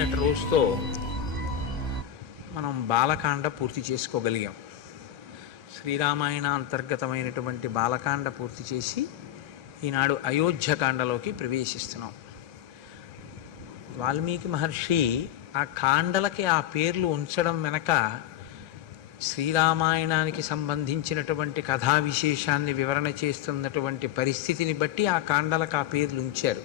నిన్నటి రోజుతో మనం బాలకాండ పూర్తి చేసుకోగలిగాం. శ్రీరామాయణ అంతర్గతమైనటువంటి బాలకాండ పూర్తి చేసి ఈనాడు అయోధ్యకాండలోకి ప్రవేశిస్తున్నాం. వాల్మీకి మహర్షి ఆ కాండలకి ఆ పేర్లు ఉంచడం వెనక శ్రీరామాయణానికి సంబంధించినటువంటి కథా విశేషాన్ని వివరణ చేస్తున్నటువంటి పరిస్థితిని బట్టి ఆ కాండలకు ఆ పేర్లు ఉంచారు.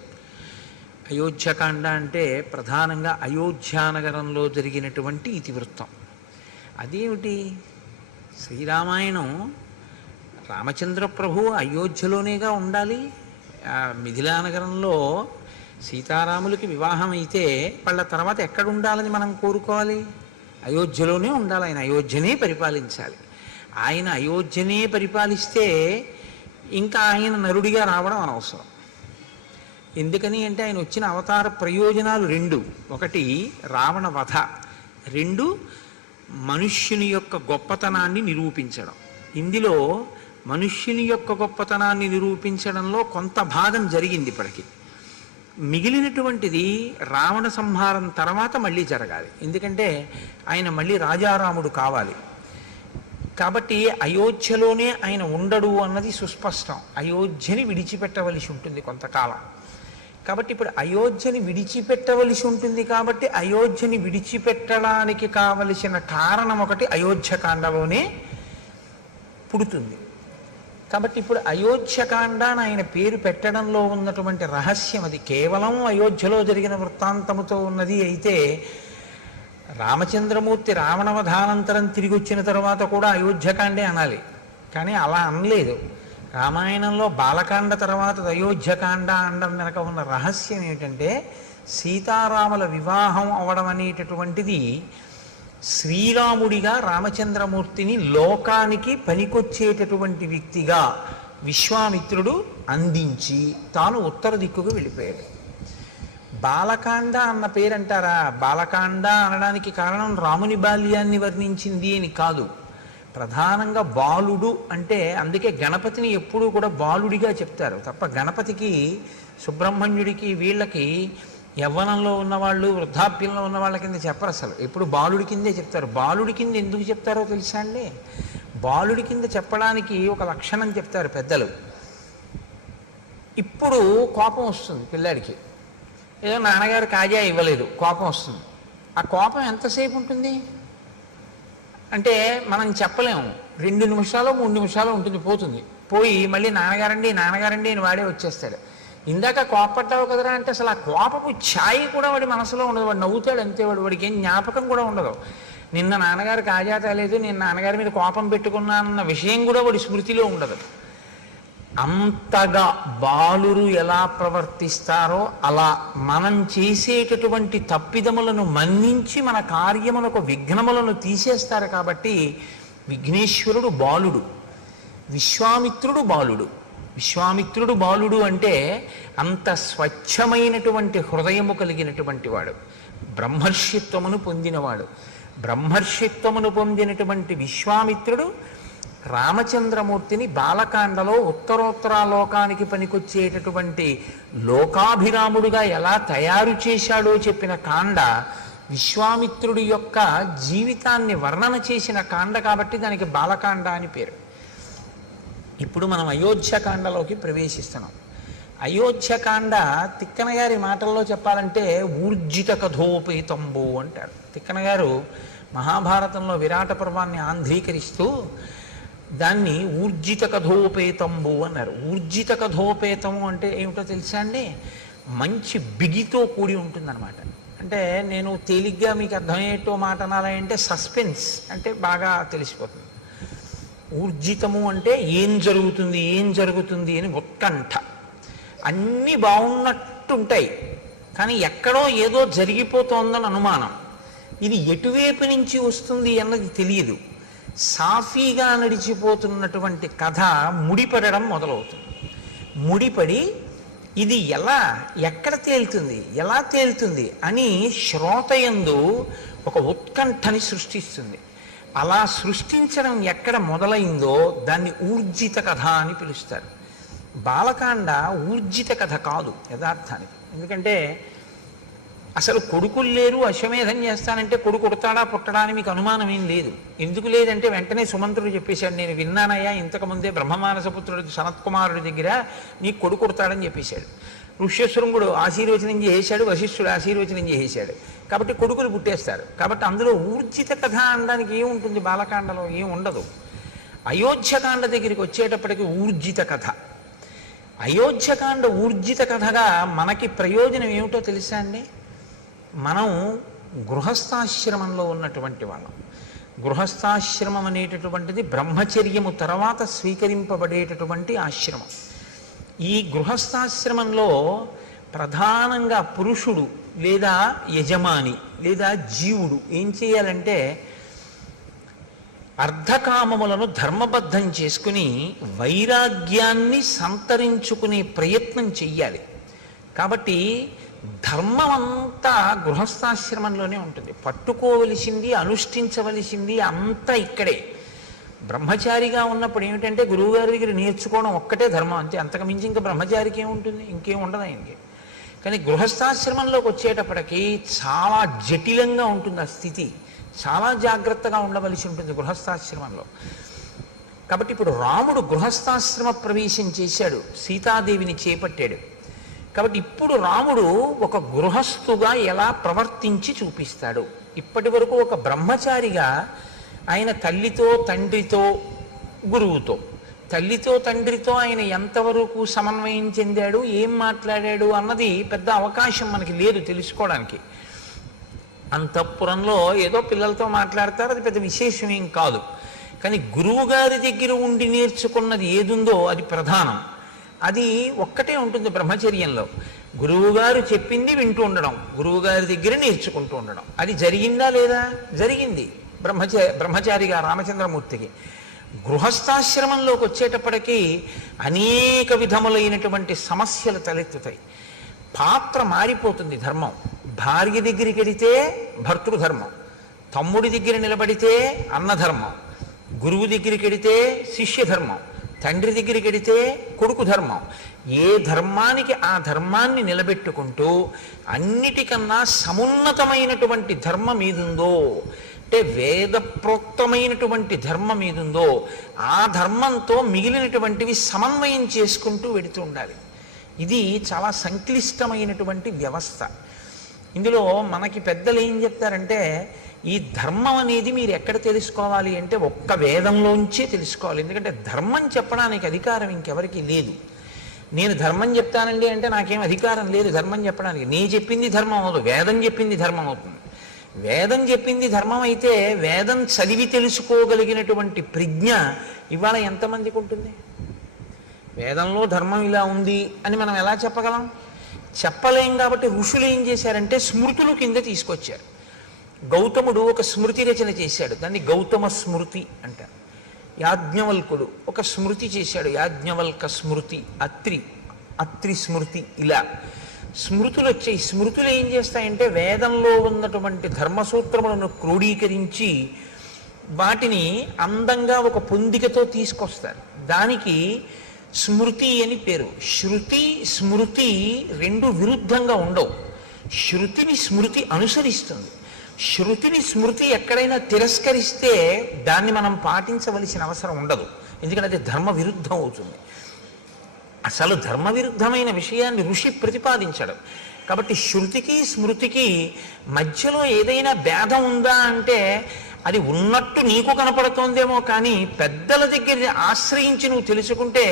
అయోధ్యకాండ అంటే ప్రధానంగా అయోధ్యానగరంలో జరిగినటువంటి ఇతివృత్తం. అదేమిటి? శ్రీరామాయణం రామచంద్ర ప్రభు అయోధ్యలోనేగా ఉండాలి. మిథిలానగరంలో సీతారాములకి వివాహం అయితే వాళ్ళ తర్వాత ఎక్కడ ఉండాలని మనం కోరుకోవాలి? అయోధ్యలోనే ఉండాలి. ఆయన అయోధ్యనే పరిపాలించాలి. ఆయన అయోధ్యనే పరిపాలిస్తే ఇంకా ఆయన నరుడిగా రావడం అనవసరం. ఎందుకని అంటే ఆయన వచ్చిన అవతార ప్రయోజనాలు రెండు: ఒకటి రావణ వధ, రెండు మనుష్యుని యొక్క గొప్పతనాన్ని నిరూపించడం. ఇందులో మనుష్యుని యొక్క గొప్పతనాన్ని నిరూపించడంలో కొంత భాగం జరిగింది ఇప్పటికీ. మిగిలినటువంటిది రావణ సంహారం తర్వాత మళ్ళీ జరగాలి. ఎందుకంటే ఆయన మళ్ళీ రాజారాముడు కావాలి. కాబట్టి అయోధ్యలోనే ఆయన ఉండడు అన్నది సుస్పష్టం. అయోధ్యని విడిచిపెట్టవలసి ఉంటుంది కొంతకాలం. కాబట్టి ఇప్పుడు అయోధ్యని విడిచిపెట్టవలసి ఉంటుంది. కాబట్టి అయోధ్యని విడిచిపెట్టడానికి కావలసిన కారణం ఒకటి అయోధ్యకాండలోనే పుడుతుంది. కాబట్టి ఇప్పుడు అయోధ్యకాండ అని ఆయన పేరు పెట్టడంలో ఉన్నటువంటి రహస్యం అది. కేవలం అయోధ్యలో జరిగిన వృత్తాంతముతో ఉన్నది అయితే రామచంద్రమూర్తి రావణవధానంతరం తిరిగి వచ్చిన తర్వాత కూడా అయోధ్యకాండే అనాలి. కానీ అలా అనలేదు. రామాయణంలో బాలకాండ తర్వాత అయోధ్యకాండ అనడం వెనక ఉన్న రహస్యం ఏమిటంటే సీతారాముల వివాహం అవడం అనేటటువంటిది శ్రీరాముడిగా రామచంద్రమూర్తిని లోకానికి పనికొచ్చేటటువంటి వ్యక్తిగా విశ్వామిత్రుడు అందించి తాను ఉత్తర దిక్కుకు వెళ్ళిపోయాడు. బాలకాండ అన్న పేరంటారా? బాలకాండ అనడానికి కారణం రాముని బాల్యాన్ని వర్ణించింది అని కాదు. ప్రధానంగా బాలుడు అంటే అందుకే గణపతిని ఎప్పుడూ కూడా బాలుడిగా చెప్తారు తప్ప గణపతికి, సుబ్రహ్మణ్యుడికి, వీళ్ళకి యవ్వనంలో ఉన్నవాళ్ళు, వృద్ధాప్యంలో ఉన్న వాళ్ళ కింద చెప్పరు. అసలు ఎప్పుడు బాలుడి కిందే చెప్తారు. బాలుడి కింద ఎందుకు చెప్తారో తెలుసా అండి? బాలుడి కింద చెప్పడానికి ఒక లక్షణం చెప్తారు పెద్దలు. ఇప్పుడు కోపం వస్తుంది పిల్లాడికి, ఏదో నాన్నగారు కాజా ఇవ్వలేదు, కోపం వస్తుంది. ఆ కోపం ఎంతసేపు ఉంటుంది అంటే మనం చెప్పలేము. 2 నిమిషాలు 3 నిమిషాలు ఉంటుంది, పోతుంది. పోయి మళ్ళీ నాన్నగారండి నాన్నగారండి అని వాడే వచ్చేస్తాడు. ఇందాక కోపపడ్డావు కదరా అంటే అసలు ఆ కోపపు ఛాయి కూడా వాడి మనసులో ఉండదు. వాడు నవ్వుతాడు అంతే. వాడికి ఏం జ్ఞాపకం కూడా ఉండదు. నిన్న నాన్నగారు కాజా తేలేదు, నేను నాన్నగారి మీద కోపం పెట్టుకున్నానన్న విషయం కూడా వాడి స్మృతిలో ఉండదు. అంతగా బాలురు ఎలా ప్రవర్తిస్తారో అలా మనం చేసేటటువంటి తప్పిదములను మన్నించి మన కార్యములకు విఘ్నములను తీసేస్తారు. కాబట్టి విఘ్నేశ్వరుడు బాలుడు, విశ్వామిత్రుడు బాలుడు. విశ్వామిత్రుడు బాలుడు అంటే అంత స్వచ్ఛమైనటువంటి హృదయము కలిగినటువంటి వాడు, బ్రహ్మర్షిత్వమును పొందినవాడు. బ్రహ్మర్షిత్వమును పొందినటువంటి విశ్వామిత్రుడు రామచంద్రమూర్తిని బాలకాండలో ఉత్తరోత్తరాలోకానికి పనికొచ్చేటటువంటి లోకాభిరాముడుగా ఎలా తయారు చేశాడో చెప్పిన కాండ విశ్వామిత్రుడి యొక్క జీవితాన్ని వర్ణన చేసిన కాండ. కాబట్టి దానికి బాలకాండ అని పేరు. ఇప్పుడు మనం అయోధ్యకాండలోకి ప్రవేశిస్తున్నాం. అయోధ్యకాండ తిక్కన గారి మాటల్లో చెప్పాలంటే ఊర్జిత కథోపేతంబు అంటారు. తిక్కన గారు మహాభారతంలో విరాట పర్వాన్ని ఆంధ్రీకరిస్తూ దాన్ని ఊర్జిత కథోపేతంబు అన్నారు. ఊర్జిత కథోపేతము అంటే ఏమిటో తెలుసా అండి? మంచి బిగితో కూడి ఉంటుందన్నమాట. అంటే నేను తేలిగ్గా మీకు అర్థమయ్యేటో మాట అనాలంటే సస్పెన్స్ అంటే బాగా తెలిసిపోతుంది. ఊర్జితము అంటే ఏం జరుగుతుంది ఏం జరుగుతుంది అని ఉత్కంఠ. అన్నీ బాగున్నట్టుంటాయి కానీ ఎక్కడో ఏదో జరిగిపోతోందని అనుమానం. ఇది ఎటువైపు నుంచి వస్తుంది అన్నది తెలియదు. సాఫీగా నడిచిపోతున్నటువంటి కథ ముడిపడడం మొదలవుతుంది. ముడిపడి ఇది ఎలా ఎక్కడ తేలుతుంది ఎలా తేలుతుంది అని శ్రోతయందు ఒక ఉత్కంఠని సృష్టిస్తుంది. అలా సృష్టించడం ఎక్కడ మొదలైందో దాన్ని ఊర్జిత కథ అని పిలుస్తారు. బాలకాండ ఊర్జిత కథ కాదు యథార్థానికి. ఎందుకంటే అసలు కొడుకులు లేరు, అశ్వమేధం చేస్తానంటే కొడుకు పుడతాడా పుట్టడా అని మీకు అనుమానం ఏం లేదు. ఎందుకు లేదంటే వెంటనే సుమంత్రుడు చెప్పేశాడు, నేను విన్నానయ్యా ఇంతకుముందే బ్రహ్మమానసపుత్రుడు సనత్కుమారుడి దగ్గర నీకు కొడుకు పుడతాడని చెప్పేశాడు. ఋష్యశృంగుడు ఆశీర్వచనం చేసేశాడు, వశిష్ఠుడు ఆశీర్వచనం చేసేశాడు. కాబట్టి కొడుకులు పుట్టేస్తారు. కాబట్టి అందులో ఊర్జిత కథ అనడానికి ఏముంటుంది? బాలకాండలో ఏం ఉండదు. అయోధ్యకాండ దగ్గరికి వచ్చేటప్పటికి ఊర్జిత కథ. అయోధ్యకాండ ఊర్జిత కథగా మనకి ప్రయోజనం ఏమిటో తెలుసా అండి? మనం గృహస్థాశ్రమంలో ఉన్నటువంటి వాళ్ళం. గృహస్థాశ్రమం అనేటటువంటిది బ్రహ్మచర్యము తర్వాత స్వీకరింపబడేటటువంటి ఆశ్రమం. ఈ గృహస్థాశ్రమంలో ప్రధానంగా పురుషుడు లేదా యజమాని లేదా జీవుడు ఏం చేయాలంటే అర్ధకామములను ధర్మబద్ధం చేసుకుని వైరాగ్యాన్ని సంతరించుకునే ప్రయత్నం చెయ్యాలి. కాబట్టి ధర్మం అంతా గృహస్థాశ్రమంలోనే ఉంటుంది. పట్టుకోవలసింది, అనుష్ఠించవలసింది అంతా ఇక్కడే. బ్రహ్మచారిగా ఉన్నప్పుడు ఏమిటంటే గురువుగారి దగ్గర నేర్చుకోవడం ఒక్కటే ధర్మం, అంతే. అంతకు మించి ఇంకా బ్రహ్మచారికి ఏముంటుంది? ఇంకేం ఉండదు ఆయనకి. కానీ గృహస్థాశ్రమంలోకి వచ్చేటప్పటికి చాలా జటిలంగా ఉంటుంది ఆ స్థితి. చాలా జాగ్రత్తగా ఉండవలసి ఉంటుంది గృహస్థాశ్రమంలో. కాబట్టి ఇప్పుడు రాముడు గృహస్థాశ్రమ ప్రవేశం చేశాడు, సీతాదేవిని చేపట్టాడు. కాబట్టి ఇప్పుడు రాముడు ఒక గృహస్థుగా ఎలా ప్రవర్తించి చూపిస్తాడు. ఇప్పటి వరకు ఒక బ్రహ్మచారిగా ఆయన తల్లితో తండ్రితో గురువుతో, తల్లితో తండ్రితో ఆయన ఎంతవరకు సమన్వయం చెందాడు, ఏం మాట్లాడాడు అన్నది పెద్ద అవకాశం మనకి లేదు తెలుసుకోవడానికి. అంతఃపురంలో ఏదో పిల్లలతో మాట్లాడతారు, అది పెద్ద విశేషం ఏం కాదు. కానీ గురువు గారి దగ్గర ఉండి నేర్చుకున్నది ఏదుందో అది ప్రధానం. అది ఒక్కటే ఉంటుంది బ్రహ్మచర్యంలో. గురువుగారు చెప్పింది వింటూ ఉండడం, గురువుగారి దగ్గర నేర్చుకుంటూ ఉండడం. అది జరిగిందా లేదా? జరిగింది బ్రహ్మచారిగా రామచంద్రమూర్తికి. గృహస్థాశ్రమంలోకి వచ్చేటప్పటికీ అనేక విధములైనటువంటి సమస్యలు తలెత్తుతాయి. పాత్ర మారిపోతుంది. ధర్మం భార్య దగ్గరికి వెడితే భర్తృధర్మం, తమ్ముడి దగ్గర నిలబడితే అన్నధర్మం, గురువు దగ్గరికి వెడితే శిష్యధర్మం, తండ్రి దగ్గరికి వెడితే కొడుకు ధర్మం. ఏ ధర్మానికి ఆ ధర్మాన్ని నిలబెట్టుకుంటూ అన్నిటికన్నా సమున్నతమైనటువంటి ధర్మం ఏదుందో, అంటే వేద ప్రోక్తమైనటువంటి ధర్మం ఏదుందో ఆ ధర్మంతో మిగిలినటువంటివి సమన్వయం చేసుకుంటూ వెడుతూ ఉండాలి. ఇది చాలా సంక్లిష్టమైనటువంటి వ్యవస్థ. ఇందులో మనకి పెద్దలు ఏం చెప్తారంటే, ఈ ధర్మం అనేది మీరు ఎక్కడ తెలుసుకోవాలి అంటే ఒక్క వేదంలోంచే తెలుసుకోవాలి. ఎందుకంటే ధర్మం చెప్పడానికి అధికారం ఇంకెవరికి లేదు. నేను ధర్మం చెప్తానండి అంటే నాకేం అధికారం లేదు ధర్మం చెప్పడానికి. నేను చెప్పింది ధర్మం అవదు, వేదం చెప్పింది ధర్మం అవుతుంది. వేదం చెప్పింది ధర్మం అయితే వేదం చదివి తెలుసుకోగలిగినటువంటి ప్రజ్ఞ ఇవాళ ఎంతమందికి ఉంటుంది? వేదంలో ధర్మం ఇలా ఉంది అని మనం ఎలా చెప్పగలం? చెప్పలేం. కాబట్టి ఋషులు ఏం చేశారంటే స్మృతులు కింద తీసుకొచ్చారు. గౌతముడు ఒక స్మృతి రచన చేశాడు, దాన్ని గౌతమ స్మృతి అంటారు. యాజ్ఞవల్కుడు ఒక స్మృతి చేశాడు, యాజ్ఞవల్క స్మృతి, అత్రి స్మృతి. ఇలా స్మృతులు వచ్చాయి. స్మృతులు ఏం చేస్తాయంటే వేదంలో ఉన్నటువంటి ధర్మసూత్రములను క్రోడీకరించి వాటిని అందంగా ఒక పొందికతో తీసుకొస్తారు. దానికి స్మృతి అని పేరు. శృతి స్మృతి రెండు విరుద్ధంగా ఉండవు. శృతిని స్మృతి అనుసరిస్తుంది. శృతిని స్మృతి ఎక్కడైనా తిరస్కరిస్తే దాన్ని మనం పాటించవలసిన అవసరం ఉండదు, ఎందుకంటే అది ధర్మ విరుద్ధం అవుతుంది. అసలు ధర్మ విరుద్ధమైన విషయాన్ని ఋషి ప్రతిపాదించడం. కాబట్టి శృతికి స్మృతికి మధ్యలో ఏదైనా భేదం ఉందా అంటే అది ఉన్నట్టు నీకు కనపడుతోందేమో, కానీ పెద్దల దగ్గర ఆశ్రయించి నువ్వు తెలుసుకుంటే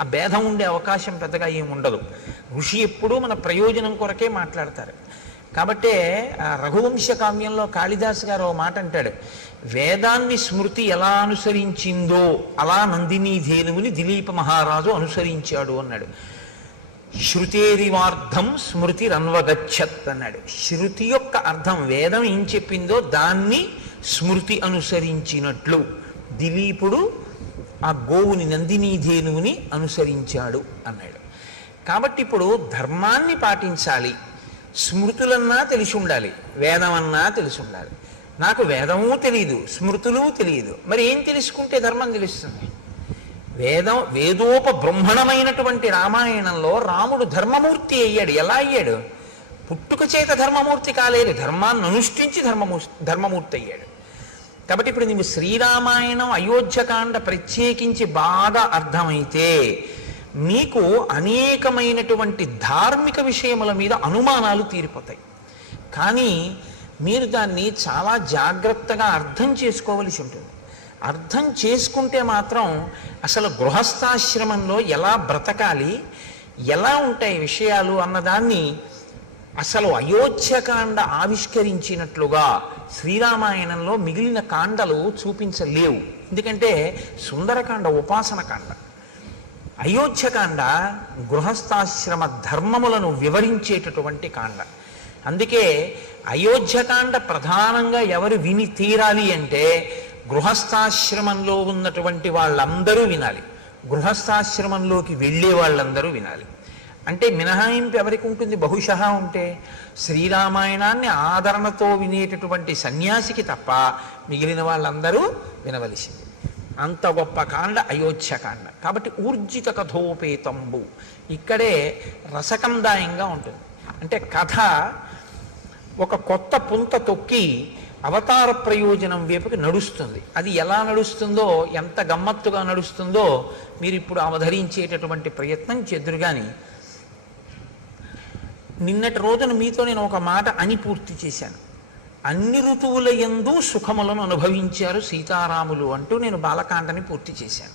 ఆ భేదం ఉండే అవకాశం పెద్దగా ఏమి ఉండదు. ఋషి ఎప్పుడూ మన ప్రయోజనం కొరకే మాట్లాడతారు. కాబట్టే రఘువంశ కావ్యంలో కాళిదాసు గారు ఓ మాట అంటాడు, వేదాన్ని స్మృతి ఎలా అనుసరించిందో అలా నందినీ ధేనువుని దిలీప మహారాజు అనుసరించాడు అన్నాడు. శృతేరివార్థం స్మృతి రన్వగచ్చత్ అన్నాడు. శృతి యొక్క అర్థం వేదం ఏం చెప్పిందో దాన్ని స్మృతి అనుసరించినట్లు దిలీపుడు ఆ గోవుని నందినీ ధేనువుని అనుసరించాడు అన్నాడు. కాబట్టి ఇప్పుడు ధర్మాన్ని పాటించాలి, స్మృతులన్నా తెలిసి ఉండాలి, వేదమన్నా తెలిసి ఉండాలి. నాకు వేదము తెలియదు, స్మృతులు తెలియదు, మరి ఏం తెలుసుకుంటే ధర్మం తెలుస్తుంది? వేదోపబ్రహ్మణమైనటువంటి రామాయణంలో రాముడు ధర్మమూర్తి అయ్యాడు. ఎలా అయ్యాడు? పుట్టుక చేత ధర్మమూర్తి కాలేదు, ధర్మాన్ని అనుష్ఠించి ధర్మమూర్తి అయ్యాడు. కాబట్టి ఇప్పుడు నీవు శ్రీరామాయణం అయోధ్యకాండ ప్రత్యేకించి బాగా అర్థమైతే నీకు అనేకమైనటువంటి ధార్మిక విషయముల మీద అనుమానాలు తీరిపోతాయి. కానీ మీరు దాన్ని చాలా జాగ్రత్తగా అర్థం చేసుకోవలసి ఉంటుంది. అర్థం చేసుకుంటే మాత్రం అసలు గృహస్థాశ్రమంలో ఎలా బ్రతకాలి, ఎలా ఉంటాయి విషయాలు అన్నదాన్ని అసలు అయోధ్యకాండ ఆవిష్కరించినట్లుగా శ్రీరామాయణంలో మిగిలిన కాండలు చూపించలేవు. ఎందుకంటే సుందరకాండ ఉపాసన కాండ, అయోధ్యకాండ గృహస్థాశ్రమ ధర్మములను వివరించేటటువంటి కాండ. అందుకే అయోధ్యకాండ ప్రధానంగా ఎవరు విని తీరాలి అంటే గృహస్థాశ్రమంలో ఉన్నటువంటి వాళ్ళందరూ వినాలి, గృహస్థాశ్రమంలోకి వెళ్ళే వాళ్ళందరూ వినాలి. అంటే మినహాయింపు ఎవరికి ఉంటుంది? బహుశः ఉంటే శ్రీరామాయణాన్ని ఆదరణతో వినేటటువంటి సన్యాసికి తప్ప మిగిలిన వాళ్ళందరూ వినవలసింది. అంత గొప్ప కాండ అయోధ్యకాండ. కాబట్టి ఊర్జిత కథోపేతంబు ఇక్కడే రసకందాయంగా ఉంటుంది. అంటే కథ ఒక కొత్త పుంత తొక్కి అవతార ప్రయోజనం వైపుకి నడుస్తుంది. అది ఎలా నడుస్తుందో, ఎంత గమ్మత్తుగా నడుస్తుందో మీరు ఇప్పుడు అవధరించేటటువంటి ప్రయత్నం చేద్దురు. కానీ నిన్నటి రోజున మీతో నేను ఒక మాట అని పూర్తి చేశాను. అన్ని ఋతువుల యందు సుఖములను అనుభవించారు సీతారాములు అంటూ నేను బాలకాండని పూర్తి చేశాను.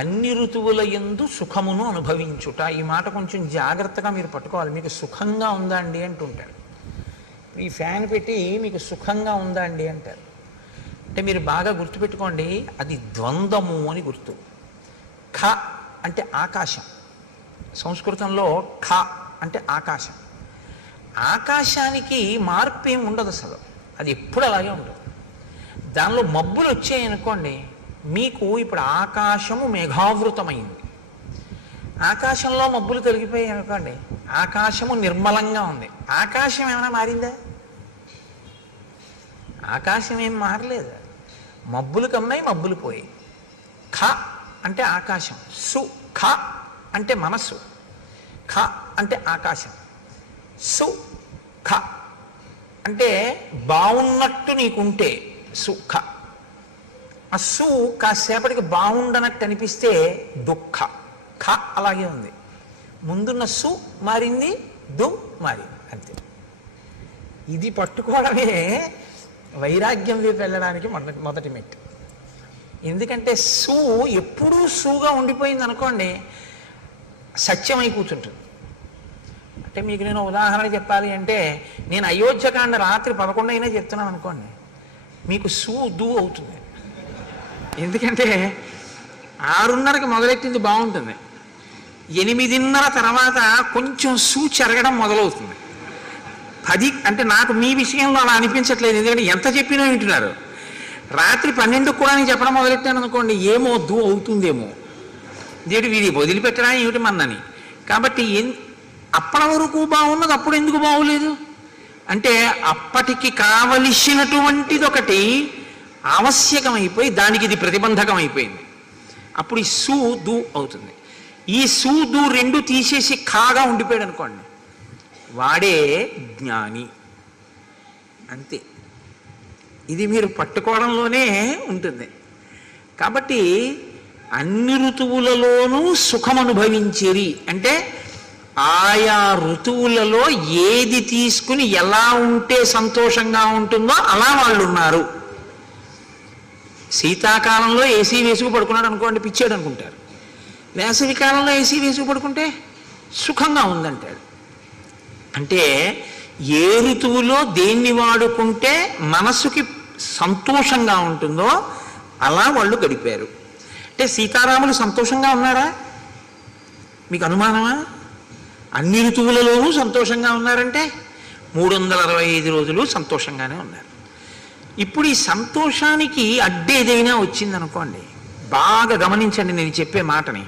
అన్ని ఋతువుల యందు సుఖమును అనుభవించుట, ఈ మాట కొంచెం జాగ్రత్తగా మీరు పట్టుకోవాలి. మీకు సుఖంగా ఉందా అండి అంటుంటారు. ఈ ఫ్యాన్ పెట్టి మీకు సుఖంగా ఉందా అండి అంటారు. అంటే మీరు బాగా గుర్తుపెట్టుకోండి, అది ద్వంద్వము అని గుర్తు. ఖ అంటే ఆకాశం, సంస్కృతంలో ఖ అంటే ఆకాశం. ఆకాశానికి మార్పు ఏమి ఉండదు అసలు, అది ఎప్పుడు అలాగే ఉండదు. దానిలో మబ్బులు వచ్చాయనుకోండి, మీకు ఇప్పుడు ఆకాశము మేఘావృతమైంది, ఆకాశంలో మబ్బులు తొలగిపోయాయి అనుకోండి, ఆకాశము నిర్మలంగా ఉంది. ఆకాశం ఏమైనా మారిందా? ఆకాశం ఏం మారలేదు. మబ్బులు కమ్మాయి, మబ్బులు పోయి. ఖ అంటే ఆకాశం, సు ఖ అంటే మనస్సు, ఖ అంటే ఆకాశం, సు ఖ అంటే బాగున్నట్టు నీకుంటే సుఖ. ఆ సు కాసేపటికి బాగుండనట్టు అనిపిస్తే దుఃఖ. ఖ అలాగే ఉంది, ముందున్న సు మారింది, దు మారింది, అంతే. ఇది పట్టుకోవడమే వైరాగ్యం వైపు వెళ్ళడానికి మొదటి మెట్టు. ఎందుకంటే సు ఎప్పుడూ సుగా ఉండిపోయింది అనుకోండి, సత్యమై కూర్చుంటుంది. అంటే మీకు నేను ఉదాహరణ చెప్పాలి అంటే, నేను అయోధ్యకాండ రాత్రి 11 అయినా చెప్తున్నాను అనుకోండి, మీకు సు దు అవుతుంది. ఎందుకంటే 6:30కి మొదలెట్టింది బాగుంటుంది, 8:30 తర్వాత కొంచెం సు చెరగడం మొదలవుతుంది. 10 అంటే నాకు మీ విషయంలో అలా అనిపించట్లేదు, ఎందుకంటే ఎంత చెప్పినా వింటున్నారు. రాత్రి 12కు కూడా నేను చెప్పడం మొదలెట్టాను అనుకోండి, ఏమో దు అవుతుందేమో, దేవుడు వీడి వదిలిపెట్టడా ఏమిటి మన్నని. కాబట్టి అప్పటి వరకు బాగున్నది అప్పుడు ఎందుకు బాగోలేదు అంటే, అప్పటికి కావలసినటువంటిది ఒకటి ఆవశ్యకమైపోయి దానికి ఇది ప్రతిబంధకం అయిపోయింది. అప్పుడు ఈ సు దు అవుతుంది. ఈ సు దు రెండు తీసేసి ఖాగా ఉండిపోయాడు అనుకోండి, వాడే జ్ఞాని, అంతే. ఇది మీరు పట్టుకోవడంలోనే ఉంటుంది. కాబట్టి అన్ని ఋతువులలోనూ సుఖం అనుభవించేది అంటే, ఆయా ఋతువులలో ఏది తీసుకుని ఎలా ఉంటే సంతోషంగా ఉంటుందో అలా వాళ్ళు ఉన్నారు. శీతాకాలంలో ఏసీ వేసుకు పడుకున్నాడు అనుకోండి, పిచ్చాడు అనుకుంటారు. వేసవి కాలంలో ఏసీ వేసుకు పడుకుంటే సుఖంగా ఉందంటాడు. అంటే ఏ ఋతువులో దేన్ని వాడుకుంటే మనసుకి సంతోషంగా ఉంటుందో అలా వాళ్ళు గడిపారు. అంటే సీతారాములు సంతోషంగా ఉన్నారా? మీకు అనుమానమా? అన్ని ఋతువులలోనూ సంతోషంగా ఉన్నారంటే 365 రోజులు సంతోషంగానే ఉన్నారు. ఇప్పుడు ఈ సంతోషానికి అడ్డేదైనా వచ్చిందనుకోండి, బాగా గమనించండి నేను చెప్పే మాటని.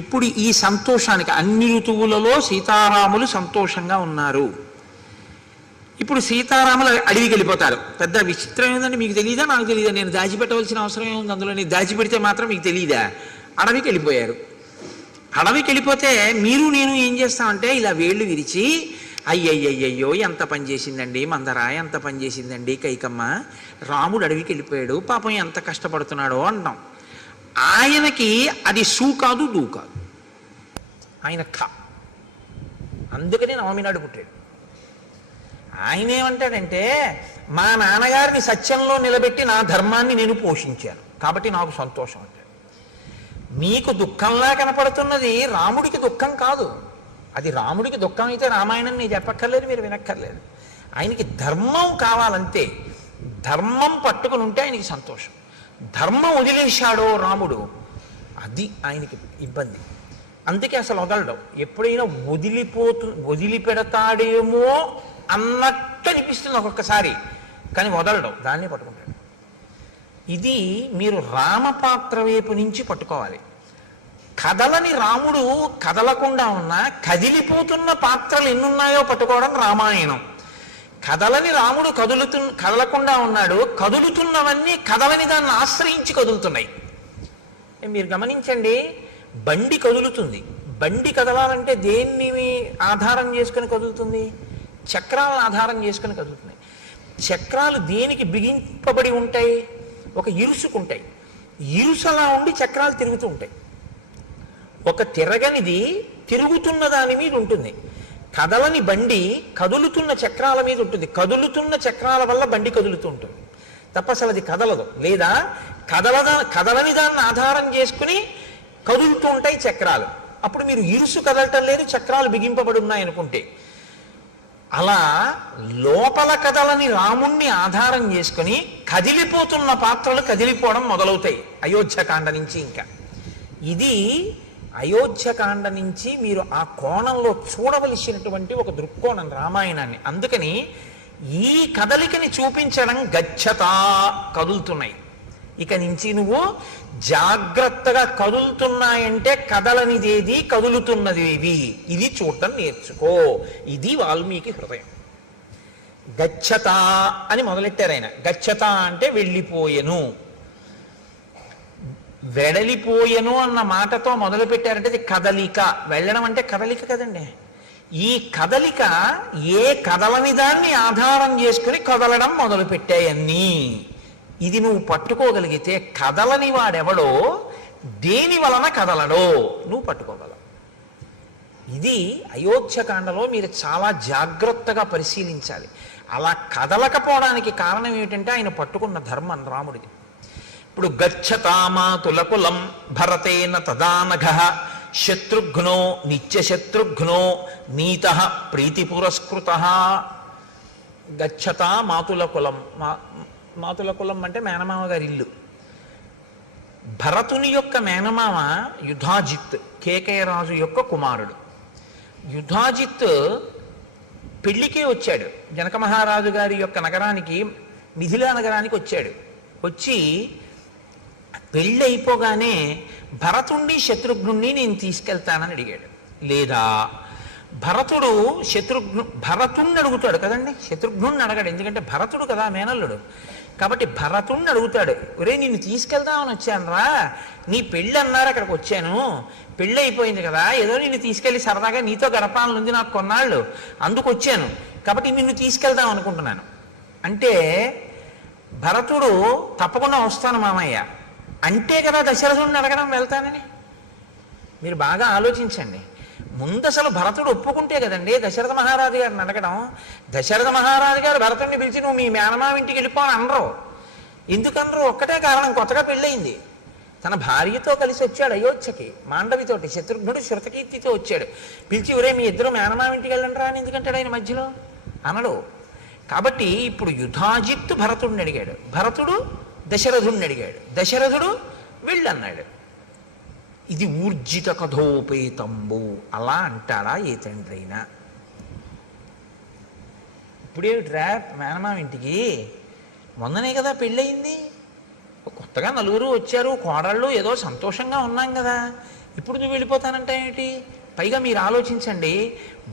ఇప్పుడు ఈ సంతోషానికి అన్ని ఋతువులలో సీతారాములు సంతోషంగా ఉన్నారు. ఇప్పుడు సీతారాములు అడవికి వెళ్ళిపోతారు. పెద్ద విచిత్రం ఏంటంటే, మీకు తెలియదా నాకు తెలియదా, నేను దాచిపెట్టవలసిన అవసరం ఏముంది అందులో, నేను దాచిపెడితే మాత్రం మీకు తెలియదా? అడవికి వెళ్ళిపోయారు. అడవికి వెళ్ళిపోతే మీరు నేను ఏం చేస్తామంటే ఇలా వేళ్ళు విరిచి అయ్యయ్యయ్యో ఎంత పని చేసిందండి మందర, ఎంత పని చేసిందండి కైకమ్మ, రాముడు అడవికి వెళ్ళిపోయాడు, పాపం ఎంత కష్టపడుతున్నాడో అంటాం. ఆయనకి అది సూ కాదు, దూ కాదు, ఆయన అందుకని నవమి నాడు పుట్టాడు. ఆయన ఏమంటాడంటే, మా నాన్నగారిని సత్యంలో నిలబెట్టి నా ధర్మాన్ని నేను పోషించాను కాబట్టి నాకు సంతోషం అంటాడు. మీకు దుఃఖంలా కనపడుతున్నది రాముడికి దుఃఖం కాదు. అది రాముడికి దుఃఖం అయితే రామాయణం నేను చెప్పక్కర్లేదు, మీరు వినక్కర్లేదు. ఆయనకి ధర్మం కావాలంతే. ధర్మం పట్టుకుని ఉంటే ఆయనకి సంతోషం. ధర్మం వదిలేశాడో రాముడు, అది ఆయనకి ఇబ్బంది. అందుకే అసలు వదలడం. ఎప్పుడైనా వదిలిపెడతాడేమో అన్నట్టు అనిపిస్తుంది ఒక్కొక్కసారి, కానీ వదలడం, దాన్ని పట్టుకుంటాడు. ఇది మీరు రామపాత్ర వైపు నుంచి పట్టుకోవాలి. కదలని రాముడు కదలకుండా ఉన్నా కదిలిపోతున్న పాత్రలు ఎన్నున్నాయో పట్టుకోవడం రామాయణం. కదలని రాముడు కదలకుండా ఉన్నాడు, కదులుతున్నవన్నీ కదలని దాన్ని ఆశ్రయించి కదులుతున్నాయి. మీరు గమనించండి, బండి కదులుతుంది. బండి కదలాలంటే దేన్ని ఆధారం చేసుకుని కదులుతుంది? చక్రాలను ఆధారం చేసుకుని కదులుతున్నాయి. చక్రాలు దేనికి బిగింపబడి ఉంటాయి? ఒక ఇరుసుకుంటాయి. ఇరుసలా ఉండి చక్రాలు తిరుగుతూ ఉంటాయి. ఒక తిరగనిది తిరుగుతున్న దాని మీద ఉంటుంది. కదలని బండి కదులుతున్న చక్రాల మీద ఉంటుంది. కదులుతున్న చక్రాల వల్ల బండి కదులుతూ ఉంటుంది తప్ప అసలు అది కదలదు. లేదా కదలని దాన్ని ఆధారం చేసుకుని కదులుతూ ఉంటాయి చక్రాలు. అప్పుడు మీరు ఇరుసు కదలటం లేదు, చక్రాలు బిగింపబడి ఉన్నాయనుకుంటే. అలా లోపల కదలని రాముణ్ణి ఆధారం చేసుకుని కదిలిపోతున్న పాత్రలు కదిలిపోవడం మొదలవుతాయి అయోధ్యకాండ నుంచి. ఇంకా ఇది అయోధ్యకాండ నుంచి మీరు ఆ కోణంలో చూడవలసినటువంటి ఒక దృక్కోణం రామాయణాన్ని. అందుకని ఈ కదలికని చూపించడం గచ్చతా, కదులుతున్నాయి. ఇక నుంచి నువ్వు జాగ్రత్తగా కదులుతున్నాయంటే కదలనిదేది, కదులుతున్నదేవి, ఇది చూడటం నేర్చుకో. ఇది వాల్మీకి హృదయం. గచ్చత అని మొదలెట్టారు ఆయన. గచ్చత అంటే వెళ్ళిపోయెను, వెడలిపోయెను అన్న మాటతో మొదలు పెట్టారంటే అది కదలిక. వెళ్ళడం అంటే కదలిక కదండి. ఈ కదలిక ఏ కదలని దాన్ని ఆధారం చేసుకుని కదలడం మొదలు పెట్టాయన్నీ. ఇది నువ్వు పట్టుకోగలిగితే కదలని వాడెవడో, దేని వలన కదలడో నువ్వు పట్టుకోగలవు. ఇది అయోధ్యకాండలో మీరు చాలా జాగ్రత్తగా పరిశీలించాలి. అలా కదలకపోవడానికి కారణం ఏమిటంటే ఆయన పట్టుకున్న ధర్మం రాముడిది. ఇప్పుడు గచ్చతామాతులకులం భరతేన తదానఘ శత్రుఘ్నో నిత్యశత్రుఘ్నో నీత ప్రీతి పురస్కృత. గచ్చతా మాతుల కులం. మాతుల కులం అంటే మేనమామ గారి ఇల్లు. భరతుని యొక్క మేనమామ యుధాజిత్, కేకయరాజు యొక్క కుమారుడు. యుధాజిత్ పెళ్లికే వచ్చాడు. జనక మహారాజు గారి యొక్క నగరానికి, మిథిలా నగరానికి వచ్చాడు. వచ్చి పెళ్ళి అయిపోగానే భరతుణ్ణి శత్రుఘ్నుణ్ణి నేను తీసుకెళ్తానని అడిగాడు. లేదా భరతుణ్ణి అడుగుతాడు కదండి, శత్రుఘ్నుణ్ణి అడగాడు. ఎందుకంటే భరతుడు కదా మేనల్లుడు. కాబట్టి భరతుణ్ణి అడుగుతాడు, ఒరే నిన్ను తీసుకెళ్దామని వచ్చాను రా, నీ పెళ్ళి అన్నారు అక్కడికి వచ్చాను, పెళ్ళి అయిపోయింది కదా, ఏదో నిన్ను తీసుకెళ్ళి సరదాగా నీతో గడపాలనుంది నాకు కొన్నాళ్ళు, అందుకు వచ్చాను, కాబట్టి నిన్ను తీసుకెళ్దాం అనుకుంటున్నాను అంటే భరతుడు తప్పకుండా వస్తాను మామయ్య అంటే కదా దశరథుడిని అడగడం వెళ్తానని. మీరు బాగా ఆలోచించండి. ముందు అసలు భరతుడు ఒప్పుకుంటే కదండి దశరథ మహారాజు గారిని అడగడం. దశరథ మహారాజు గారు భరతుడిని పిలిచి నువ్వు మీ మేనమామ ఇంటికి వెళ్ళిపోని అనరు. ఎందుకనరు? ఒక్కటే కారణం, కొత్తగా పెళ్ళయింది. తన భార్యతో కలిసి వచ్చాడు అయోధ్యకి, మాండవితోటి. శత్రుఘ్నుడు శృతకీర్తితో వచ్చాడు. పిలిచి ఒరే మీ ఇద్దరు మేనమామ ఇంటికి వెళ్ళండి రా అని ఎందుకంటాడు ఆయన మధ్యలో? అనడు. కాబట్టి ఇప్పుడు యుధాజిత్తు భరతుడిని అడిగాడు, భరతుడు దశరథుడిని అడిగాడు, దశరథుడు వెళ్ళన్నాడు. ఇది ఊర్జిత కథోపేతంబు. అలా అంటాడా ఏ తండ్రి అయినా? ఇప్పుడేమిట్రా మేనమామ ఇంటికి, మొన్ననే కదా పెళ్ళయింది, కొత్తగా నలుగురు వచ్చారు, కోడళ్ళు, ఏదో సంతోషంగా ఉన్నాం కదా, ఇప్పుడు నువ్వు వెళ్ళిపోతానంటే ఏమిటి? పైగా మీరు ఆలోచించండి,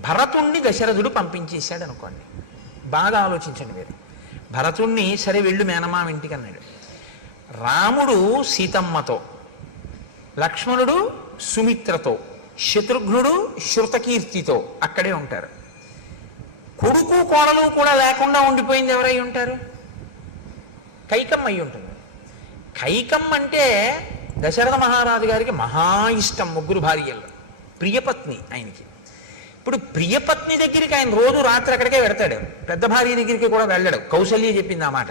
భరతుణ్ణి దశరథుడు పంపించేశాడు అనుకోండి. బాగా ఆలోచించండి మీరు. భరతుణ్ణి సరే వెళ్ళు మేనమామ ఇంటికి అన్నాడు. రాముడు సీతమ్మతో, లక్ష్మణుడు సుమిత్రతో, శత్రుఘ్నుడు శృతకీర్తితో అక్కడే ఉంటారు. కొడుకు కోడలు కూడా లేకుండా ఉండిపోయింది ఎవరై ఉంటారు? కైకమ్మ అయి ఉంటుంది. కైకమ్మ అంటే దశరథ మహారాజు గారికి మహా ఇష్టం, ముగ్గురు భార్యల్లో ప్రియపత్ని ఆయనకి. ఇప్పుడు ప్రియపత్ని దగ్గరికి ఆయన రోజు రాత్రి అక్కడికే వెడతాడు, పెద్ద భార్య దగ్గరికి కూడా వెళ్ళడు. కౌసల్య చెప్పింది ఆ మాట.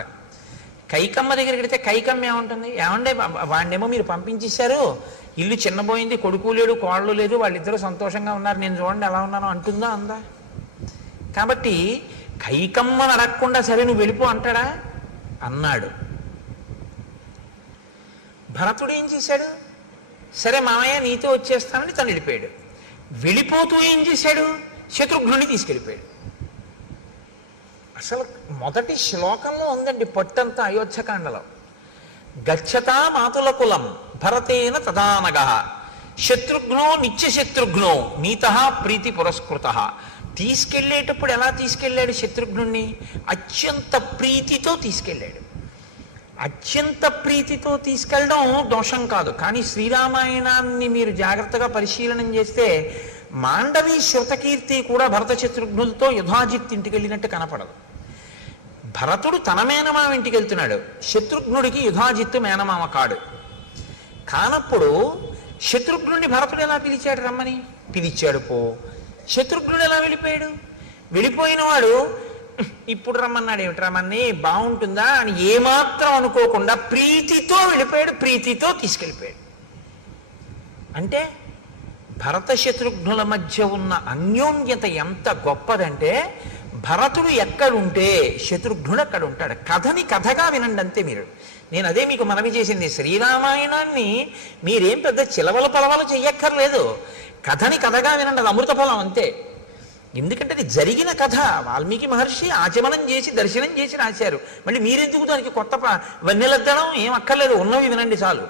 కైకమ్మ దగ్గరికి వెడితే కైకమ్మ ఏముంటుంది, ఏమండే వాడినేమో మీరు పంపించేశారు, ఇల్లు చిన్నపోయింది, కొడుకు లేడు కోళ్ళు లేదు, వాళ్ళిద్దరూ సంతోషంగా ఉన్నారు, నేను చూడండి ఎలా ఉన్నానో అంటుందా? అందా? కాబట్టి కైకమ్మను అడగకుండా సరే నువ్వు వెళ్ళిపో అంటాడా? అన్నాడు. భరతుడు ఏం చేశాడు? సరే మామయ్య నీతో వచ్చేస్తానని తను వెళ్ళిపోయాడు. వెళ్ళిపోతూ ఏం చేశాడు? శత్రుఘ్నుని తీసుకెళ్ళిపోయాడు. అసలు మొదటి శ్లోకంలో ఉందండి పట్టంతా అయోధ్యకాండలో. గచ్చతా మాతుల కులం భరతేన తదానగ శత్రుఘ్నో నిత్యశత్రుఘ్నో నీత ప్రీతి పురస్కృత. తీసుకెళ్లేటప్పుడు ఎలా తీసుకెళ్ళాడు? శత్రుఘ్నుణ్ణి అత్యంత ప్రీతితో తీసుకెళ్ళాడు. అత్యంత ప్రీతితో తీసుకెళ్ళడం దోషం కాదు, కానీ శ్రీరామాయణాన్ని మీరు జాగ్రత్తగా పరిశీలనం చేస్తే మాండవి శృతకీర్తి కూడా భరత శత్రుఘ్నులతో యుధాజిత్ ఇంటికి వెళ్ళినట్టు కనపడదు. భరతుడు తన మేనమామ ఇంటికి వెళ్తున్నాడు, శత్రుఘ్నుడికి యుధాజిత్తు మేనమామ కాడు. కానప్పుడు శత్రుఘ్నుడిని భరతుడు ఎలా పిలిచాడు? రమ్మని పిలిచాడు. శత్రుఘ్నుడు ఎలా వెళ్ళిపోయాడు? వెళ్ళిపోయిన వాడు ఇప్పుడు రమ్మన్నాడు, ఏమిటి రమ్మని బాగుంటుందా అని ఏమాత్రం అనుకోకుండా ప్రీతితో వెళ్ళిపోయాడు, ప్రీతితో తీసుకెళ్ళిపోయాడు. అంటే భరత శత్రుఘ్నుల మధ్య ఉన్న అన్యోన్యత ఎంత గొప్పదంటే, భరతుడు ఎక్కడుంటే శత్రుఘ్నుడు అక్కడ ఉంటాడు. కథని కథగా వినండి అంతే మీరు. నేను అదే మీకు మనవి చేసింది, శ్రీరామాయణాన్ని మీరేం పెద్ద చిలవల పలవలు చెయ్యక్కర్లేదు, కథని కథగా వినండి, అది అమృత ఫలం అంతే. ఎందుకంటే అది జరిగిన కథ, వాల్మీకి మహర్షి ఆచమనం చేసి దర్శనం చేసి రాశారు. మళ్ళీ మీరెందుకు దానికి కొత్త వన్నెలద్దడం ఏం అక్కర్లేదు, ఉన్నవి వినండి చాలు.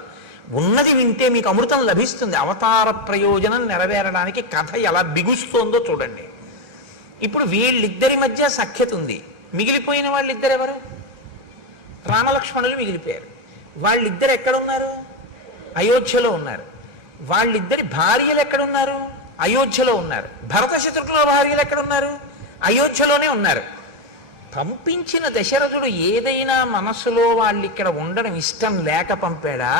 ఉన్నది వింటే మీకు అమృతం లభిస్తుంది. అవతార ప్రయోజనం నెరవేరడానికి కథ ఎలా బిగుస్తోందో చూడండి. ఇప్పుడు వీళ్ళిద్దరి మధ్య సఖ్యత ఉంది. మిగిలిపోయిన వాళ్ళిద్దరు ఎవరు? రామలక్ష్మణులు మిగిలిపోయారు. వాళ్ళిద్దరు ఎక్కడున్నారు? అయోధ్యలో ఉన్నారు. వాళ్ళిద్దరి భార్యలు ఎక్కడున్నారు? అయోధ్యలో ఉన్నారు. భరత శత్రుఘ్నుల భార్యలు ఎక్కడున్నారు? అయోధ్యలోనే ఉన్నారు. పంపించిన దశరథుడు ఏదైనా మనస్సులో వాళ్ళు ఇక్కడ ఉండడం ఇష్టం లేక పంపాడా?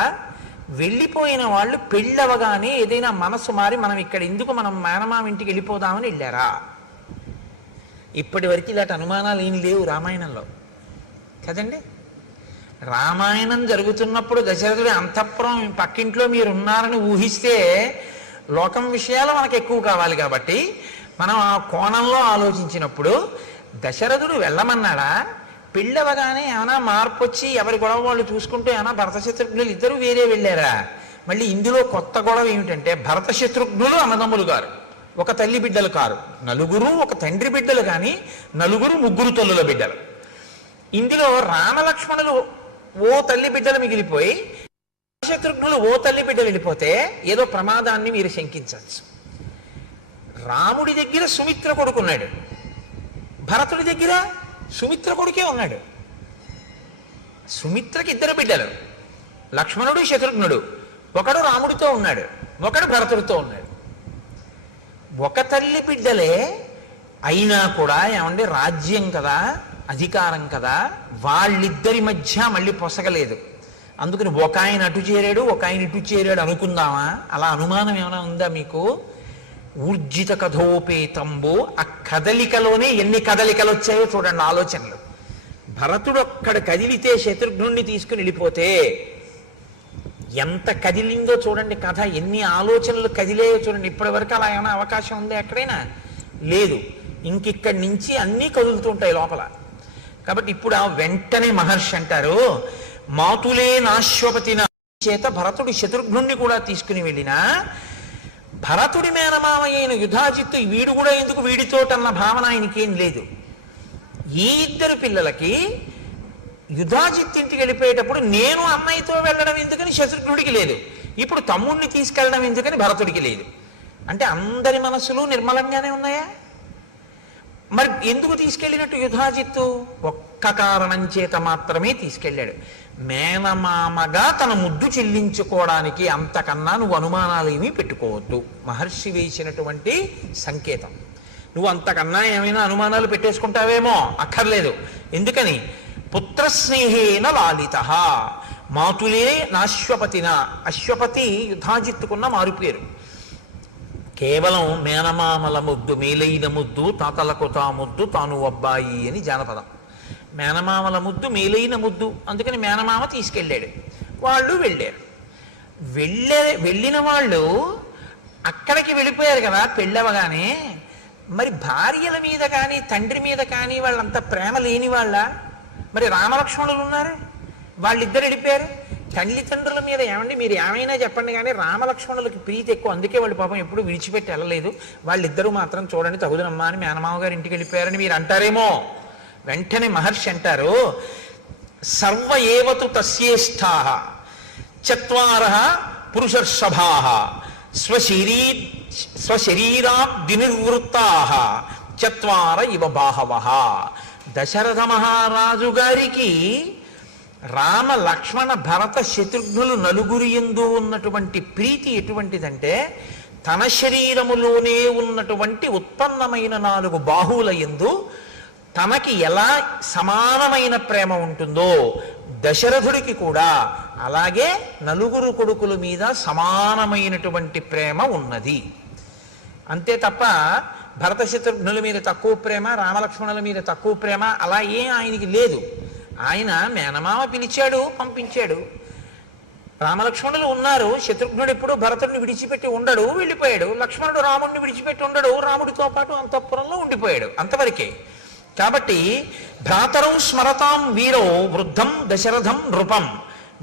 వెళ్ళిపోయిన వాళ్ళు పెళ్ళవగానే ఏదైనా మనస్సు మారి మనం ఇక్కడ ఎందుకు, మనం మేనమామ ఇంటికి వెళ్ళిపోదామని వెళ్ళారా? ఇప్పటి వరకు ఇలాంటి అనుమానాలు ఏం లేవు రామాయణంలో కదండి. రామాయణం జరుగుతున్నప్పుడు దశరథుడి అంతఃపురం పక్కింట్లో మీరు ఉన్నారని ఊహిస్తే లోకం విషయాలు మనకు ఎక్కువ కావాలి కాబట్టి మనం ఆ కోణంలో ఆలోచించినప్పుడు దశరథుడు వెళ్ళమన్నాడా? పెళ్ళవగానే ఏమైనా మార్పు వచ్చి ఎవరి గొడవ వాళ్ళు చూసుకుంటూ ఏమైనా భరత శత్రుఘ్నులు ఇద్దరు వేరే వెళ్ళారా? మళ్ళీ ఇందులో కొత్త గొడవ ఏమిటంటే, భరత శత్రుఘ్నులు అన్నదమ్ములు గారు, ఒక తల్లి బిడ్డలు కారు, నలుగురు ఒక తండ్రి బిడ్డలు, కానీ నలుగురు ముగ్గురు తల్లుల బిడ్డలు. ఇందులో రామలక్ష్మణులు ఓ తల్లి బిడ్డలు మిగిలిపోయి శత్రుఘ్నులు ఓ తల్లి బిడ్డలు వెళ్ళిపోతే ఏదో ప్రమాదాన్ని మీరు శంకించవచ్చు. రాముడి దగ్గర సుమిత్ర కొడుకున్నాడు, భరతుడి దగ్గర సుమిత్ర కొడుకే ఉన్నాడు. సుమిత్రకి ఇద్దరు బిడ్డలు, లక్ష్మణుడు శత్రుఘ్నుడు. ఒకడు రాముడితో ఉన్నాడు, ఒకడు భరతుడితో ఉన్నాడు. ఒక తల్లి బిడ్డలే అయినా కూడా ఏమంటే రాజ్యం కదా, అధికారం కదా, వాళ్ళిద్దరి మధ్య మళ్ళీ పొసగలేదు. అందుకని ఒక ఆయన అటు చేరాడు, ఒక ఆయన ఇటు చేరాడు అనుకుందామా? అలా అనుమానం ఏమైనా ఉందా మీకు? ఊర్జిత కథోపేతంబో, ఆ కదలికలోనే ఎన్ని కదలికలు వచ్చాయో చూడండి, ఆలోచనలు. భరతుడు అక్కడ కదిలితే శత్రుఘ్నుణ్ణి తీసుకుని వెళ్ళిపోతే ఎంత కదిలిందో చూడండి కథ, ఎన్ని ఆలోచనలు కదిలేయో చూడండి. ఇప్పటి వరకు అలా ఏమైనా అవకాశం ఉందా ఎక్కడైనా? లేదు. ఇంకిక్కడి నుంచి అన్నీ కదులుతుంటాయి లోపల. కాబట్టి ఇప్పుడు ఆ వెంటనే మహర్షి అంటారు, మాతులే నాశ్వపతిన చేత భరతుడు శత్రుఘ్నుణ్ణి కూడా తీసుకుని వెళ్ళినా భరతుడి మేనమామ అయిన యుధాజిత్తు వీడు కూడా ఎందుకు వీడితోటన్న భావన ఆయనకేం లేదు. ఈ ఇద్దరు పిల్లలకి యుధాజిత్ ఇంటికి వెళ్ళిపోయేటప్పుడు నేను అన్నయ్యతో వెళ్ళడం ఎందుకని శత్రుఘ్నుడికి లేదు, ఇప్పుడు తమ్ముడిని తీసుకెళ్ళడం ఎందుకని భరతుడికి లేదు. అంటే అందరి మనసులు నిర్మలంగానే ఉన్నాయా? మరి ఎందుకు తీసుకెళ్ళినట్టు యుధాజిత్తు? ఒక్క కారణం చేత మాత్రమే తీసుకెళ్ళాడు, మేనమామగా తన ముద్దు చెల్లించుకోవడానికి. అంతకన్నా నువ్వు అనుమానాలు ఏమీ పెట్టుకోవద్దు. మహర్షి వేసినటువంటి సంకేతం. నువ్వు అంతకన్నా ఏమైనా అనుమానాలు పెట్టేసుకుంటావేమో, అక్కర్లేదు. ఎందుకని? పుత్రస్నేహేన లాలిత, మాతులే నాశ్వపతిన. అశ్వపతి యుధాజిత్తుకున్న మారుపేరు. కేవలం మేనమామల ముద్దు మేలైన ముద్దు, తాతలకు తా ముద్దు తాను అబ్బాయి అని జానపదం. మేనమామల ముద్దు మేలైన ముద్దు, అందుకని మేనమామ తీసుకెళ్ళాడు. వాళ్ళు వెళ్ళారు. వెళ్ళిన వాళ్ళు అక్కడికి వెళ్ళిపోయారు కదా పెళ్ళవగానే. మరి భార్యల మీద కానీ తండ్రి మీద కానీ వాళ్ళంతా ప్రేమ లేని వాళ్ళ? మరి రామలక్ష్మణులు ఉన్నారు, వాళ్ళిద్దరు వెళ్ళిపోయారు. తల్లిదండ్రుల మీద ఏమండి మీరు ఏమైనా చెప్పండి కానీ రామలక్ష్మణులకి ప్రీతి ఎక్కువ, అందుకే వాళ్ళు పాపం ఎప్పుడు విడిచిపెట్టి వెళ్ళలేదు. వాళ్ళిద్దరూ మాత్రం చూడండి తగుదనమ్మా అని మేనమామ గారు ఇంటికి వెళ్ళిపోయారని మీరు అంటారేమో. వెంటనే మహర్షి అంటారు, సర్వ ఏవతు తస్యేష్టా చత్వారః పురుషర్షభాః స్వశరీరాబ్దినిర్వృత్తాః చత్వార ఇవ బాహవః. దశరథ మహారాజు గారికి రామ లక్ష్మణ భరత శత్రుఘ్నులు నలుగురి యందు ఉన్నటువంటి ప్రీతి ఎటువంటిదంటే, తన శరీరములోనే ఉన్నటువంటి ఉత్పన్నమైన 4 బాహువుల యందు తనకి ఎలా సమానమైన ప్రేమ ఉంటుందో దశరథుడికి కూడా అలాగే నలుగురు కొడుకుల మీద సమానమైనటువంటి ప్రేమ ఉన్నది. అంతే తప్ప భరత శత్రుఘ్నుల మీద తక్కువ ప్రేమ, రామలక్ష్మణుల మీద తక్కువ ప్రేమ అలా ఏం ఆయనకి లేదు. ఆయన మేనమామ పిలిచాడు, పంపించాడు. రామలక్ష్మణులు ఉన్నారు. శత్రుఘ్నుడు ఎప్పుడు భరతుడిని విడిచిపెట్టి ఉండడు, వెళ్ళిపోయాడు. లక్ష్మణుడు రాముడిని విడిచిపెట్టి ఉండడు, రాముడితో పాటు అంతఃపురంలో ఉండిపోయాడు. అంతవరకే. కాబట్టి భ్రాతరం స్మరతాం వీరో వృద్ధం దశరథం నృపం.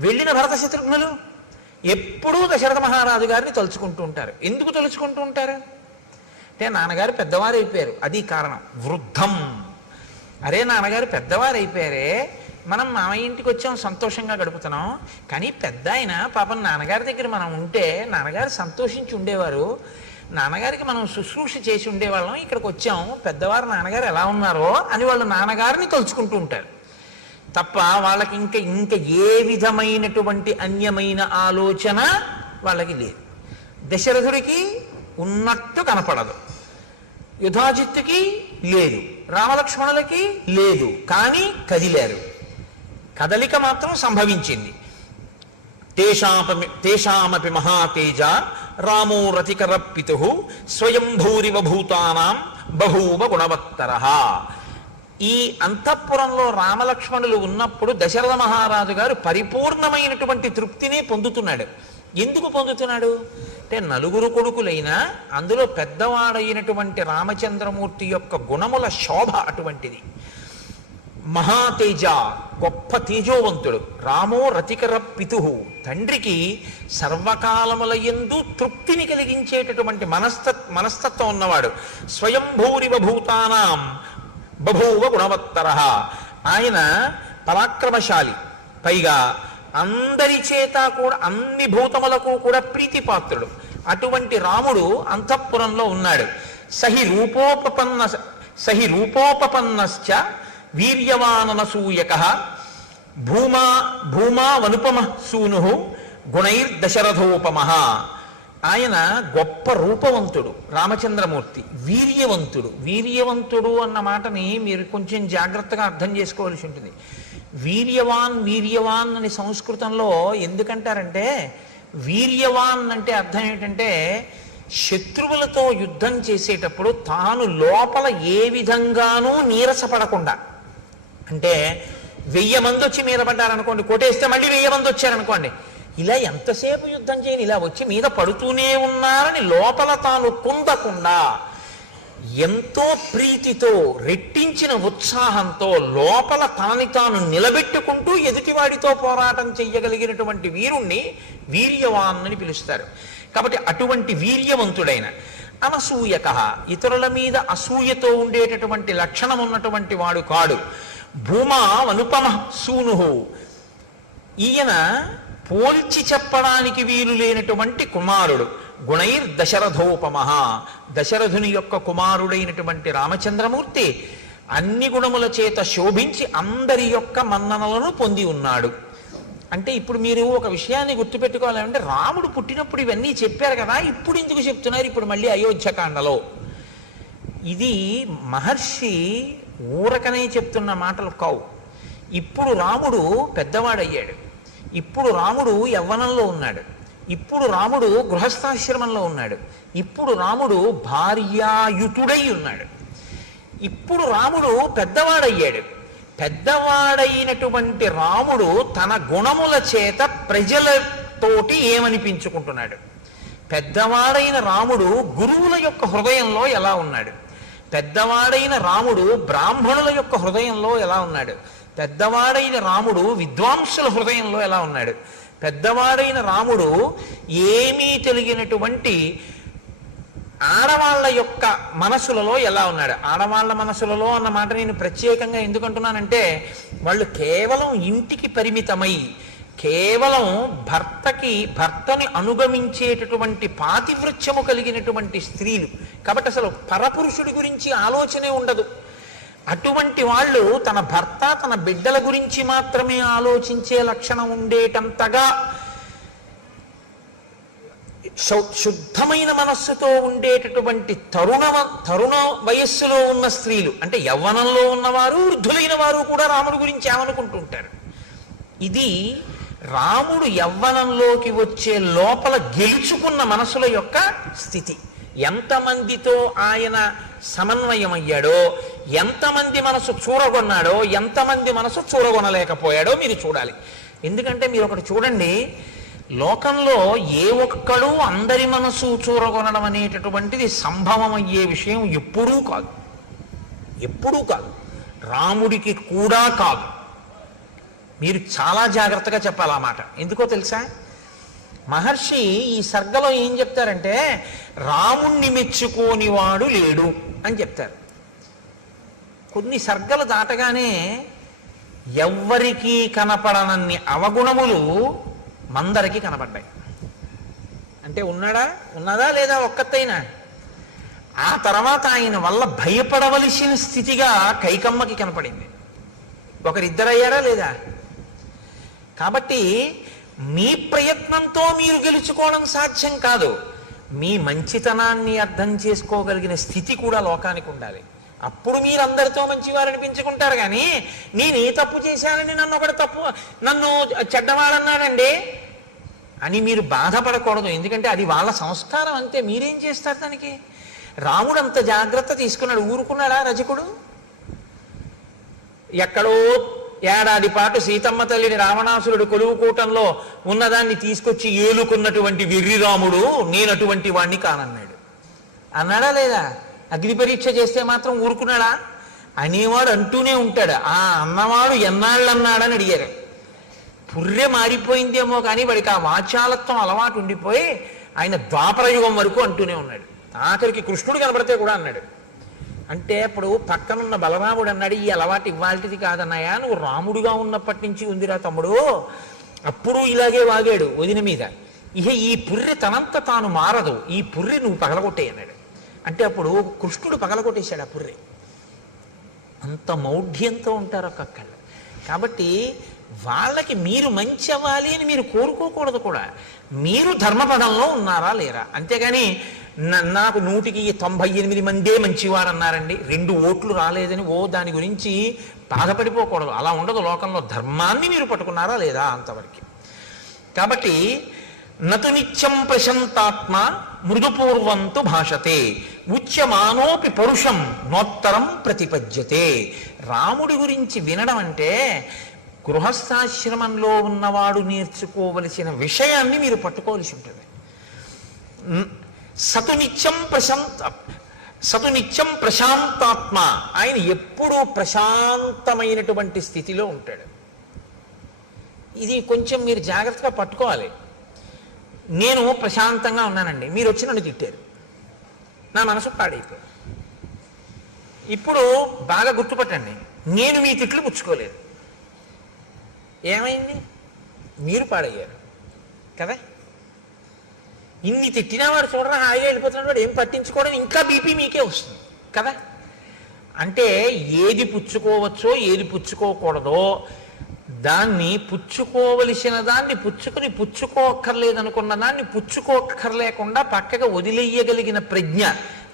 వెళ్ళిన భరత శత్రుఘ్నులు ఎప్పుడూ దశరథ మహారాజు గారిని తలుచుకుంటూ ఉంటారు. ఎందుకు తలుచుకుంటూ ఉంటారు అంటే, నాన్నగారు పెద్దవారు అయిపోయారు, అది కారణం. వృద్ధం, అరే నాన్నగారు పెద్దవారు అయిపోయారే, మనం మామయ్య ఇంటికి వచ్చాం, సంతోషంగా గడుపుతున్నాం. కానీ పెద్ద ఆయన పాపం నాన్నగారి దగ్గర మనం ఉంటే నాన్నగారు సంతోషించి ఉండేవారు, నాన్నగారికి మనం శుశ్రూష చేసి ఉండేవాళ్ళం, ఇక్కడికి వచ్చాం, పెద్దవారు నాన్నగారు ఎలా ఉన్నారో అని వాళ్ళు నాన్నగారిని తలుచుకుంటూ ఉంటారు తప్ప వాళ్ళకి ఇంకా ఏ విధమైనటువంటి అన్యమైన ఆలోచన వాళ్ళకి లేదు. దశరథుడికి ఉన్నట్టు కనపడదు, యుధాజిత్తుకి లేదు, రామలక్ష్మణులకి లేదు, కానీ కదిలారు. కదలిక మాత్రం సంభవించింది. తేషామపి మహాతేజ రామో రతికర పితుః స్వయంభూరివ భూతానాం బభూవ గుణవత్తరః. ఈ అంతఃపురంలో రామలక్ష్మణులు ఉన్నప్పుడు దశరథ మహారాజు గారు పరిపూర్ణమైనటువంటి తృప్తినే పొందుతున్నాడు. ఎందుకు పొందుతున్నాడు అంటే, నలుగురు కొడుకులైనా అందులో పెద్దవాడైనటువంటి రామచంద్రమూర్తి యొక్క గుణముల శోభ అటువంటిది. మహాతేజ, గొప్ప తేజోవంతుడు. రామో రతికర పితుః, తండ్రికి సర్వకాలముల యందు తృప్తిని కలిగించేటటువంటి మనస్తత్వం ఉన్నవాడు. స్వయంభూరివ భూతానాం బభూవ గుణవత్తరః, ఆయన పరాక్రమశాలి, పైగా అందరి చేత కూడా అన్ని భూతములకు కూడా ప్రీతిపాత్రుడు. అటువంటి రాముడు అంతఃపురంలో ఉన్నాడు. సహి రూపోపపన్నశ్చ వీర్యవాననసూయకః భూమా వనుపమ సూనుః గుణైర్దశరథోపమః. ఆయన గొప్ప రూపవంతుడు రామచంద్రమూర్తి, వీర్యవంతుడు అన్న మాటని మీరు కొంచెం జాగ్రత్తగా అర్థం చేసుకోవాల్సి ఉంటుంది. వీర్యవాన్ అని సంస్కృతంలో ఎందుకంటారంటే, వీర్యవాన్ అంటే అర్థం ఏంటంటే, శత్రువులతో యుద్ధం చేసేటప్పుడు తాను లోపల ఏ విధంగానూ నీరసపడకుండా, అంటే 1000 మంది వచ్చి మీద పడ్డారనుకోండి, కొట్టేస్తే మళ్ళీ 1000 మంది వచ్చారనుకోండి, ఇలా ఎంతసేపు యుద్ధం చేయని, ఇలా వచ్చి మీద పడుతూనే ఉన్నారని లోపల తాను కుందకుండా ఎంతో ప్రీతితో రెట్టించిన ఉత్సాహంతో లోపల తనని తాను నిలబెట్టుకుంటూ ఎదుటివాడితో పోరాటం చెయ్యగలిగినటువంటి వీరుణ్ణి వీర్యవాన్ అని పిలుస్తారు. కాబట్టి అటువంటి వీర్యవంతుడైన, అనసూయకః, ఇతరుల మీద అసూయతో ఉండేటటువంటి లక్షణం ఉన్నటువంటి వాడు కాడు. భూమా అనుపమ సూనుః, ఈయన పోల్చి చెప్పడానికి వీలు లేనటువంటి కుమారుడు. గుణైర్ దశరథోపమః, దశరథుని యొక్క కుమారుడైనటువంటి రామచంద్రమూర్తి అన్ని గుణముల చేత శోభించి అందరి యొక్క మన్ననలను పొంది ఉన్నాడు. అంటే ఇప్పుడు మీరు ఒక విషయాన్ని గుర్తుపెట్టుకోవాలంటే, రాముడు పుట్టినప్పుడు ఇవన్నీ చెప్పారు కదా, ఇప్పుడు ఎందుకు చెప్తున్నారు ఇప్పుడు మళ్ళీ అయోధ్యకాండలో? ఇది మహర్షి ఊరకనే చెప్తున్న మాటలు కావు. ఇప్పుడు రాముడు పెద్దవాడయ్యాడు, ఇప్పుడు రాముడు యవ్వనంలో ఉన్నాడు, ఇప్పుడు రాముడు గృహస్థాశ్రమంలో ఉన్నాడు, ఇప్పుడు రాముడు భార్యాయుతుడై ఉన్నాడు, ఇప్పుడు రాముడు పెద్దవాడయ్యాడు. పెద్దవాడైనటువంటి రాముడు తన గుణముల చేత ప్రజలతోటి ఏమనిపించుకుంటున్నాడు? పెద్దవాడైన రాముడు గురువుల యొక్క హృదయంలో ఎలా ఉన్నాడు? పెద్దవాడైన రాముడు బ్రాహ్మణుల యొక్క హృదయంలో ఎలా ఉన్నాడు? పెద్దవాడైన రాముడు విద్వాంసుల హృదయంలో ఎలా ఉన్నాడు? పెద్దవాడైన రాముడు ఏమీ తెలియనటువంటి ఆడవాళ్ళ యొక్క మనసులలో ఎలా ఉన్నాడు? ఆడవాళ్ళ మనసులలో అన్న మాట నేను ప్రత్యేకంగా ఎందుకంటున్నానంటే, వాళ్ళు కేవలం ఇంటికి పరిమితమై కేవలం భర్తని అనుగమించేటటువంటి పాతివృత్యము కలిగినటువంటి స్త్రీలు కాబట్టి అసలు పరపురుషుడి గురించి ఆలోచనే ఉండదు. అటువంటి వాళ్ళు తన భర్త తన బిడ్డల గురించి మాత్రమే ఆలోచించే లక్షణం ఉండేటంతగా శుద్ధమైన మనస్సుతో ఉండేటటువంటి తరుణ వయస్సులో ఉన్న స్త్రీలు, అంటే యవ్వనంలో ఉన్నవారు వృద్ధులైన వారు కూడా రాముడి గురించి ఏమనుకుంటుంటారు. ఇది రాముడు యవ్వనంలోకి వచ్చే లోపల గెలుచుకున్న మనసుల యొక్క స్థితి. ఎంతమందితో ఆయన సమన్వయమయ్యాడో, ఎంతమంది మనసు చూరగొన్నాడో, ఎంతమంది మనసు చూరగొనలేకపోయాడో మీరు చూడాలి. ఎందుకంటే మీరు ఒకటి చూడండి, లోకంలో ఏ ఒక్కడూ అందరి మనసు చూరగొనడం అనేటటువంటిది సంభవం అయ్యే విషయం ఎప్పుడూ కాదు, ఎప్పుడూ కాదు, రాముడికి కూడా కాదు. మీరు చాలా జాగ్రత్తగా చెప్పాలి ఆ మాట. ఎందుకో తెలుసా? మహర్షి ఈ సర్గలో ఏం చెప్తారంటే, రాముణ్ణి మెచ్చుకోని వాడు లేడు అని చెప్తారు. కొన్ని సర్గలు దాటగానే ఎవ్వరికీ కనపడనన్ని అవగుణములు మందరికి కనపడ్డాయి. అంటే ఉన్నదా లేదా ఒక్కతైనా? ఆ తర్వాత ఆయన వల్ల భయపడవలసిన స్థితిగా కైకమ్మకి కనపడింది. ఒకరిద్దరయ్యారా లేదా? కాబట్టి మీ ప్రయత్నంతో మీరు గెలుచుకోవడం సాధ్యం కాదు. మీ మంచితనాన్ని అర్థం చేసుకోగలిగిన స్థితి కూడా లోకానికి ఉండాలి. అప్పుడు మీరందరితో మంచివారు అనిపించుకుంటారు. కానీ నేను ఏ తప్పు చేశానని నన్ను చెడ్డవాడన్నాడండి అని మీరు బాధపడకూడదు. ఎందుకంటే అది వాళ్ళ సంస్కారం, అంతే. మీరేం చేస్తారు దానికి? రాముడు అంత జాగ్రత్త తీసుకున్నాడు. ఊరుకున్నాడా రజకుడు? ఎక్కడో ఏడాది పాటు సీతమ్మ తల్లిని రావణాసురుడు కొలువుకూటంలో ఉన్నదాన్ని తీసుకొచ్చి ఏలుకున్నటువంటి వెర్రి రాముడు నేనటువంటి వాణ్ణి కానన్నాడు. అన్నాడా లేదా? అగ్ని పరీక్ష చేస్తే మాత్రం ఊరుకున్నాడా? అనేవాడు అంటూనే ఉంటాడు. ఆ అన్నవాడు ఎన్నాళ్ళు అన్నాడని అడిగారు. పుర్రె మారిపోయిందేమో కానీ వాడికి ఆ వాచాలత్వం అలవాటు ఉండిపోయి ఆయన ద్వాపరయుగం వరకు అంటూనే ఉన్నాడు. ఆఖరికి కృష్ణుడు కనబడితే కూడా అన్నాడు. అంటే అప్పుడు పక్కనున్న బలరాముడు అన్నాడు, ఈ అలవాటు ఇవ్వాల్టిది కాదన్నాయా, నువ్వు రాముడుగా ఉన్నప్పటి నుంచి ఉందిరా తమ్ముడు, అప్పుడు ఇలాగే వాగాడు వదిన మీద. ఇహ ఈ పుర్రె తనంత తాను మారదు, ఈ పుర్రె నువ్వు పగలగొట్టే అన్నాడు. అంటే అప్పుడు కృష్ణుడు పగలగొట్టేశాడు ఆ పుర్రె. అంత మౌఢ్యంతో ఉంటారు ఒక్కొక్కళ్ళు. కాబట్టి వాళ్ళకి మీరు మంచి అవ్వాలి అని మీరు కోరుకోకూడదు కూడా. మీరు ధర్మపదంలో ఉన్నారా లేరా? అంతేగాని నాకు 198 మందే మంచివారు అన్నారండి, 2 ఓట్లు రాలేదని దాని గురించి బాధపడిపోకూడదు. అలా ఉండదు లోకంలో. ధర్మాన్ని మీరు పట్టుకున్నారా లేదా అంతవరకు. కాబట్టి నతు నిత్యం ప్రశంతాత్మ మృదుపూర్వంతు భాషతే ఉచ్యమానోపి పరుషం నోత్తరం ప్రతిపద్యతే. రాముడి గురించి వినడం అంటే గృహస్థాశ్రమంలో ఉన్నవాడు నేర్చుకోవలసిన విషయాన్ని మీరు పట్టుకోవలసి ఉంటుంది. సతు నిత్యం ప్రశాంతాత్మ, ఆయన ఎప్పుడూ ప్రశాంతమైనటువంటి స్థితిలో ఉంటాడు. ఇది కొంచెం మీరు జాగ్రత్తగా పట్టుకోవాలి. నేను ప్రశాంతంగా ఉన్నానండి, మీరు వచ్చి నన్ను తిట్టారు, నా మనసు పాడైపోయింది. ఇప్పుడు బాగా గుర్తుపట్టండి, నేను మీ తిట్లు పుచ్చుకోలేదు. ఏమైంది? మీరు పాడయ్యారు కదా. ఇన్ని తిట్టినా వాడు చూడరా హాయిగా వెళ్ళిపోతున్నాడు, వాడు ఏం పట్టించుకోవడం, ఇంకా బీపీ మీకే వస్తుంది కదా. అంటే ఏది పుచ్చుకోవచ్చో ఏది పుచ్చుకోకూడదో దాన్ని పుచ్చుకోవలసిన దాన్ని పుచ్చుకుని పుచ్చుకోక్కర్లేదనుకున్న దాన్ని పుచ్చుకోక్కర్లేకుండా పక్కగా వదిలేయగలిగిన ప్రజ్ఞ,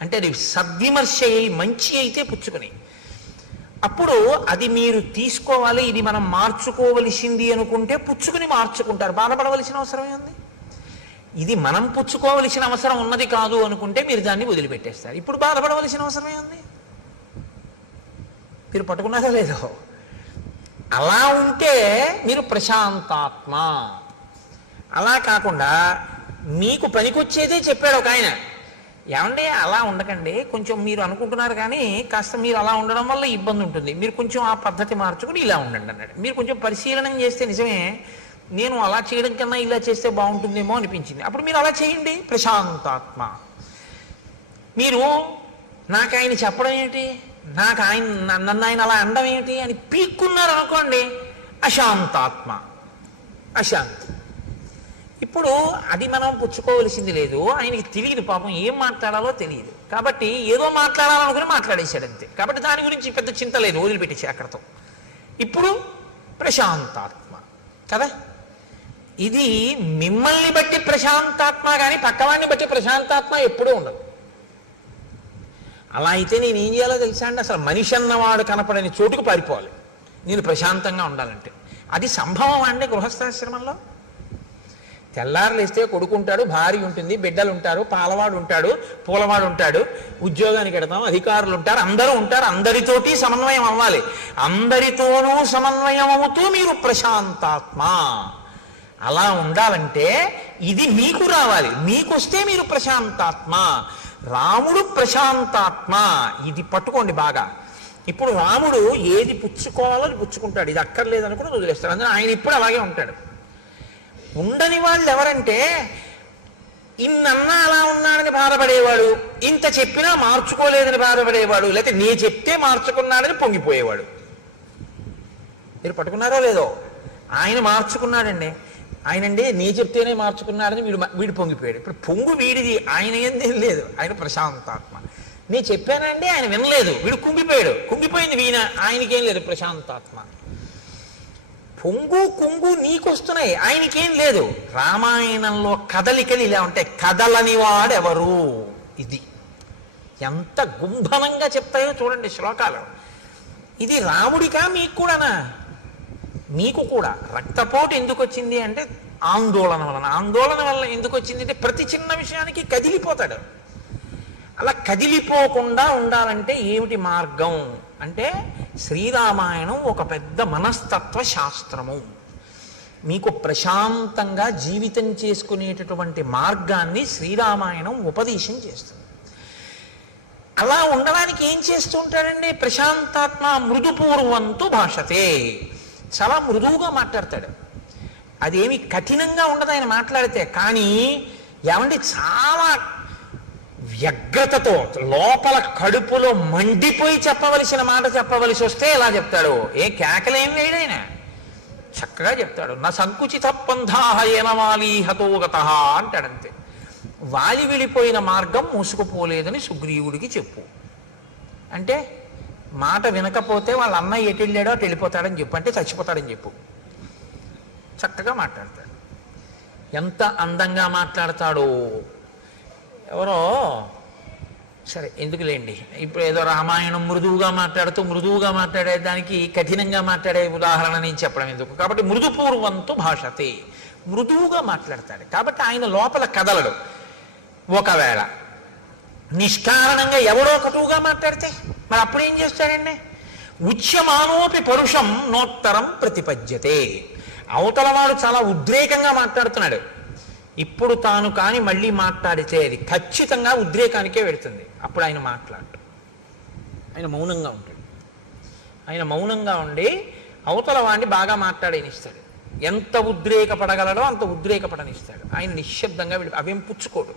అంటే అది సద్విమర్శ అయి మంచి అయితే పుచ్చుకుని, అప్పుడు అది మీరు తీసుకోవాలి, ఇది మనం మార్చుకోవలసింది అనుకుంటే పుచ్చుకుని మార్చుకుంటారు. బాధపడవలసిన అవసరమే ఉంది. ఇది మనం పుచ్చుకోవలసిన అవసరం ఉన్నది కాదు అనుకుంటే మీరు దాన్ని వదిలిపెట్టేస్తారు. ఇప్పుడు బాధపడవలసిన అవసరమే ఉంది. మీరు పట్టుకున్నారో లేదో. అలా ఉంటే మీరు ప్రశాంతాత్మ. అలా కాకుండా మీకు పనికొచ్చేదే చెప్పాడు ఒక ఆయన, ఏమండి అలా ఉండకండి, కొంచెం మీరు అనుకుంటున్నారు కానీ కాస్త మీరు అలా ఉండడం వల్ల ఇబ్బంది ఉంటుంది, మీరు కొంచెం ఆ పద్ధతి మార్చుకుని ఇలా ఉండండి అన్నాడు. మీరు కొంచెం పరిశీలన చేస్తే నిజమే, నేను అలా చేయడం కన్నా ఇలా చేస్తే బాగుంటుందేమో అనిపించింది. అప్పుడు మీరు అలా చేయండి, ప్రశాంతాత్మ. మీరు నాకు ఆయన చెప్పడం ఏంటి, నాకు ఆయన నన్ను ఆయన అలా అనడం ఏంటి అని పీక్కున్నారు అనుకోండి, అశాంతాత్మ, అశాంతి. ఇప్పుడు అది మనం పుచ్చుకోవలసింది లేదు. ఆయనకి తెలియదు పాపం, ఏం మాట్లాడాలో తెలియదు, కాబట్టి ఏదో మాట్లాడాలనుకుని మాట్లాడేశాడు అంతే. కాబట్టి దాని గురించి పెద్ద చింత లేదు, వదిలిపెట్టేసి అక్కడతో. ఇప్పుడు ప్రశాంతాత్మ కదా. ఇది మిమ్మల్ని బట్టి ప్రశాంతాత్మ కానీ పక్కవాడిని బట్టి ప్రశాంతాత్మ ఎప్పుడూ ఉండదు. అలా అయితే నేను ఏం చేయాలో తెలుసా అండి, అసలు మనిషి అన్నవాడు కనపడని చోటుకు పారిపోవాలి నేను ప్రశాంతంగా ఉండాలంటే. అది సంభవం అండి గృహస్థాశ్రమంలో. తెల్లారులేస్తే కొడుకుంటాడు, భార్య ఉంటుంది, బిడ్డలు ఉంటారు, పాలవాడు ఉంటాడు, పూలవాడు ఉంటాడు, ఉద్యోగానికి వెడతాం, అధికారులు ఉంటారు, అందరూ ఉంటారు. అందరితోటి సమన్వయం అవ్వాలి. అందరితోనూ సమన్వయం అవుతూ మీరు ప్రశాంతాత్మ. అలా ఉండాలంటే ఇది మీకు రావాలి. మీకు వస్తే మీరు ప్రశాంతాత్మ. రాముడు ప్రశాంతాత్మ. ఇది పట్టుకోండి బాగా. ఇప్పుడు రాముడు ఏది పుచ్చుకోవాలో అది పుచ్చుకుంటాడు, ఇది అక్కర్లేదని కూడా వదిలేస్తాడు. అందులో ఆయన ఇప్పుడు అలాగే ఉంటాడు. ఉండని వాళ్ళు ఎవరంటే ఇన్నన్నా అలా ఉన్నాడని బాధపడేవాడు, ఇంత చెప్పినా మార్చుకోలేదని బాధపడేవాడు, లేకపోతే నీ చెప్తే మార్చుకున్నాడని పొంగిపోయేవాడు. మీరు పట్టుకున్నారో లేదో. ఆయన మార్చుకున్నాడండి, ఆయనండి నీ చెప్తేనే మార్చుకున్నాడని వీడు పొంగిపోయాడు. ఇప్పుడు పొంగు వీడిది, ఆయన ఏందేం లేదు, ఆయన ప్రశాంతాత్మ. నీ చెప్పానండి, ఆయన వినలేదు, వీడు కుంగిపోయాడు, కుంగిపోయింది వీణ, ఆయనకేం లేదు, ప్రశాంతాత్మ. పొంగు కుంగు నీకొస్తున్నాయి, ఆయనకేం లేదు. రామాయణంలో కదలికలు ఇలా ఉంటాయి, కదలని వాడెవరు. ఇది ఎంత గుంభనంగా చెప్తాయో చూడండి శ్లోకాలు. ఇది రాముడికా మీకు కూడానా? మీకు కూడా. రక్తపోటు ఎందుకు వచ్చింది అంటే ఆందోళన వలన. ఆందోళన వలన ఎందుకు వచ్చింది అంటే ప్రతి చిన్న విషయానికి కదిలిపోతాడు. అలా కదిలిపోకుండా ఉండాలంటే ఏమిటి మార్గం అంటే శ్రీరామాయణం ఒక పెద్ద మనస్తత్వ శాస్త్రము. మీకు ప్రశాంతంగా జీవితం చేసుకునేటటువంటి మార్గాన్ని శ్రీరామాయణం ఉపదేశం చేస్తుంది. అలా ఉండడానికి ఏం చేస్తూ ఉంటాడండి ప్రశాంతాత్మ? మృదుపూర్వంతో భాషతే. చాలా మృదువుగా మాట్లాడతాడు. అదేమి కఠినంగా ఉండదు ఆయన మాట్లాడితే. కానీ ఏమండి చాలా వ్యగ్రతతో లోపల కడుపులో మండిపోయి చెప్పవలసిన మాట చెప్పవలసి వస్తే ఎలా చెప్తాడు? ఏ కేకలేం వేయడైనా చక్కగా చెప్తాడు. నా సంకుచిత పంథాహ ఏనవాలి హతోగత అంటాడంతే. వాలి వెళ్ళిపోయిన మార్గం మూసుకుపోలేదని సుగ్రీవుడికి చెప్పు అంటే, మాట వినకపోతే వాళ్ళ అన్నయ్య ఎటు వెళ్ళాడో అటు వెళ్ళిపోతాడని చెప్పు అంటే చచ్చిపోతాడని చెప్పు. చక్కగా మాట్లాడతాడు. ఎంత అందంగా మాట్లాడతాడో. ఎవరో సరే ఎందుకులేండి, ఇప్పుడు ఏదో రామాయణం మృదువుగా మాట్లాడేదానికి కఠినంగా మాట్లాడే ఉదాహరణ నేను చెప్పడం ఎందుకు. కాబట్టి మృదుపూర్వంతో భాషతే, మృదువుగా మాట్లాడతాడు. కాబట్టి ఆయన లోపల కదలడు. ఒకవేళ నిష్కారణంగా ఎవడో కటువుగా మాట్లాడితే మరి అప్పుడు ఏం చేస్తాడండి? ఉచ్యమానోపి పరుషం నోత్తరం ప్రతిపద్యతే. అవతల వాడు చాలా ఉద్రేకంగా మాట్లాడుతున్నాడు, ఇప్పుడు తాను కానీ మళ్ళీ మాట్లాడితే అది ఖచ్చితంగా ఉద్రేకానికే వెళుతుంది. అప్పుడు ఆయన మాట్లాడు, ఆయన మౌనంగా ఉంటాడు. ఆయన మౌనంగా ఉండి అవతల వాడిని బాగా మాట్లాడనిస్తాడు. ఎంత ఉద్రేకపడగలడో అంత ఉద్రేకపడనిస్తాడు. ఆయన నిశ్శబ్దంగా అవేం పుచ్చుకోడు.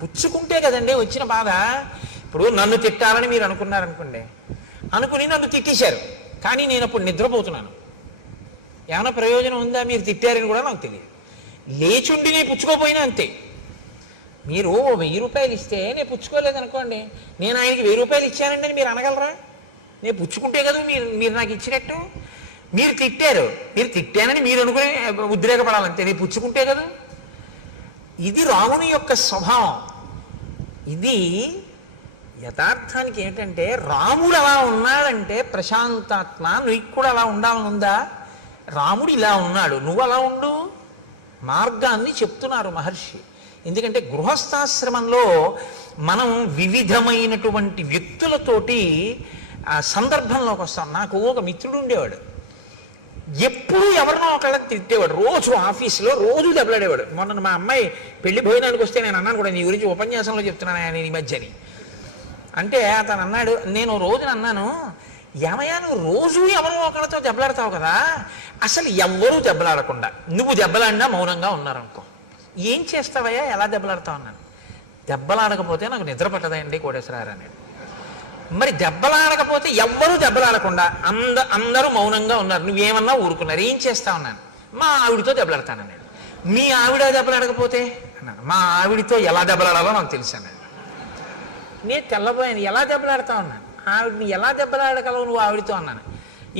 పుచ్చుకుంటే కదండి వచ్చిన బాధ. ఇప్పుడు నన్ను తిట్టాలని మీరు అనుకున్నారనుకోండి, అనుకుని నన్ను తిట్టేశారు, కానీ నేను అప్పుడు నిద్రపోతున్నాను. ఏమైనా ప్రయోజనం ఉందా? మీరు తిట్టారని కూడా నాకు తెలియదు. లేచుండి నేను పుచ్చుకోపోయినా అంతే. మీరు 1000 రూపాయలు ఇస్తే నేను పుచ్చుకోలేదనుకోండి, నేను ఆయనకి 1000 రూపాయలు ఇచ్చానండి అని మీరు అనగలరా? నేను పుచ్చుకుంటే కదా మీరు నాకు ఇచ్చినట్టు. మీరు తిట్టారు, మీరు తిట్టానని మీరు అనుకుని ఉద్రేకపడాలంతే, నేను పుచ్చుకుంటే కదా. ఇది రాముని యొక్క స్వభావం. ఇది యథార్థానికి ఏంటంటే రాముడు అలా ఉన్నాడంటే ప్రశాంతాత్మ, నువ్వు కూడా అలా ఉండాలనుందా? రాముడు ఇలా ఉన్నాడు, నువ్వు అలా ఉండు. మార్గాన్ని చెప్తున్నారు మహర్షి. ఎందుకంటే గృహస్థాశ్రమంలో మనం వివిధమైనటువంటి వ్యక్తులతోటి సందర్భంలోకి వస్తాం. నాకు ఒక మిత్రుడు ఉండేవాడు, ఎప్పుడూ ఎవరినో ఒకళ్ళని తిట్టేవాడు. రోజు ఆఫీసులో రోజు దెబ్బలాడేవాడు. మొన్న మా అమ్మాయి పెళ్లి భోజనానికి వస్తే నేను అన్నాను కూడా, నీ గురించి ఉపన్యాసంలో చెప్తున్నాను ఆయన ఈ మధ్యని. అంటే అతను అన్నాడు, నేను రోజున అన్నాను, ఏమయ్యా నువ్వు రోజు ఎవరో ఒకరితో దెబ్బలాడతావు కదా, అసలు ఎవ్వరూ దెబ్బలాడకుండా నువ్వు దెబ్బలాడినా మౌనంగా ఉన్నారనుకో, ఏం చేస్తావయ్యా, ఎలా దెబ్బలాడతావు అన్నాను. దెబ్బలాడకపోతే నాకు నిద్ర పట్టదండి కోటేశ్వరారు అన్నాడు. మరి దెబ్బలాడకపోతే ఎవ్వరూ దెబ్బలాడకుండా అందరూ మౌనంగా ఉన్నారు, నువ్వేమన్నా ఊరుకున్నారు, ఏం చేస్తావు అన్నాను. మా ఆవిడితో దెబ్బలాడతానన్నాడు. మీ ఆవిడ దెబ్బలాడకపోతే అన్నాను. మా ఆవిడితో ఎలా దెబ్బలాడాలో నాకు తెలుసు అన్నాడు. నేను తెల్లబోయాను, ఎలా దెబ్బలాడతావు అన్నాను. ఆవిడని ఎలా దెబ్బలాడగలవు నువ్వు ఆవిడతో అన్నాను.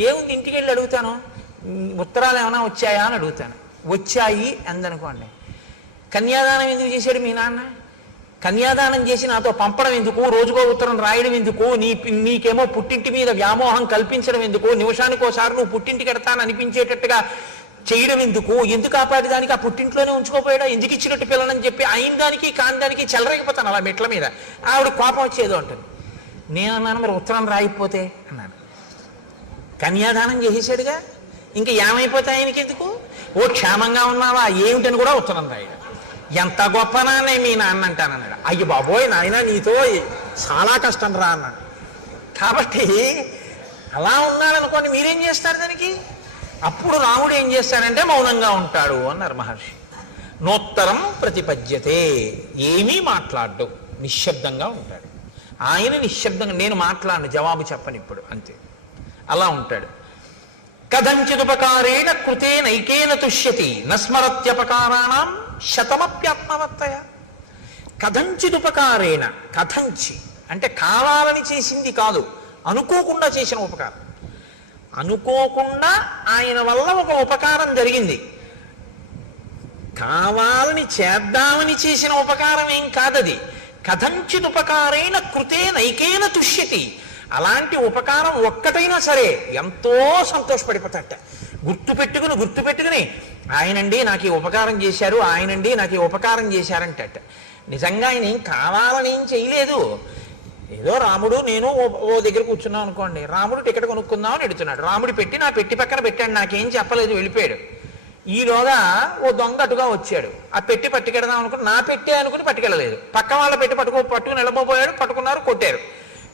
ఏముంది, ఇంటికి వెళ్ళి అడుగుతాను, ఉత్తరాలు ఏమైనా వచ్చాయా అని అడుగుతాను. వచ్చాయి అందనుకోండి. కన్యాదానం ఎందుకు చేశాడు మీ నాన్న? కన్యాదానం చేసి నాతో పంపడం ఎందుకు, రోజుకో ఉత్తరం రాయడం ఎందుకు, నీకేమో పుట్టింటి మీద వ్యామోహం కల్పించడం ఎందుకు, నిమిషానికోసారి నువ్వు పుట్టింటికి ఎడతాను అనిపించేటట్టుగా చేయడం ఎందుకు, ఎందుకు కాపాడి దానికి ఆ పుట్టింట్లోనే ఉంచుకోపోయాడా, ఎందుకు ఇచ్చినట్టు పిల్లలని చెప్పి అయిన దానికి కాని దానికి చెలరైపోతాను అలా మెట్ల మీద. ఆవిడ కోపం వచ్చేదో అంటుంది. నేను అన్నాను, మరి ఉత్తరం రాయిపోతే అన్నాను. కన్యాదానం చేసేసాడుగా, ఇంకా ఏమైపోతాయి ఆయనకి ఎందుకు, ఓ క్షేమంగా ఉన్నావా ఏమిటని కూడా ఉత్తరం రాయడు. ఎంత గొప్ప నాన్నే మీ నాన్న అంటానన్నాడు. అయ్య బాబోయ్ నాయన నీతో చాలా కష్టం రా అన్నాడు. కాబట్టి అలా ఉన్నాడనుకోండి, మీరేం చేస్తారు దానికి? అప్పుడు రాముడు ఏం చేస్తాడంటే మౌనంగా ఉంటాడు అన్నారు మహర్షి. నోత్తరం ప్రతిపద్యతే, ఏమీ మాట్లాడ్డు, నిశ్శబ్దంగా ఉంటాడు. ఆయన నిశ్శబ్దంగా, నేను మాట్లాడను, జవాబు చెప్పను ఇప్పుడు, అంతే, అలా ఉంటాడు. కథంచిదుపకారేణ కృతే నైకేన తుష్యతి నస్మరత్యపకారాణం శతమప్యాత్మవత్తయ. కథంచిదుపకారేణ, కథంచి అంటే కావాలని చేసింది కాదు, అనుకోకుండా చేసిన ఉపకారం. అనుకోకుండా ఆయన వల్ల ఒక ఉపకారం జరిగింది, కావాలని చేద్దామని చేసిన ఉపకారం ఏం కాదది. కథంచిదుపకారేణ కృతే నైకేన తుష్యతి, అలాంటి ఉపకారం ఒక్కటైనా సరే ఎంతో సంతోషపడిపోతాట. గుర్తుపెట్టుకుని ఆయనండి నాకు ఈ ఉపకారం చేశారు, ఆయనండి నాకు ఈ ఉపకారం చేశారంటట. నిజంగా ఆయన ఏం కావాలని ఏం చేయలేదు. ఏదో రాముడు నేను ఓ దగ్గర కూర్చున్నాం అనుకోండి, రాముడు టికెట్ కొనుక్కుందామని ఎడుతున్నాడు, రాముడి పెట్టి నా పెట్టి పక్కన పెట్టాడు, నాకేం చెప్పలేదు, వెళ్ళిపోయాడు. ఈలోగా ఓ దొంగ అటుగా వచ్చాడు, ఆ పెట్టి పట్టుకెడదాం అనుకుని నా పెట్టే అనుకుని పట్టుకెళ్ళలేదు, పక్క వాళ్ళ పెట్టి పట్టుకుని వెళ్ళబోయాడు, పట్టుకున్నారు, కొట్టారు.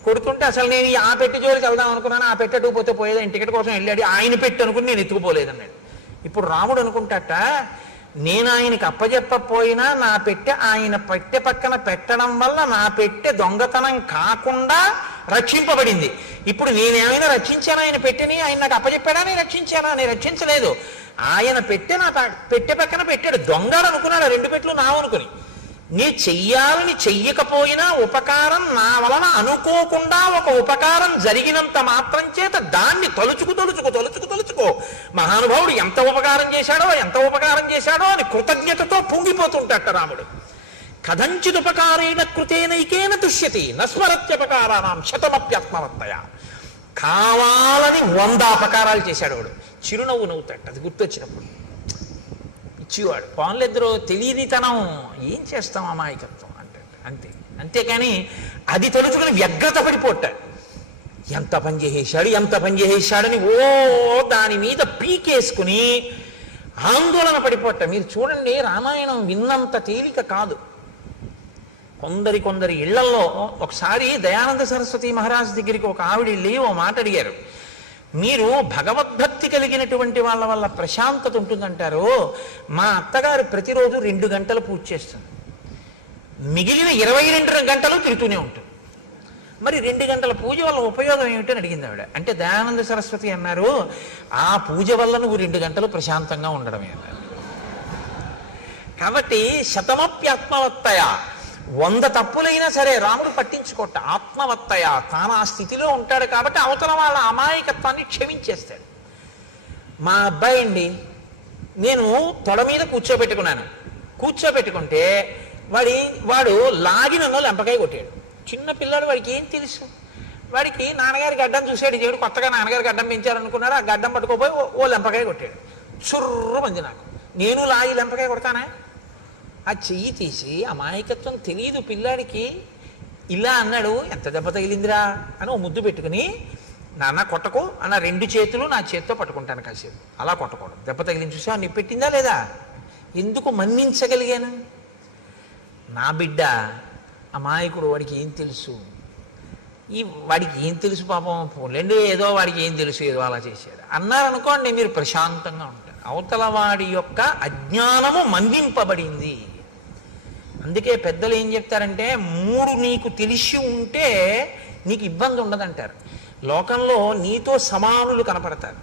కొడుతుంటే అసలు నేను ఆ పెట్టి జోలికి వెళ్దాం అనుకున్నాను, ఆ పెట్టి అటుకుపోతే పోయేది, టికెట్ కోసం వెళ్ళాడు, ఆయన పెట్టి అనుకుని నేను ఎత్తుకుపోలేదన్నాడు. ఇప్పుడు రాముడు అనుకుంటాట, నేను ఆయనకి అప్పచెప్పపోయినా నా పెట్టె ఆయన పెట్టె పక్కన పెట్టడం వల్ల నా పెట్టె దొంగతనం కాకుండా రక్షింపబడింది. ఇప్పుడు నేనేమైనా రక్షించానా ఆయన పెట్టెని? ఆయన నాకు అప్పచెప్పాడా, నేను రక్షించానా? నేను రక్షించలేదు. ఆయన పెట్టె నా పెట్టె పక్కన పెట్టాడు, దొంగడు అనుకున్నాడు, రెండు పెట్లు నావనుకుని. నీ చెయ్యాలని చెయ్యకపోయినా ఉపకారం నా వలన అనుకోకుండా ఒక ఉపకారం జరిగినంత మాత్రం చేత దాన్ని తలుచుకో మహానుభావుడు ఎంత ఉపకారం చేశాడో అని కృతజ్ఞతతో పొంగిపోతుంటాట రాముడు. కథంచిదుపకారేణ కృతేనైకేన తుష్యతి నస్మరత్యపకారాణం శతమప్యాత్మవత్తయ. కావాలని 100 అపకారాలు చేశాడు వాడు, చిరునవ్వు నవ్వుతాడు అది గుర్తొచ్చినప్పుడు. ఇచ్చివాడు పాన్లిద్దరూ తెలియనితనం, ఏం చేస్తాం అమాయకత్వం అంటాడు, అంతే. అంతేకాని అది తలుచుకుని వ్యగ్రత పడిపోతాడు, ఎంత పని చేసేశాడని ఓ దాని మీద పీకేసుకుని ఆందోళన పడిపోట. మీరు చూడండి, రామాయణం విన్నంత తేలిక కాదు. కొందరి ఇళ్లలో ఒకసారి దయానంద సరస్వతి మహారాజ్ దగ్గరికి ఒక ఆవిడ వెళ్ళి ఓ మాట అడిగారు, మీరు భగవద్భక్తి కలిగినటువంటి వాళ్ళ వల్ల ప్రశాంతత ఉంటుందంటారు, మా అత్తగారు ప్రతిరోజు 2 గంటలు పూజ చేస్తుంది, మిగిలిన 22 గంటలు తిరుగుతూనే ఉంటుంది, మరి 2 గంటల పూజ వల్ల ఉపయోగం ఏమిటని అడిగింది ఆవిడ. అంటే దయానంద సరస్వతి అన్నారు, ఆ పూజ వల్ల నువ్వు 2 గంటలు ప్రశాంతంగా ఉండడమే అన్నారు. కాబట్టి శతమప్యాత్మవత్తయ, 100 తప్పులైనా సరే రాముడు పట్టించుకోట, ఆత్మవత్తయ, తాను ఆ స్థితిలో ఉంటాడు కాబట్టి అవతల వాళ్ళ అమాయకత్వాన్ని క్షమించేస్తాడు. మా అబ్బాయి అండి, నేను తొడ మీద కూర్చోబెట్టుకుంటే వాడు లాగి నన్ను లెంపకాయ కొట్టాడు. చిన్న పిల్లాడు, వాడికి ఏం తెలుసు? వాడికి నాన్నగారి గడ్డం చూసాడు, దేవుడు కొత్తగా నాన్నగారి గడ్డం పెంచారనుకున్నాడు, ఆ గడ్డం పట్టుకోపోయి ఓ లెంపకాయ కొట్టాడు. చుర్రమంది నాకు. నేను లాగి లెంపకాయ కొడతానా? ఆ చెయ్యి తీసి, అమాయకత్వం తెలియదు పిల్లాడికి, ఇలా అన్నాడు. ఎంత దెబ్బ తగిలిందిరా అని ఓ ముద్దు పెట్టుకుని, నాన్న కొట్టకు అన్న, 2 చేతులు నా చేతితో పట్టుకుంటాను కాసేపు. అలా కొట్టకూడదు. దెబ్బ తగిలింది చూసా, నీ పెట్టిందా లేదా? ఎందుకు మన్నించగలిగాను? నా బిడ్డ అమాయకుడు, వాడికి ఏం తెలుసు? వాడికి ఏం తెలుసు పాపం, పోలేండి ఏదో వాడికి ఏం తెలుసు, ఏదో అలా చేశాడు అన్నారనుకోండి, మీరు ప్రశాంతంగా ఉంటారు. అవతల వాడి యొక్క అజ్ఞానము మన్నింపబడింది. అందుకే పెద్దలు ఏం చెప్తారంటే, 3 నీకు తెలిసి ఉంటే నీకు ఇబ్బంది ఉండదంటారు. లోకంలో నీతో సమానులు కనపడతారు,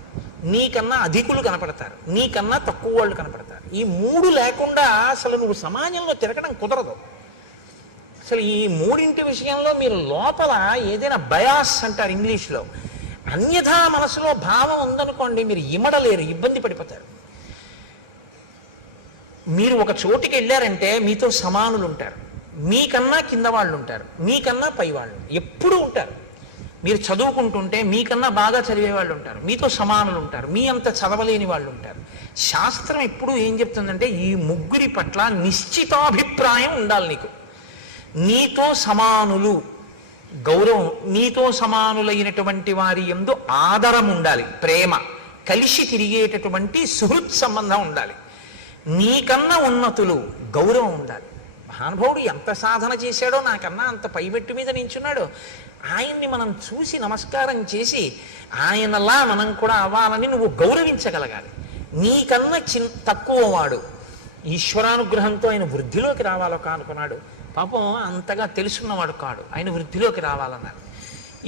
నీకన్నా అధికులు కనపడతారు, నీకన్నా తక్కువ వాళ్ళు కనపడతారు. ఈ 3 లేకుండా అసలు నువ్వు సమాజంలో తిరగడం కుదరదు. అసలు ఈ 3 విషయంలో మీరు లోపల ఏదైనా బయాస్ అంటారు ఇంగ్లీష్లో, అన్యథా మనసులో భావం ఉందనుకోండి, మీరు ఇమడలేరు, ఇబ్బంది పడిపోతారు. మీరు ఒక చోటికి వెళ్ళారంటే మీతో సమానులు ఉంటారు, మీకన్నా కింద వాళ్ళు ఉంటారు, మీకన్నా పై వాళ్ళు ఎప్పుడూ ఉంటారు. మీరు చదువుకుంటుంటే మీకన్నా బాగా చదివే వాళ్ళు ఉంటారు, మీతో సమానులు ఉంటారు, మీ అంత చదవలేని వాళ్ళు ఉంటారు. శాస్త్రం ఎప్పుడు ఏం చెప్తుందంటే, ఈ 3 పట్ల నిశ్చితాభిప్రాయం ఉండాలి నీకు. నీతో సమానులు గౌరవం, నీతో సమానులైనటువంటి వారి యందు ఆదరం ఉండాలి, ప్రేమ, కలిసి తిరిగేటటువంటి సుహృత్ సంబంధం ఉండాలి. నీకన్నా ఉన్నతులు గౌరవం ఉండాలి. మహానుభావుడు ఎంత సాధన చేశాడో, నాకన్నా అంత పైమెట్టు మీద నించున్నాడు. ఆయన్ని మనం చూసి నమస్కారం చేసి ఆయనలా మనం కూడా అవ్వాలని నువ్వు గౌరవించగలగాలి. నీకన్నా తక్కువ వాడు ఈశ్వరానుగ్రహంతో ఆయన వృద్ధిలోకి రావాలో కానుకున్నాడు. పాపం అంతగా తెలుసున్నవాడు కాడు, ఆయన వృద్ధిలోకి రావాలన్నారు.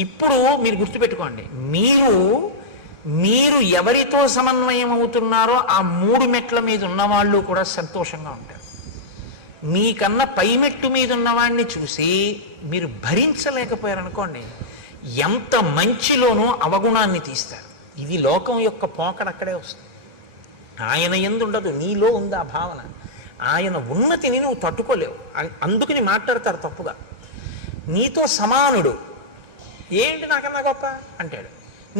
ఇప్పుడు మీరు గుర్తుపెట్టుకోండి, మీరు ఎవరితో సమన్వయం అవుతున్నారో ఆ 3 మెట్ల మీద ఉన్నవాళ్ళు కూడా సంతోషంగా ఉంటారు. మీకన్నా పైమెట్టు మీద ఉన్నవాడిని చూసి మీరు భరించలేకపోయారనుకోండి, ఎంత మంచిలోనూ అవగుణాన్ని తీస్తారు. ఇది లోకం యొక్క పోకడక్కడే వస్తుంది. ఆయన యందు ఉండదు, నీలో ఉంది ఆ భావన. ఆయన ఉన్నతిని నువ్వు తట్టుకోలేవు, అందుకని మాట్లాడతారు తప్పుగా. నీతో సమానుడు, ఏంటి నాకన్నా గొప్ప అంటాడు,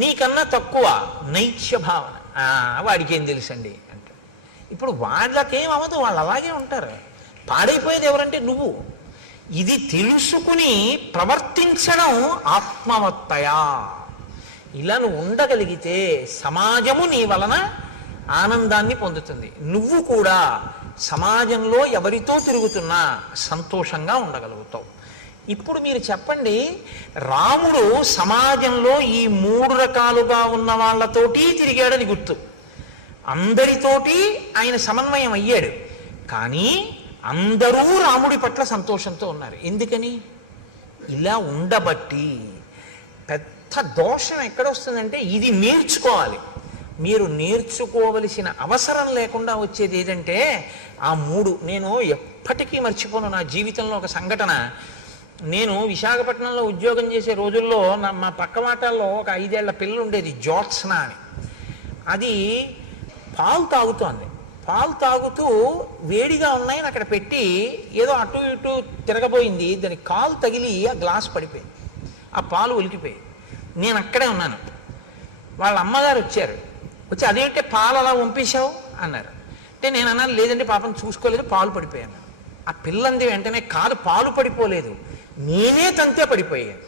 నీకన్నా తక్కువ నైత్య భావన, వాడికి ఏం తెలుసండి అంటాడు. ఇప్పుడు వాళ్ళకేం అవ్వదు, వాళ్ళు అలాగే ఉంటారు. పాడైపోయేది ఎవరంటే నువ్వు. ఇది తెలుసుకుని ప్రవర్తించడం ఆత్మవత్తయా. ఇలా నువ్వు ఉండగలిగితే సమాజము నీ వలన ఆనందాన్ని పొందుతుంది. నువ్వు కూడా సమాజంలో ఎవరితో తిరుగుతున్నా సంతోషంగా ఉండగలుగుతావు. ఇప్పుడు మీరు చెప్పండి, రాముడు సమాజంలో ఈ 3 రకాలుగా ఉన్న వాళ్ళతోటి తిరిగాడని గుర్తు, అందరితోటి ఆయన సమన్వయం అయ్యాడు. కానీ అందరూ రాముడి పట్ల సంతోషంతో ఉన్నారు. ఎందుకని? ఇలా ఉండబట్టి. పెద్ద దోషం ఎక్కడొస్తుందంటే, ఇది నేర్చుకోవాలి. మీరు నేర్చుకోవలసిన అవసరం లేకుండా వచ్చేది ఏదంటే ఆ 3. నేను ఎప్పటికీ మర్చిపోను నా జీవితంలో ఒక సంఘటన. నేను విశాఖపట్నంలో ఉద్యోగం చేసే రోజుల్లో మా పక్క వాటాల్లో ఒక 5 ఏళ్ల పిల్ల ఉండేది, జ్యోత్స్న అని. అది పాలు తాగుతోంది. పాలు తాగుతూ వేడిగా ఉన్నాయని అక్కడ పెట్టి ఏదో అటు ఇటు తిరగబోయింది, దాని కాలు తగిలి ఆ గ్లాస్ పడిపోయింది, ఆ పాలు ఒలికిపోయింది. నేను అక్కడే ఉన్నాను. వాళ్ళ అమ్మగారు వచ్చారు, వచ్చి అదేంటే పాలు అలా వంపేశావు అన్నారు. అంటే నేను అన్నాను, లేదంటే పాపం చూసుకోలేదు, పాలు పడిపోయాను. ఆ పిల్లంది వెంటనే, కాదు పాలు పడిపోలేదు, నేనే తంతే పడిపోయాను.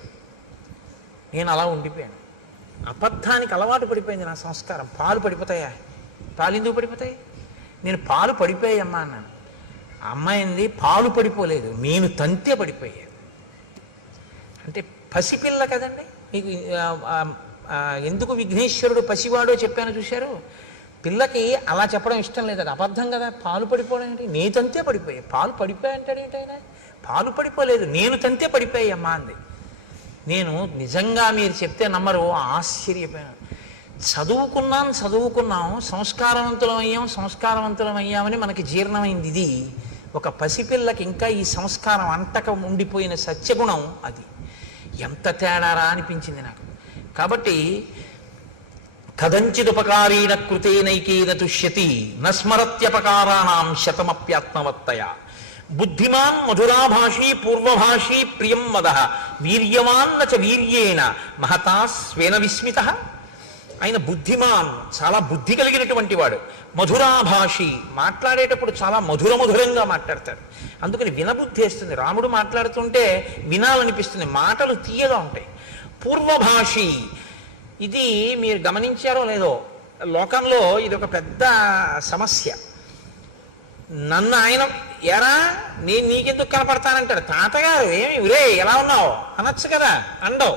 నేను అలా ఉండిపోయాను. అబద్ధానికి అలవాటు పడిపోయింది నా సంస్కారం. పాలు పడిపోతాయా? పాలు ఎందుకు పడిపోతాయి? నేను పాలు పడిపోయామ్మా అన్నాను. ఆ అమ్మాయింది, పాలు పడిపోలేదు, నేను తంతే పడిపోయాను. అంటే పసిపిల్ల కదండి. మీకు ఎందుకు విఘ్నేశ్వరుడు పసివాడో చెప్పాను చూశారు. పిల్లకి అలా చెప్పడం ఇష్టం లేదు, అది అబద్ధం కదా. పాలు పడిపోవడం ఏంటి? నేను తంతే పడిపోయాయి. పాలు పడిపోయా అంటాడు ఏంటైనా? పాలు పడిపోలేదు, నేను తంతే పడిపోయామ్మా అంది. నేను నిజంగా మీరు చెప్తే నమ్మరు, ఆశ్చర్యపోయాను. చదువుకున్నాం సంస్కారవంతులం అయ్యామని మనకి జీర్ణమైంది. ఇది ఒక పసిపిల్లకి ఇంకా ఈ సంస్కారం అంటక ఉండిపోయిన సత్యగుణం, అది ఎంత తేడారా అనిపించింది నాకు. కాబట్టి కథంచిదుపకారీణ కృతేనైకేన తుష్యతి నస్మరత్యపకారాణం శతమప్యాత్మవత్తయ. బుద్ధిమాన్ మధురాభాషీ పూర్వభాషీ ప్రియం వద వీర్యవాన్న చ వీర్యేణ మహతా స్వేన విస్మిత. ఆయన బుద్ధిమాన్, చాలా బుద్ధి కలిగినటువంటి వాడు. మధురాభాషి, మాట్లాడేటప్పుడు చాలా మధురంగా మాట్లాడతాడు. అందుకని వినబుద్ధి వేస్తుంది. రాముడు మాట్లాడుతుంటే వినాలనిపిస్తుంది, మాటలు తీయగా ఉంటాయి. పూర్వభాషి, ఇది మీరు గమనించారో లేదో, లోకంలో ఇది ఒక పెద్ద సమస్య. నన్ను ఆయన ఎరా నేను నీకెందుకు కనపడతానంటాడు. తాతగారు ఏమి ఉరే ఎలా ఉన్నావు అనొచ్చు కదా, అండవు.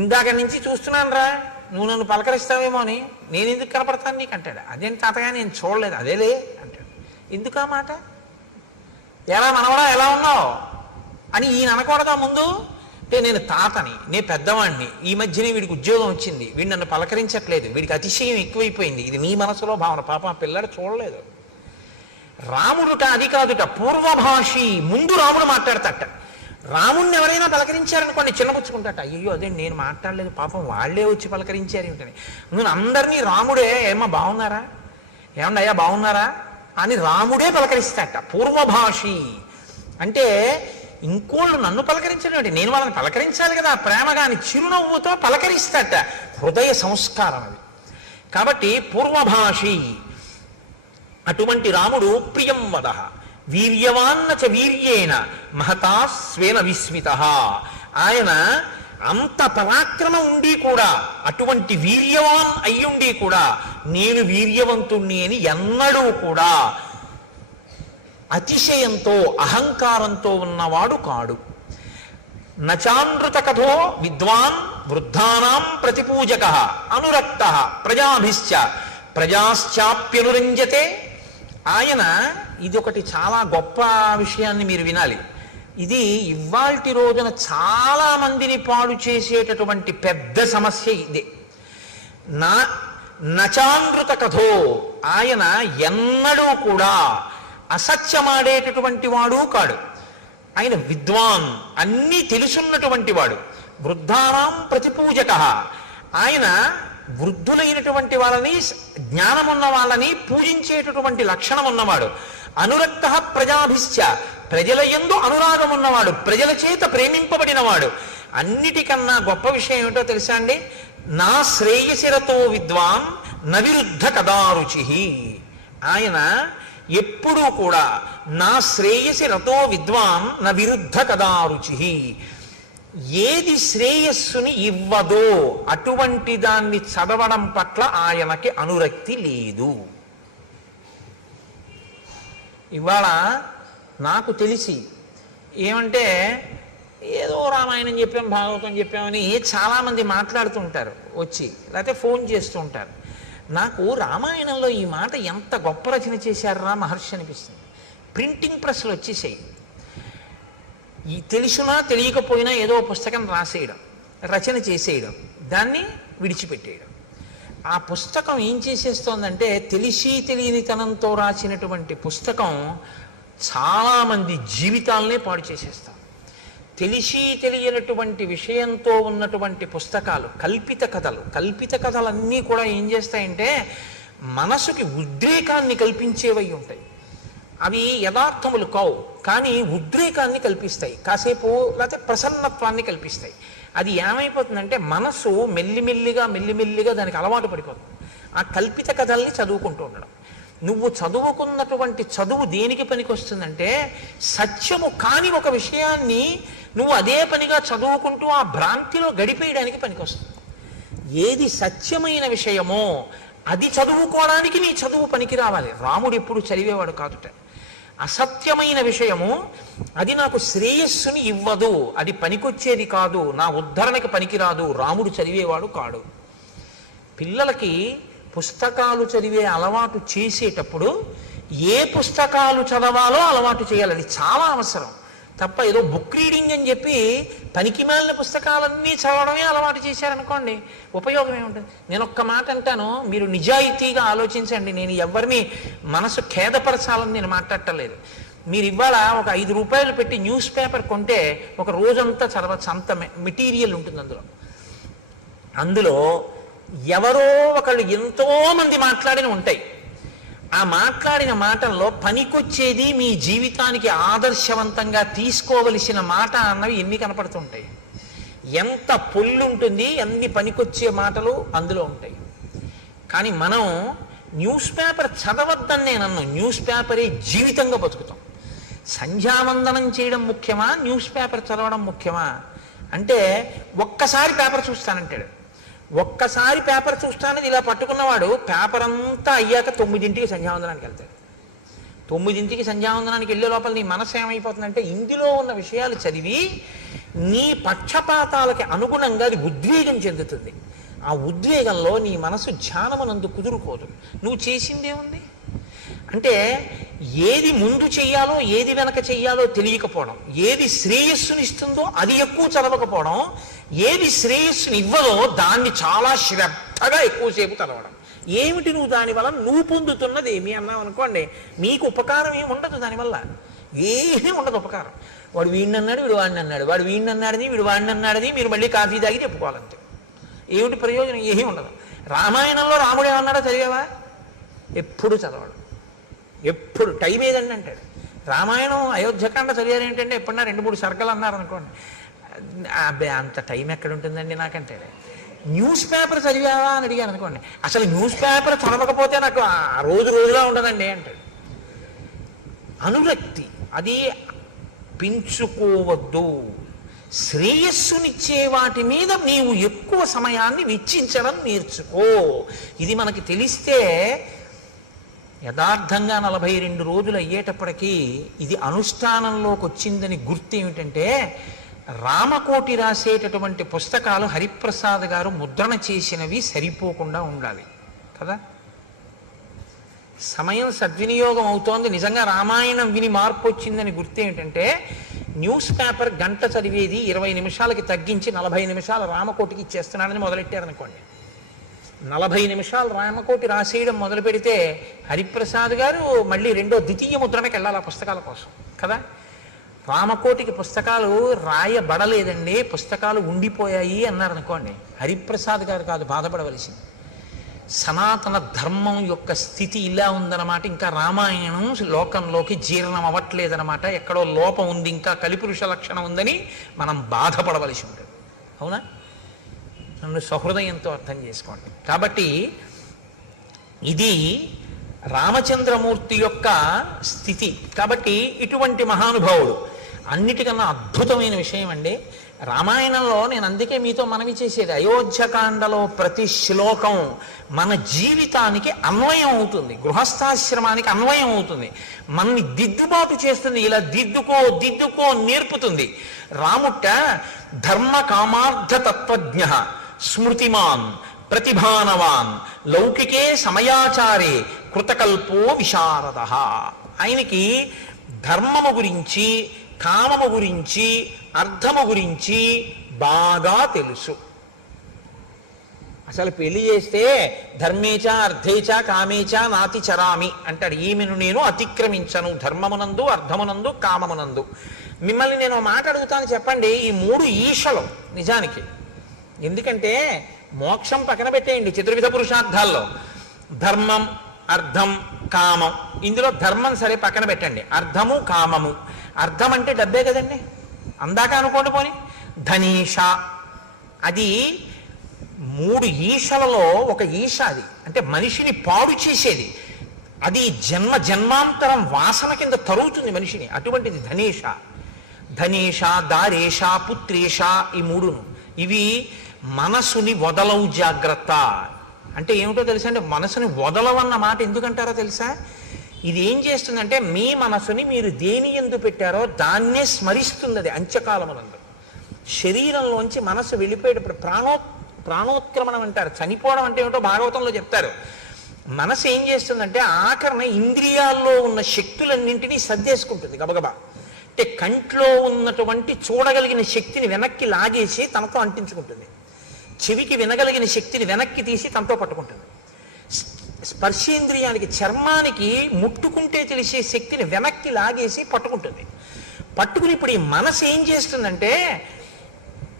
ఇందాక నుంచి చూస్తున్నాను రా, నువ్వు నన్ను పలకరిస్తావేమో అని, నేను ఎందుకు కనపడతాను నీకు అంటాడు. అదేంటి తాతగా నేను చూడలేదు, అదేలే అంటాడు. ఎందుకు ఆ మాట? ఎలా మనవడా ఎలా ఉన్నావు అని ఈయన అనకూడదా ముందు? అంటే నేను తాతని, నేను పెద్దవాడిని, ఈ మధ్యనే వీడికి ఉద్యోగం వచ్చింది, వీడు నన్ను పలకరించట్లేదు, వీడికి అతిశయం ఎక్కువైపోయింది, ఇది నీ మనసులో భావన. పాప ఆ పిల్లాడు చూడలేదు. రాముడుట అది కాదుట, పూర్వభాషి. ముందు రాముడు మాట్లాడతాట. రాముడిని ఎవరైనా పలకరించారనుకోండి చిన్నపుచ్చుకుంటాట. అయ్యో అదే నేను మాట్లాడలేదు, పాపం వాళ్ళే వచ్చి పలకరించారు ఏమిటని. నువ్వు అందరినీ రాముడే ఏమో బాగున్నారా, ఏమన్నా అయ్యా బాగున్నారా అని రాముడే పలకరిస్తాట. పూర్వభాషి అంటే ఇంకోళ్ళు నన్ను పలకరించడం, నేను వాళ్ళని పలకరించాలి కదా ప్రేమగా అని చిరునవ్వుతో పలకరిస్తాట. హృదయ సంస్కారం అది. కాబట్టి పూర్వభాషి. అటువంటి రాముడు ప్రియం వద వీర్యవాన్న చ వీర్యేణ మహతా స్వేన విస్మిత. ఆయన అంత పరాక్రమం ఉండి కూడా, అటువంటి వీర్యవాన్ అయ్యుండి కూడా నేను వీర్యవంతుణ్ణి అని ఎన్నడూ కూడా అతిశయంతో అహంకారంతో ఉన్నవాడు కాడు. నచానృత కథో విద్వాన్ వృద్ధానాం ప్రతిపూజక అనురక్త ప్రజాభిశ్చ ప్రజాశ్చాప్యనురంజతే. ఆయన ఇదొకటి చాలా గొప్ప విషయాన్ని మీరు వినాలి. ఇది ఇవాల్టి రోజున చాలా మందిని పాడు చేసేటటువంటి పెద్ద సమస్య ఇదే. నచానృత కథో, ఆయన ఎన్నడూ కూడా అసత్యమాడేటటువంటి వాడు కాడు. ఆయన విద్వాన్, అన్నీ తెలుసున్నటువంటి వాడు. వృద్ధానాం ప్రతిపూజక, ఆయన వృద్ధులైనటువంటి వాళ్ళని, జ్ఞానమున్న వాళ్ళని పూజించేటటువంటి లక్షణం ఉన్నవాడు. అనురక్త ప్రజాభిశ్చ, ప్రజల యందు అనురాగం ఉన్నవాడు, ప్రజల చేత ప్రేమింపబడినవాడు. అన్నిటికన్నా గొప్ప విషయం ఏమిటో తెలుసా అండి? నా శ్రేయసిరతో విద్వాన్ నవిరుద్ధ కదారుచి. ఆయన ఎప్పుడూ కూడా నా శ్రేయసి రతో విద్వాన్ న విరుద్ధ కదారుచి. ఏది శ్రేయస్సుని ఇవ్వదో అటువంటి దాన్ని చదవడం పట్ల ఆయనకి అనురక్తి లేదు. ఇవాళ నాకు తెలిసి ఏమంటే ఏదో రామాయణం చెప్పాం, భాగవతం చెప్పామని చాలామంది మాట్లాడుతుంటారు వచ్చి, లేకపోతే ఫోన్ చేస్తూ ఉంటారు. నాకు రామాయణంలో ఈ మాట ఎంత గొప్ప రచన చేశారా మహర్షి అనిపిస్తుంది. ప్రింటింగ్ ప్రెస్లు వచ్చేసాయి. ఈ తెలిసినా తెలియకపోయినా ఏదో పుస్తకం రాసేయడం, రచన చేసేయడం, దాన్ని విడిచిపెట్టేయడం. ఆ పుస్తకం ఏం చేసేస్తోందంటే, తెలిసి తెలియనితనంతో రాసినటువంటి పుస్తకం చాలామంది జీవితాలనే పాడు చేసేస్తాం. తెలిసి తెలియనటువంటి విషయంతో ఉన్నటువంటి పుస్తకాలు, కల్పిత కథలన్నీ కూడా ఏం చేస్తాయంటే మనసుకి ఉద్రేకాన్ని కల్పించేవై ఉంటాయి. అవి యథార్థములు కావు, కానీ ఉద్రేకాన్ని కల్పిస్తాయి, కాసేపు లేకపోతే ప్రసన్నత్వాన్ని కల్పిస్తాయి. అది ఏమైపోతుందంటే మనసు మెల్లిమెల్లిగా దానికి అలవాటు పడిపోతుంది. ఆ కల్పిత కథల్ని చదువుకుంటూ ఉండడం. నువ్వు చదువుకున్నటువంటి చదువు దేనికి పనికొస్తుందంటే, సత్యము కాని ఒక విషయాన్ని నువ్వు అదే పనిగా చదువుకుంటూ ఆ భ్రాంతిలో గడిపేయడానికి పనికొస్తుంది. ఏది సత్యమైన విషయమో అది చదువుకోవడానికి నీ చదువు పనికి రావాలి. రాముడు ఎప్పుడు చదివేవాడు కాదుట. అసత్యమైన విషయము అది నాకు శ్రేయస్సుని ఇవ్వదు, అది పనికొచ్చేది కాదు, నా ఉద్ధరణకి పనికిరాదు, రాముడు చదివేవాడు కాడు. పిల్లలకి పుస్తకాలు చదివే అలవాటు చేసేటప్పుడు ఏ పుస్తకాలు చదవాలో అలవాటు చేయాలి. అది చాలా అవసరం. తప్ప ఏదో బుక్ రీడింగ్ అని చెప్పి పనికి మాలిన పుస్తకాలన్నీ చదవడమే అలవాటు చేశారనుకోండి, ఉపయోగం ఏముంటుంది? నేను ఒక్క మాట అంటాను, మీరు నిజాయితీగా ఆలోచించండి. నేను ఎవరిని మనసు ఖేదపరచాలని నేను మాట్లాడటలేదు. మీరు ఇవాళ ఒక 5 రూపాయలు పెట్టి న్యూస్ పేపర్ కొంటే ఒక రోజంతా చదవచ్చు, అంత మెటీరియల్ ఉంటుంది అందులో. ఎవరో ఒకళ్ళు ఎంతో మంది మాట్లాడిన ఉంటాయి. ఆ మాట్లాడిన మాటల్లో పనికొచ్చేది, మీ జీవితానికి ఆదర్శవంతంగా తీసుకోవలసిన మాట అన్నవి ఎన్ని కనపడుతుంటాయి. ఎంత పొల్లుంటుంది, ఎన్ని పనికొచ్చే మాటలు అందులో ఉంటాయి. కానీ మనం న్యూస్ పేపర్ చదవద్దని నేను అన్నాను. న్యూస్ పేపరే జీవితంగా బతుకుతాం. సంధ్యావందనం చేయడం ముఖ్యమా, న్యూస్ పేపర్ చదవడం ముఖ్యమా అంటే, ఒక్కసారి పేపర్ చూస్తానంటాడు. ఒక్కసారి పేపర్ చూస్తానని ఇలా పట్టుకున్నవాడు పేపర్ అంతా అయ్యాక 9ంటికి సంధ్యావందనానికి వెళ్తాడు. 9ంటికి సంధ్యావందనానికి వెళ్ళే లోపల నీ మనసు ఏమైపోతుందంటే, ఇందులో ఉన్న విషయాలు చదివి నీ పక్షపాతాలకి అనుగుణంగా అది ఉద్వేగం చెందుతుంది. ఆ ఉద్వేగంలో నీ మనసు ధ్యానమునందు కుదురుకోదు. నువ్వు చేసిందేముంది అంటే, ఏది ముందు చెయ్యాలో ఏది వెనక చెయ్యాలో తెలియకపోవడం, ఏది శ్రేయస్సునిస్తుందో అది ఎక్కువ చదవకపోవడం, ఏది శ్రేయస్సుని ఇవ్వదో దాన్ని చాలా శ్రద్ధగా ఎక్కువసేపు చదవడం. ఏమిటి నువ్వు దానివల్ల నువ్వు పొందుతున్నది ఏమి అన్నావు అనుకోండి, మీకు ఉపకారం ఏమి ఉండదు దానివల్ల. ఏమీ ఉండదు ఉపకారం. వాడు వీడిని అన్నాడు, వీడు వాడిని అన్నాడు, వాడు వీడిని అన్నాడని వీడు వాడిని అన్నాడని మీరు మళ్ళీ కాఫీ తాగి చెప్పుకోవాలంతే. ఏమిటి ప్రయోజనం? ఏమీ ఉండదు. రామాయణంలో రాముడు ఏమన్నాడో చదివావా? ఎప్పుడు చదవడు. ఎప్పుడు టైం ఏదండి అంటాడు. రామాయణం అయోధ్యకాండ చదివారు ఏంటంటే, ఎప్పుడన్నా 2-3 సర్కలు అన్నారు అనుకోండి, అబ్బే అంత టైం ఎక్కడ ఉంటుందండి నాకంటే. న్యూస్ పేపర్ చదివావా అని అడిగాను అనుకోండి, అసలు న్యూస్ పేపర్ చదవకపోతే నాకు ఆ రోజులా ఉండదండి అంటాడు. అనురక్తి అది పెంచుకోవద్దు. శ్రేయస్సునిచ్చే వాటి మీద నీవు ఎక్కువ సమయాన్ని వెచ్చించడం నేర్చుకో. ఇది మనకి తెలిస్తే యథార్థంగా 42 రోజులు అయ్యేటప్పటికీ ఇది అనుష్ఠానంలోకి వచ్చిందని గుర్తు ఏమిటంటే, రామకోటి రాసేటటువంటి పుస్తకాలు హరిప్రసాద్ గారు ముద్రణ చేసినవి సరిపోకుండా ఉండాలి కదా. సమయం సద్వినియోగం అవుతోంది. నిజంగా రామాయణం విని మార్పు వచ్చిందని గుర్తు ఏమిటంటే, న్యూస్ పేపర్ గంట చదివేది 20 నిమిషాలకి తగ్గించి 40 నిమిషాలు రామకోటికి ఇచ్చేస్తున్నాడని మొదలెట్టారనుకోండి. 40 నిమిషాలు రామకోటి రాసేయడం మొదలు పెడితే హరిప్రసాద్ గారు మళ్ళీ రెండో ద్వితీయ ముద్రణకి వెళ్ళాలి ఆ పుస్తకాల కోసం కదా. రామకోటికి పుస్తకాలు రాయబడలేదండి, పుస్తకాలు ఉండిపోయాయి అన్నారనుకోండి, హరిప్రసాద్ గారు కాదు బాధపడవలసింది. సనాతన ధర్మం యొక్క స్థితి ఇలా ఉందన్నమాట. ఇంకా రామాయణం లోకంలోకి జీర్ణం అవ్వట్లేదన్నమాట. ఎక్కడో లోపం ఉంది, ఇంకా కలిపురుష లక్షణం ఉందని మనం బాధపడవలసి ఉంటుంది. అవునా? నన్ను సహృదయంతో అర్థం చేసుకోండి. కాబట్టి ఇది రామచంద్రమూర్తి యొక్క స్థితి. కాబట్టి ఇటువంటి మహానుభావుడు. అన్నిటికన్నా అద్భుతమైన విషయం అండి రామాయణంలో, నేను అందుకే మీతో మనవి చేసేది, అయోధ్యకాండలో ప్రతి శ్లోకం మన జీవితానికి అన్వయం అవుతుంది, గృహస్థాశ్రమానికి అన్వయం అవుతుంది, మనని దిద్దుబాటు చేస్తుంది. ఇలా దిద్దుకో నేర్పుతుంది. రాముట్ట ధర్మ కామార్థ తత్వజ్ఞ స్మృతిమాన్ ప్రతిభానవాన్ లౌకికే సమయాచారే కృతకల్పో విశారద. ఆయనకి ధర్మము గురించి, కామము గురించి, అర్థము గురించి బాగా తెలుసు. అసలు పెళ్లి చేస్తే ధర్మేచ అర్థేచ కామేచ నాతి చరామి అంటాడు. ఈమెను నేను అతిక్రమించను ధర్మమునందు, అర్థమునందు, కామమునందు. మిమ్మల్ని నేను మాట అడుగుతాను, చెప్పండి ఈ 3 ఈశలు నిజానికి. ఎందుకంటే మోక్షం పక్కన పెట్టేయండి, చతుర్విధ పురుషార్థాల్లో ధర్మం, అర్థం, కామం. ఇందులో ధర్మం సరే పక్కన పెట్టండి, అర్థము, కామము. అర్థం అంటే డబ్బే కదండి, అందాక అనుకోండి. పోని ధనీష, అది 3 ఈశలలో ఒక ఈశ. అది అంటే మనిషిని పాడు చేసేది. అది జన్మాంతరం వాసన కింద తరుగుతుంది మనిషిని. అటువంటిది ధనేష. ధనేష, దారేష, పుత్రేష, ఈ 3ను. ఇవి మనసుని వదలవు జాగ్రత్త. అంటే ఏమిటో తెలుసా అండి, మనసుని వదలవన్న మాట ఎందుకంటారో తెలుసా? ఇది ఏం చేస్తుందంటే, మీ మనసుని మీరు దేని యందు పెట్టారో దాన్నే స్మరిస్తుంది. అది అంత్యకాలమునందు శరీరంలోంచి మనసు వెళ్ళిపోయేటప్పుడు ప్రాణోత్క్రమణం అంటారు. చనిపోవడం అంటే ఏమిటో భాగవతంలో చెప్తారు. మనసు ఏం చేస్తుందంటే ఆఖరణ ఇంద్రియాల్లో ఉన్న శక్తులన్నింటినీ సర్దేసుకుంటుంది గబగబా. అంటే కంట్లో ఉన్నటువంటి చూడగలిగిన శక్తిని వెనక్కి లాగేసి తనతో అంటించుకుంటుంది. చెవికి వినగలిగిన శక్తిని వెనక్కి తీసి తనతో పట్టుకుంటుంది. స్పర్శేంద్రియానికి, చర్మానికి ముట్టుకుంటే తెలిసే శక్తిని వెనక్కి లాగేసి పట్టుకుంటుంది. పట్టుకుని ఇప్పుడు ఈ మనసు ఏం చేస్తుందంటే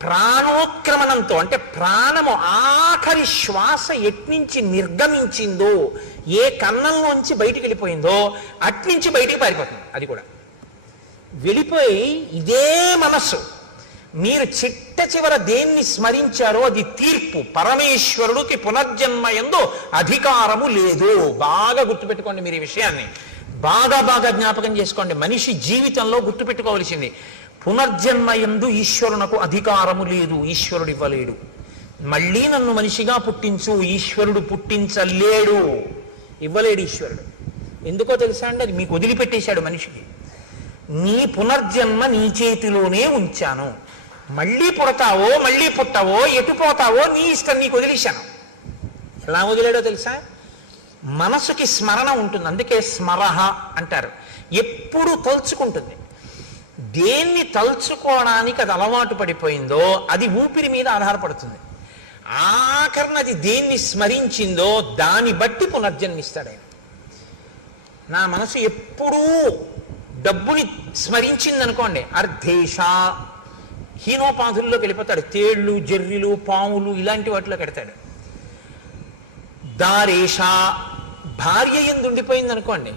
ప్రాణోత్క్రమణంతో, అంటే ప్రాణము ఆఖరి శ్వాస ఎట్నుంచి నిర్గమించిందో, ఏ కన్నంలోంచి బయటికి వెళ్ళిపోయిందో అట్నుంచి బయటికి పారిపోతుంది. అది కూడా వెళ్ళిపోయి ఇదే మనస్సు మీరు చిట్ట చివర దేన్ని స్మరించారో అది తీర్పు. పరమేశ్వరుడికి పునర్జన్మ యందు అధికారము లేదు. బాగా గుర్తుపెట్టుకోండి మీరు ఈ విషయాన్ని, బాగా బాగా జ్ఞాపకం చేసుకోండి. మనిషి జీవితంలో గుర్తుపెట్టుకోవలసింది, పునర్జన్మ యందు ఈశ్వరునకు అధికారము లేదు. ఈశ్వరుడు ఇవ్వలేడు. మళ్ళీ నన్ను మనిషిగా పుట్టించు, ఈశ్వరుడు పుట్టించలేడు, ఇవ్వలేడు ఈశ్వరుడు. ఎందుకో తెలుసా అండి? అది మీకు వదిలిపెట్టేశాడు మనిషికి. నీ పునర్జన్మ నీ చేతిలోనే ఉంచాను. మళ్ళీ పుడతావో మళ్ళీ పుట్టవో ఎటు పోతావో నీ ఇష్టం, నీకు వదిలేశాను. ఎలా వదిలేడో తెలుసా? మనసుకి స్మరణ ఉంటుంది, అందుకే స్మరహ అంటారు. ఎప్పుడు తలుచుకుంటుంది. దేన్ని తలుచుకోవడానికి అది అలవాటు పడిపోయిందో అది ఊపిరి మీద ఆధారపడుతుంది. ఆఖరణ అది దేన్ని స్మరించిందో దాన్ని బట్టి పునర్జన్మిస్తాడు ఆయన. నా మనసు ఎప్పుడూ డబ్బుని స్మరించింది అనుకోండి, అర్ధేశ హీనోపాధుల్లోకి వెళ్ళిపోతాడు. తేళ్లు, జర్రిలు, పాములు ఇలాంటి వాటిలో పెడతాడు. దారేష భార్య ఎందు ఉండిపోయింది అనుకోండి,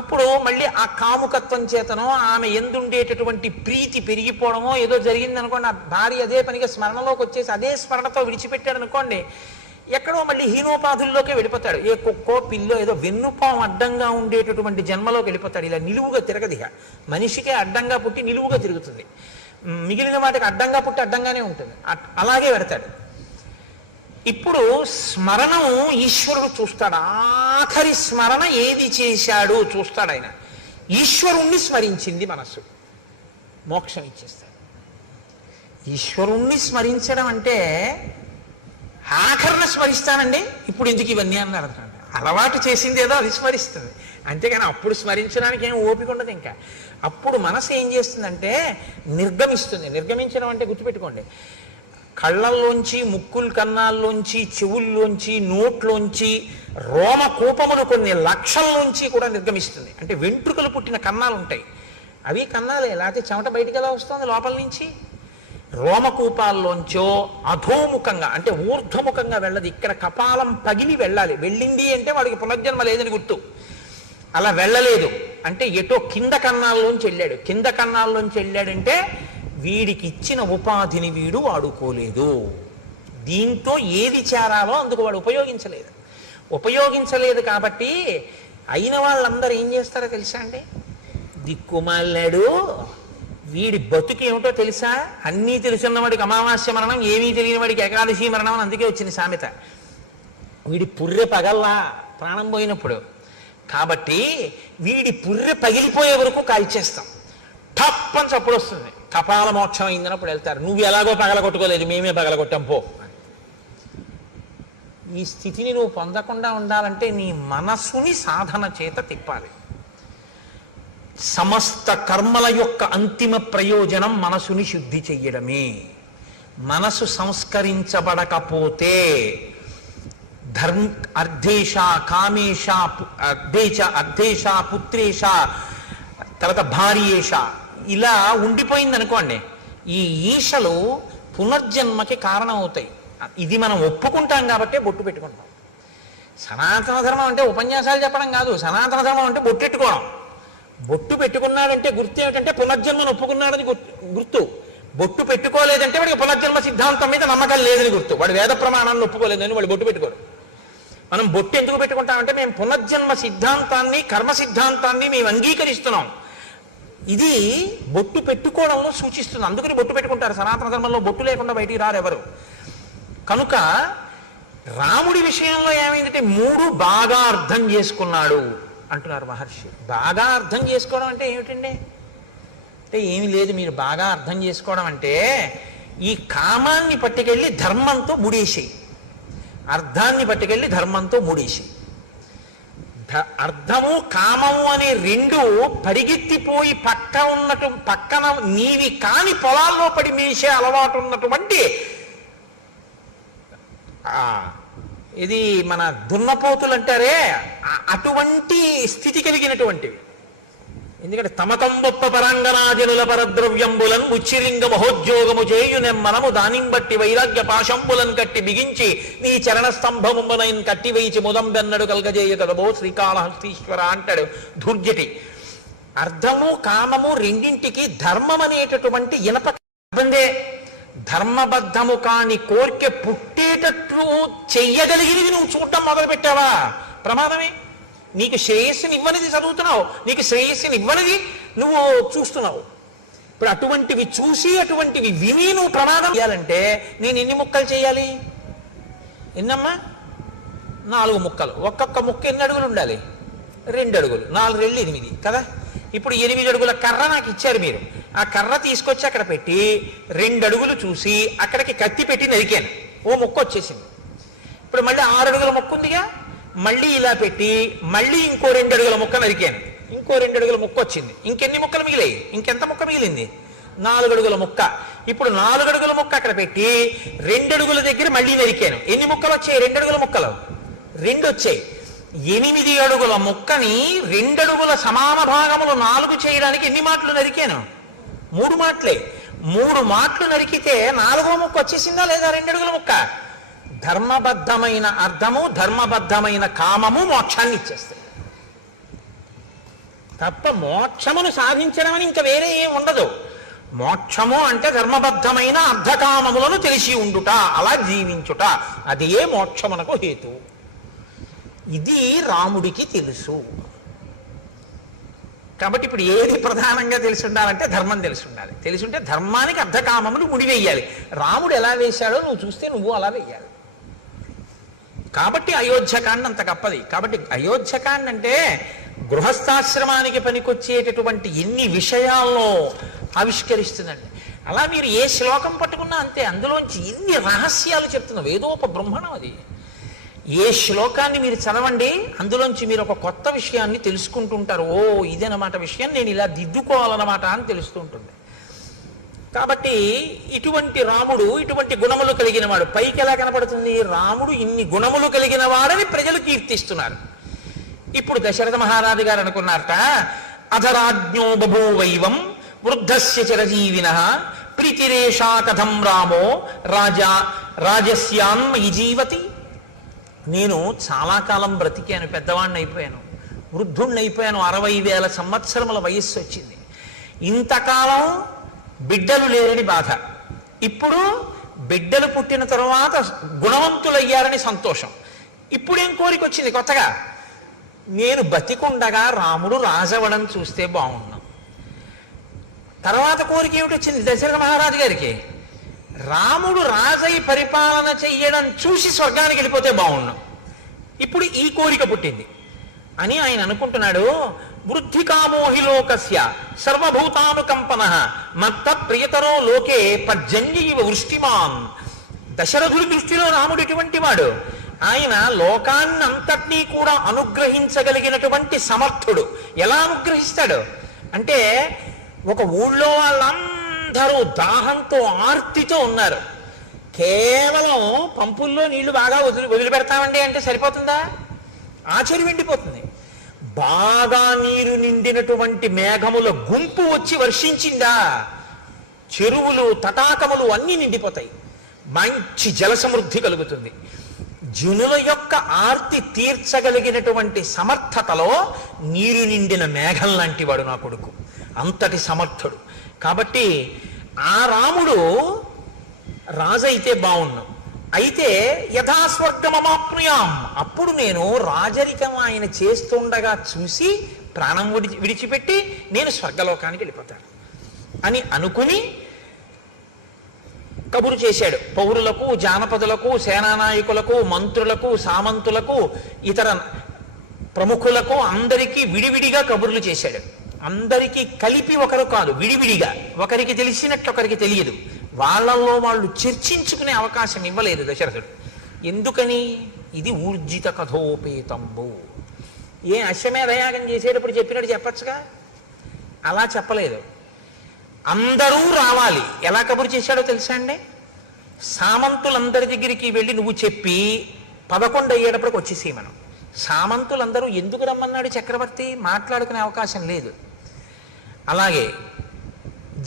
అప్పుడు మళ్ళీ ఆ కాముకత్వం చేతనో ఆమె ఎందుండేటటువంటి ప్రీతి పెరిగిపోవడమో ఏదో జరిగింది అనుకోండి, ఆ భార్య అదే పనిగా స్మరణలోకి వచ్చేసి అదే స్మరణతో విడిచిపెట్టాడు అనుకోండి, ఎక్కడో మళ్ళీ హీనోపాధుల్లోకి వెళ్ళిపోతాడు. ఏ కుక్కో పిల్లో ఏదో వెన్నుపాము అడ్డంగా ఉండేటటువంటి జన్మలోకి వెళ్ళిపోతాడు. ఇలా నిలువుగా తిరగదిగా, మనిషికే అడ్డంగా పుట్టి నిలువుగా తిరుగుతుంది, మిగిలిన వాటికి అడ్డంగా పుట్టి అడ్డంగానే ఉంటుంది. అలాగే పెడతాడు. ఇప్పుడు స్మరణం ఈశ్వరుడు చూస్తాడు. ఆఖరి స్మరణ ఏది చేశాడు చూస్తాడు ఆయన. ఈశ్వరుణ్ణి స్మరించింది మనస్సు, మోక్షం ఇచ్చేస్తాడు. ఈశ్వరుణ్ణి స్మరించడం అంటే ఆఖరణ స్మరిస్తానండి, ఇప్పుడు ఎందుకు ఇవన్నీ అన్నారు. అలవాటు చేసింది ఏదో అది స్మరిస్తుంది, అంతేగాని అప్పుడు స్మరించడానికి ఏం ఓపిక ఉండదు. ఇంకా అప్పుడు మనసు ఏం చేస్తుందంటే నిర్గమిస్తుంది. నిర్గమించడం అంటే గుర్తుపెట్టుకోండి, కళ్ళల్లోంచి, ముక్కుల కన్నాల్లోంచి, చెవుల్లోంచి, నోట్లోంచి, రోమకూపమును కొన్ని లక్షల్లోంచి కూడా నిర్గమిస్తుంది. అంటే వెంట్రుకలు పుట్టిన కన్నాలు ఉంటాయి, అవి కన్నాలే, లేకపోతే చెమట బయటికి ఎలా వస్తుంది లోపల నుంచి. రోమకూపాల్లోంచో అధోముఖంగా అంటే ఊర్ధ్వముఖంగా వెళ్ళదు, ఇక్కడ కపాలం పగిలి వెళ్ళాలి. వెళ్ళింది అంటే వాడికి పునర్జన్మ లేదని గుర్తు. అలా వెళ్ళలేదు అంటే ఎటో కింద కన్నాల్లోంచి వెళ్ళాడు. కింద కన్నాల్లోంచి వెళ్ళాడంటే వీడికి ఇచ్చిన ఉపాధిని వీడు వాడుకోలేదు. దీంతో ఏది చేరాలో అందుకు వాడు ఉపయోగించలేదు కాబట్టి అయిన వాళ్ళందరూ ఏం చేస్తారో తెలుసా అండి? దిక్కుమాలాడు, వీడి బతుకు ఏమిటో తెలుసా? అన్నీ తెలుసున్న వాడికి అమావాస్య మరణం, ఏమీ తెలియని వాడికి ఏకాదశి మరణం అని అందుకే వచ్చింది సామెత. వీడి పుర్రె పగల్లా ప్రాణం పోయినప్పుడు, కాబట్టి వీడి పుర్రె పగిలిపోయే వరకు కాల్చేస్తాం. టప్ అని చప్పుడు వస్తుంది, కపాల మోక్షం అయిందన్నప్పుడు వెళ్తారు. నువ్వు ఎలాగో పగలగొట్టుకోలేదు, మేమే పగలగొట్టాం పో. ఈ స్థితిని నువ్వు పొందకుండా ఉండాలంటే నీ మనసుని సాధన చేత తిప్పాలి. సమస్త కర్మల యొక్క అంతిమ ప్రయోజనం మనసుని శుద్ధి చెయ్యడమే. మనసు సంస్కరించబడకపోతే అర్ధేశ, కామేశ, అర్ధేశ, పుత్రేశ, తర్వాత భార్యేశ ఇలా ఉండిపోయింది అనుకోండి, ఈ ఈశలు పునర్జన్మకి కారణం అవుతాయి. ఇది మనం ఒప్పుకుంటాం కాబట్టే బొట్టు పెట్టుకుంటాం. సనాతన ధర్మం అంటే ఉపన్యాసాలు చెప్పడం కాదు, సనాతన ధర్మం అంటే బొట్టెట్టుకోవడం. బొట్టు పెట్టుకున్నాడంటే గుర్తు ఏమిటంటే పునర్జన్మను ఒప్పుకున్నాడని గుర్తు. బొట్టు పెట్టుకోలేదంటే వాడికి పునర్జన్మ సిద్ధాంతం మీద నమ్మకం లేదని గుర్తు. వాడు వేద ప్రమాణాన్ని ఒప్పుకోలేదని వాడు బొట్టు పెట్టుకోడు. మనం బొట్టు ఎందుకు పెట్టుకుంటామంటే మేము పునర్జన్మ సిద్ధాంతాన్ని, కర్మ సిద్ధాంతాన్ని మేము అంగీకరిస్తున్నాం. ఇది బొట్టు పెట్టుకోవడంలో సూచిస్తుంది. అందుకని బొట్టు పెట్టుకుంటారు. సనాతన ధర్మంలో బొట్టు లేకుండా బయటికి రారు ఎవరు. కనుక రాముడి విషయంలో ఏమైందంటే 3 బాగా అర్థం చేసుకున్నాడు అంటున్నారు మహర్షి. బాగా అర్థం చేసుకోవడం అంటే ఏమిటండి? అంటే ఏమి లేదు, మీరు బాగా అర్థం చేసుకోవడం అంటే ఈ కామాన్ని పట్టుకెళ్ళి ధర్మంతో ముడేసేయి, అర్థాన్ని పట్టుకెళ్ళి ధర్మంతో ముడేసేయి. అర్థము కామము అనే రెండు పరిగెత్తిపోయి పక్కన నీవి కాని పొలాల్లో పడి మేసే అలవాటు ఉన్నటువంటి ఇది మన దున్నపోతులు అంటారే, అటువంటి స్థితి కలిగినటువంటివి. ఎందుకంటే తమతంబొప్ప పరాంగనాజనుల పరద్రవ్యంబులన్ ఉచ్చిలింగ మహోద్యోగము చేయునెం మనము దానిం బట్టి వైరాగ్య పాశంబులన్ కట్టి బిగించి నీ చరణ స్తంభమునైన్ కట్టి వేయిచి ముదంబెన్నడు కలగజేయ కదబో శ్రీకాళహస్తీశ్వర అంటాడు ధూర్జటి. అర్థము కామము రెండింటికి ధర్మం అనేటటువంటి ఇనప ఇబ్బందే. ధర్మబద్ధము కాని కోరిక పుట్టేటట్లు చెయ్యగలిగినవి నువ్వు చూడటం మొదలు పెట్టావా ప్రమాదమే. నీకు శ్రేయస్సుని ఇవ్వనిది చదువుతున్నావు, నీకు శ్రేయస్సుని ఇవ్వనిది నువ్వు చూస్తున్నావు. ఇప్పుడు అటువంటివి చూసి అటువంటివి విని నువ్వు ప్రమాదం చేయాలంటే నేను ఎన్ని ముక్కలు చేయాలి? ఎన్నమ్మా? 4 ముక్కలు. ఒక్కొక్క ముక్క ఎన్ని అడుగులు ఉండాలి? 2 అడుగులు. 4 రెళ్ళు 8 కదా. ఇప్పుడు 8 అడుగుల కర్ర నాకు ఇచ్చారు మీరు. ఆ కర్ర తీసుకొచ్చి అక్కడ పెట్టి 2 అడుగులు చూసి అక్కడికి కత్తి పెట్టి నరికాను, ఓ ముక్క వచ్చేసింది. ఇప్పుడు మళ్ళీ 6 అడుగుల ముక్క ఉందిగా, మళ్ళీ ఇలా పెట్టి మళ్ళీ ఇంకో 2 అడుగుల ముక్క నరికాను, ఇంకో 2 అడుగుల ముక్క వచ్చింది. ఇంకెన్ని ముక్కలు మిగిలాయి? ఇంకెంత ముక్క మిగిలింది? 4 అడుగుల ముక్క. ఇప్పుడు 4 అడుగుల ముక్క అక్కడ పెట్టి 2 అడుగుల దగ్గర మళ్ళీ నరికాను. ఎన్ని ముక్కలు వచ్చాయి? 2 అడుగుల ముక్కలు 2 వచ్చాయి. 8 అడుగుల ముక్కని 2 అడుగుల సమాన భాగములు 4 చేయడానికి ఎన్ని మాటలు నరికాను? 3 మాటలే. 3 మాటలు నరికితే 4వ ముక్క వచ్చేసిందా లేదా? 2 అడుగుల ముక్క. ధర్మబద్ధమైన అర్థము, ధర్మబద్ధమైన కామము మోక్షాన్ని ఇచ్చేస్తాయి తప్ప మోక్షమును సాధించడం అని ఇంకా వేరే ఏం ఉండదు. మోక్షము అంటే ధర్మబద్ధమైన అర్ధకామములను తెలిసి ఉండుట, అలా జీవించుట, అదే మోక్షమునకు హేతు. ఇది రాముడికి తెలుసు. కాబట్టి ఇప్పుడు ఏది ప్రధానంగా తెలిసి ఉండాలంటే ధర్మం తెలిసి ఉండాలి. తెలిసి ఉంటే ధర్మానికి అర్ధకామములు ముడివేయాలి. రాముడు ఎలా వేశాడో నువ్వు చూస్తే నువ్వు అలా వేయాలి. కాబట్టి అయోధ్యకాండ అంత గొప్పది. కాబట్టి అయోధ్యకాండ అంటే గృహస్థాశ్రమానికి పనికొచ్చేటటువంటి ఎన్ని విషయాల్లో ఆవిష్కరిస్తుందండి. అలా మీరు ఏ శ్లోకం పట్టుకున్నా అంతే, అందులోంచి ఎన్ని రహస్యాలు చెప్తున్నా. వేదోప బ్రహ్మణం అది. ఏ శ్లోకాన్ని మీరు చదవండి, అందులోంచి మీరు ఒక కొత్త విషయాన్ని తెలుసుకుంటుంటారు. ఓ ఇదన్నమాట విషయం, నేను ఇలా దిద్దుకోవాలన్నమాట అని తెలుస్తుంటుంది. కాబట్టి ఇటువంటి రాముడు ఇటువంటి గుణములు కలిగిన వాడు. పైకి ఎలా కనపడుతుంది? రాముడు ఇన్ని గుణములు కలిగిన వాడని ప్రజలు కీర్తిస్తున్నారు. ఇప్పుడు దశరథ మహారాజు గారు అనుకున్నారట, అధరాజ్ఞో బభూవైవం వృద్ధస్య చిరజీవిన ప్రీతిరేషా కథం రామో రాజస్యాన్మయి జీవతి. నేను చాలా కాలం బ్రతికాను, పెద్దవాడిని అయిపోయాను, వృద్ధుణ్ణి అయిపోయాను, 60,000 సంవత్సరముల వయస్సు వచ్చింది. ఇంతకాలం బిడ్డలు లేరని బాధ, ఇప్పుడు బిడ్డలు పుట్టిన తరువాత గుణవంతులయ్యారని సంతోషం. ఇప్పుడేం కోరిక వచ్చింది కొత్తగా? నేను బతికుండగా రాముడు రాజవడం చూస్తే బాగున్నాం. తర్వాత కోరిక ఏమిటి వచ్చింది దశరథ మహారాజు గారికి? రాముడు రాజై పరిపాలన చెయ్యడం చూసి స్వర్గానికి వెళ్ళిపోతే బాగున్నాం. ఇప్పుడు ఈ కోరిక పుట్టింది అని ఆయన అనుకుంటున్నాడు. వృద్ధికామోహిలోకస్య సర్వభూతానుకంపన మత్త ప్రియతరో లోకే పర్జన్యైవ వృష్టిమాన్. దశరథుడి దృష్టిలో రాముడు ఎటువంటి వాడు? ఆయన లోకాన్నంతటినీ కూడా అనుగ్రహించగలిగినటువంటి సమర్థుడు. ఎలా అనుగ్రహిస్తాడు అంటే, ఒక ఊళ్ళో వాళ్ళందరూ దాహంతో ఆర్తితో ఉన్నారు. కేవలం పంపుల్లో నీళ్లు బాగా వదిలిపెడతామండి అంటే సరిపోతుందా? ఆచరి వెండిపోతుంది. బాగా నీరు నిండినటువంటి మేఘముల గుంపు వచ్చి వర్షించిందా, చెరువులు తటాకములు అన్నీ నిండిపోతాయి, మంచి జల సమృద్ధి కలుగుతుంది. జనుల యొక్క ఆర్తి తీర్చగలిగినటువంటి సమర్థతలో నీరు నిండిన మేఘం లాంటి వాడు నా కొడుకు, అంతటి సమర్థుడు. కాబట్టి ఆ రాముడు రాజు అయితే బాగున్నాం. అయితే యథాస్వర్గమమాప్నుయాం, అప్పుడు నేను రాజరికం ఆయన చేస్తుండగా చూసి ప్రాణం విడిచిపెట్టి నేను స్వర్గలోకానికి వెళ్ళిపోతాను అని అనుకుని కబురు చేశాడు. పౌరులకు, జానపదులకు, సేనానాయకులకు, మంత్రులకు, సామంతులకు, ఇతర ప్రముఖులకు అందరికీ విడివిడిగా కబుర్లు చేశాడు. అందరికీ కలిపి ఒకరు కాదు, విడివిడిగా. ఒకరికి తెలిసినట్లు ఒకరికి తెలియదు. వాళ్ళల్లో వాళ్ళు చర్చించుకునే అవకాశం ఇవ్వలేదు దశరథుడు. ఎందుకని? ఇది ఊర్జిత కథోపేతంబు. ఏ అశ్వమేధయాగం చేసేటప్పుడు చెప్పినట్టు చెప్పచ్చుగా, అలా చెప్పలేదు. అందరూ రావాలి. ఎలా కబురు చేశాడో తెలుసా అండి? సామంతులందరి దగ్గరికి వెళ్ళి నువ్వు చెప్పి 11 అయ్యేటప్పటికి వచ్చేసి మనం. సామంతులందరూ ఎందుకు రమ్మన్నాడు చక్రవర్తి? మాట్లాడుకునే అవకాశం లేదు. అలాగే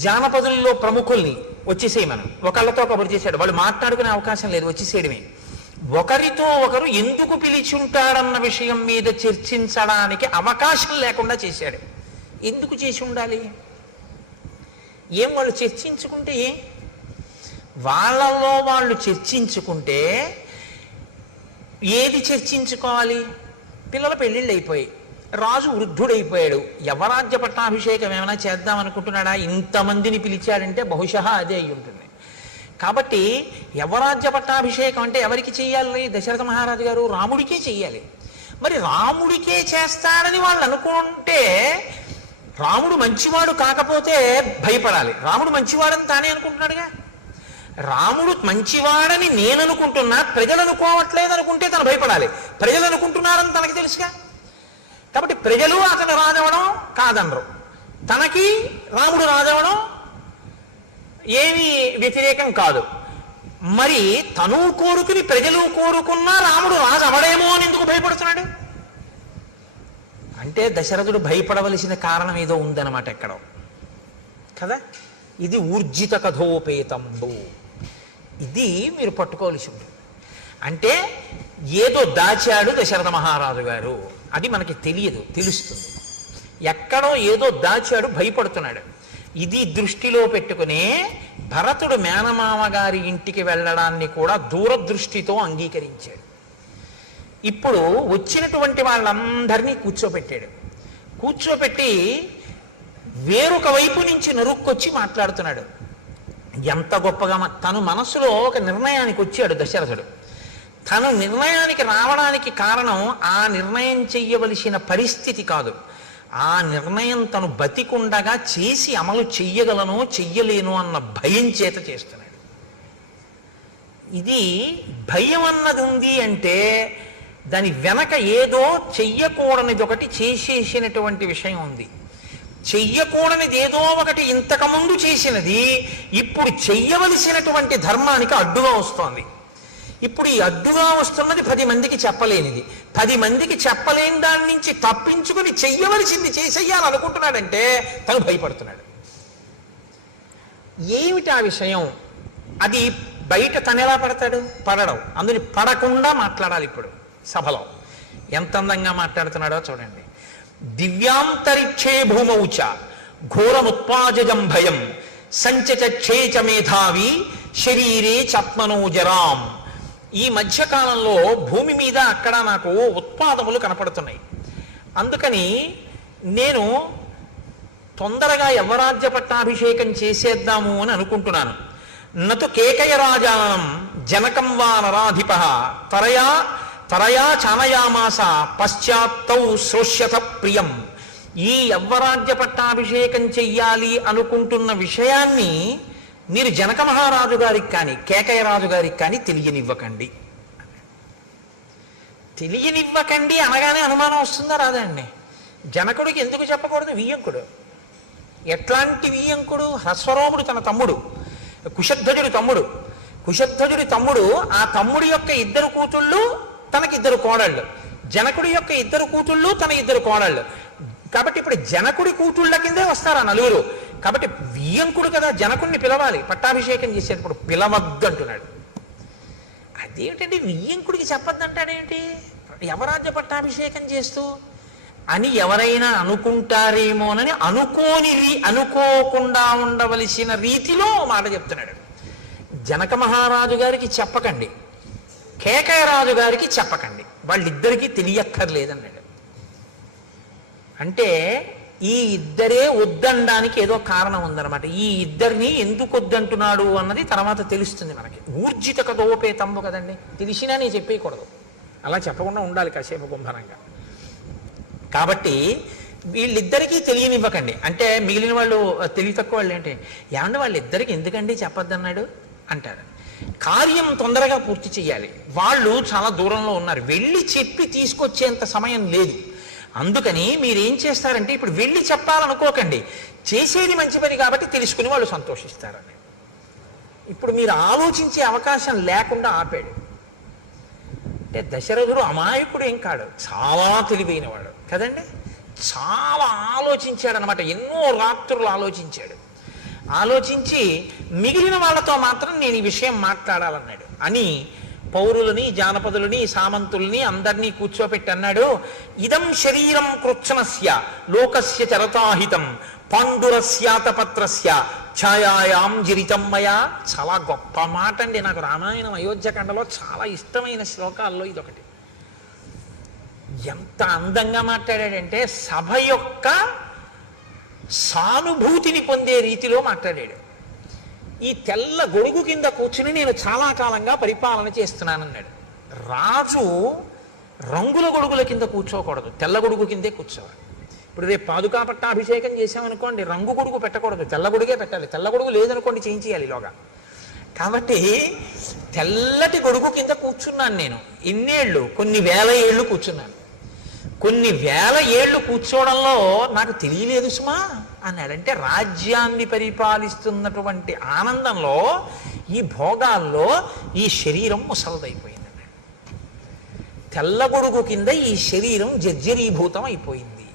జానపదుల్లో ప్రముఖుల్ని వచ్చేసేయమను, ఒకళ్ళతో కబురు చేశాడు, వాళ్ళు మాట్లాడుకునే అవకాశం లేదు, వచ్చేసేయడమే. ఒకరితో ఒకరు ఎందుకు పిలిచి ఉంటాడన్న విషయం మీద చర్చించడానికి అవకాశం లేకుండా చేశాడు. ఎందుకు చేసి ఉండాలి? ఏం వాళ్ళు చర్చించుకుంటే వాళ్ళలో వాళ్ళు చర్చించుకుంటే ఏది చర్చించుకోవాలి? పిల్లల పెళ్ళిళ్ళు అయిపోయాయి, రాజు వృద్ధుడైపోయాడు, యవరాజ్య పట్టాభిషేకం ఏమైనా చేద్దాం అనుకుంటున్నాడా? ఇంతమందిని పిలిచాడంటే బహుశా అదే అయి ఉంటుంది. కాబట్టి యవరాజ్య పట్టాభిషేకం అంటే ఎవరికి చెయ్యాలి? దశరథ మహారాజు గారు రాముడికే చెయ్యాలి. మరి రాముడికే చేస్తాడని వాళ్ళు అనుకుంటే రాముడు మంచివాడు కాకపోతే భయపడాలి. రాముడు మంచివాడని తానే అనుకుంటున్నాడుగా. రాముడు మంచివాడని నేను అనుకుంటున్నా, ప్రజలు అనుకోవట్లేదు అనుకుంటే తను భయపడాలి. ప్రజలు అనుకుంటున్నారని తనకి తెలుసుగా. కాబట్టి ప్రజలు అతను రాజవడం కాదనరు, తనకి రాముడు రాజవడం ఏమీ వ్యతిరేకం కాదు. మరి తను కోరుకుని ప్రజలు కోరుకున్నా రాముడు రాజు అవడేమో అని ఎందుకు భయపడుతున్నాడు? అంటే దశరథుడు భయపడవలసిన కారణం ఏదో ఉందన్నమాట ఎక్కడో కదా. ఇది ఊర్జిత కథోపేతంబు, ఇది మీరు పట్టుకోవలసి ఉంటుంది. అంటే ఏదో దాచాడు దశరథ మహారాజు గారు, అది మనకి తెలియదు, తెలుస్తుంది. ఎక్కడో ఏదో దాచాడు, భయపడుతున్నాడు. ఇది దృష్టిలో పెట్టుకునే భరతుడు మేనమామ గారి ఇంటికి వెళ్ళడాన్ని కూడా దూరదృష్టితో అంగీకరించాడు. ఇప్పుడు వచ్చినటువంటి వాళ్ళందరినీ కూర్చోపెట్టాడు. కూర్చోపెట్టి వేరొక వైపు నుంచి నరుక్కొచ్చి మాట్లాడుతున్నాడు. ఎంత గొప్పగా తను మనసులో ఒక నిర్ణయానికి వచ్చాడు దశరథుడు. తను నిర్ణయానికి రావడానికి కారణం ఆ నిర్ణయం చెయ్యవలసిన పరిస్థితి కాదు, ఆ నిర్ణయం తను బతికుండగా చేసి అమలు చెయ్యగలను చెయ్యలేను అన్న భయం చేత చేస్తున్నాడు. ఇది భయం అన్నది ఉంది అంటే దాని వెనక ఏదో చెయ్యకూడనిది ఒకటి చేసేసినటువంటి విషయం ఉంది. చెయ్యకూడనిది ఏదో ఒకటి ఇంతకుముందు చేసినది ఇప్పుడు చెయ్యవలసినటువంటి ధర్మానికి అడ్డుగా వస్తోంది. ఇప్పుడు ఈ అడ్డుగా వస్తున్నది 10 మందికి చెప్పలేనిది. 10 మందికి చెప్పలేని దాని నుంచి తప్పించుకుని చెయ్యవలసింది చేసేయాలనుకుంటున్నాడంటే తను భయపడుతున్నాడు. ఏమిటి ఆ విషయం? అది బయట తను ఎలా పడతాడు? పడడం. అందుని పడకుండా మాట్లాడాలి. ఇప్పుడు సభలో ఎంత అందంగా మాట్లాడుతున్నాడో చూడండి. దివ్యాంతరిక్షే భూమౌచ ఘోరముత్పాజం భయం సంచచే చ మేధావి శరీరే చత్మనోజరాం. ఈ మధ్యకాలంలో భూమి మీద అక్కడ నాకు ఉత్పాదములు కనపడుతున్నాయి. అందుకని నేను తొందరగా యవరాజ్య పట్టాభిషేకం చేసేద్దాము అని అనుకుంటున్నాను. నతు కేకయ రాజానం జనకం వా నరాధిప తరయా చానయామాస పశ్చాత్తౌ శ్రోష్యత ప్రియం. ఈ యవ్వరాజ్య పట్టాభిషేకం చెయ్యాలి అనుకుంటున్న విషయాన్ని మీరు జనక మహారాజు గారికి కానీ కేకయ రాజు గారికి కానీ తెలియనివ్వకండి. తెలియనివ్వకండి అనగానే అనుమానం వస్తుందా రాదండి? జనకుడికి ఎందుకు చెప్పకూడదు? వియ్యంకుడు. ఎట్లాంటి వియ్యంకుడు? హ్రస్వరోముడు తన తమ్ముడు, కుశధ్వజుడి తమ్ముడు. కుశధ్వజుడి తమ్ముడు, ఆ తమ్ముడి యొక్క 2 కూతుళ్ళు తనకి 2 కోడళ్ళు, జనకుడి యొక్క 2 కూతుళ్ళు తన 2 కోడళ్ళు. కాబట్టి ఇప్పుడు జనకుడి కూతుళ్ళ కిందే వస్తారు ఆ 4. కాబట్టి వియ్యంకుడు కదా, జనకుడిని పిలవాలి. పట్టాభిషేకం చేసేటప్పుడు పిలవద్దంటున్నాడు. అదేమిటంటే వియ్యంకుడికి చెప్పొద్దంటాడేంటి? యవరాజ్య పట్టాభిషేకం చేస్తూ అని ఎవరైనా అనుకుంటారేమోనని అనుకోకుండా ఉండవలసిన రీతిలో మాట చెప్తున్నాడు. జనక మహారాజు గారికి చెప్పకండి, కేకయ రాజు గారికి చెప్పకండి, వాళ్ళిద్దరికీ తెలియక్కర్లేదన్నాడు. అంటే ఈ ఇద్దరే వద్దనడానికి ఏదో కారణం ఉందన్నమాట. ఈ ఇద్దరిని ఎందుకు వద్దంటున్నాడు అన్నది తర్వాత తెలుస్తుంది మనకి. ఊర్జిత కథోపేతంబు కదండి, తెలిసినా నేను చెప్పేయకూడదు, అలా చెప్పకుండా ఉండాలి కాసేపు గుంభనంగా. కాబట్టి వీళ్ళిద్దరికీ తెలియనివ్వకండి. అంటే మిగిలిన వాళ్ళు తెలివి తక్కువ వాళ్ళు ఏంటి, ఏమంటే వాళ్ళిద్దరికి ఎందుకండి చెప్పొద్దన్నాడు అంటారు. కార్యం తొందరగా పూర్తి చేయాలి. వాళ్ళు చాలా దూరంలో ఉన్నారు, వెళ్ళి చెప్పి తీసుకొచ్చేంత సమయం లేదు. అందుకని మీరేం చేస్తారంటే ఇప్పుడు వెళ్ళి చెప్పాలనుకోకండి, చేసేది మంచి పని కాబట్టి తెలుసుకుని వాళ్ళు సంతోషిస్తారని. ఇప్పుడు మీరు ఆలోచించే అవకాశం లేకుండా ఆపాడు. అంటే దశరథుడు అమాయకుడు ఏం కాడు, చాలా తెలివైనవాడు కదండి. చాలా ఆలోచించాడనమాట. ఎన్నో రాత్రులు ఆలోచించి మిగిలిన వాళ్ళతో మాత్రం నేను ఈ విషయం మాట్లాడాలన్నాడు. అని పౌరులని, జానపదులని, సామంతుల్ని అందరినీ కూర్చోపెట్టి అన్నాడు, ఇదం శరీరం కృత్సనస్య లోకస్య చరతాహితం పాండురస్యాతపత్రస్య ఛాయాయాం జిరితం మయా. చాలా గొప్ప మాట అండి. నాకు రామాయణం అయోధ్యకాండలో చాలా ఇష్టమైన శ్లోకాల్లో ఇదొకటి. ఎంత అందంగా మాట్లాడాడంటే సభ యొక్క సానుభూతిని పొందే రీతిలో మాట్లాడాడు. ఈ తెల్ల గొడుగు కింద కూర్చుని నేను చాలా కాలంగా పరిపాలన చేస్తున్నానన్నాడు. రాజు రంగుల గొడుగుల కింద కూర్చోకూడదు, తెల్ల గొడుగు కిందే కూర్చోవాలి. ఇప్పుడు రేపు పాదుకా పట్టాభిషేకం చేసామనుకోండి, రంగు గొడుగు పెట్టకూడదు, తెల్ల గొడుగే పెట్టాలి. తెల్ల గొడుగు లేదనుకోండి చేయించేయాలి ఈలోగా. కాబట్టి తెల్లటి గొడుగు కింద కూర్చున్నాను నేను. ఎన్నేళ్ళు? కొన్ని వేల ఏళ్ళు కూర్చున్నాను. కొన్ని వేల ఏళ్ళు కూర్చోవడంలో నాకు తెలియలేదు సుమా అన్నాడంటే, రాజ్యాన్ని పరిపాలిస్తున్నటువంటి ఆనందంలో, ఈ భోగాల్లో ఈ శరీరం ముసలదైపోయింది అన్నాడు. తెల్ల గొడుగు కింద ఈ శరీరం జర్జరీభూతం అయిపోయింది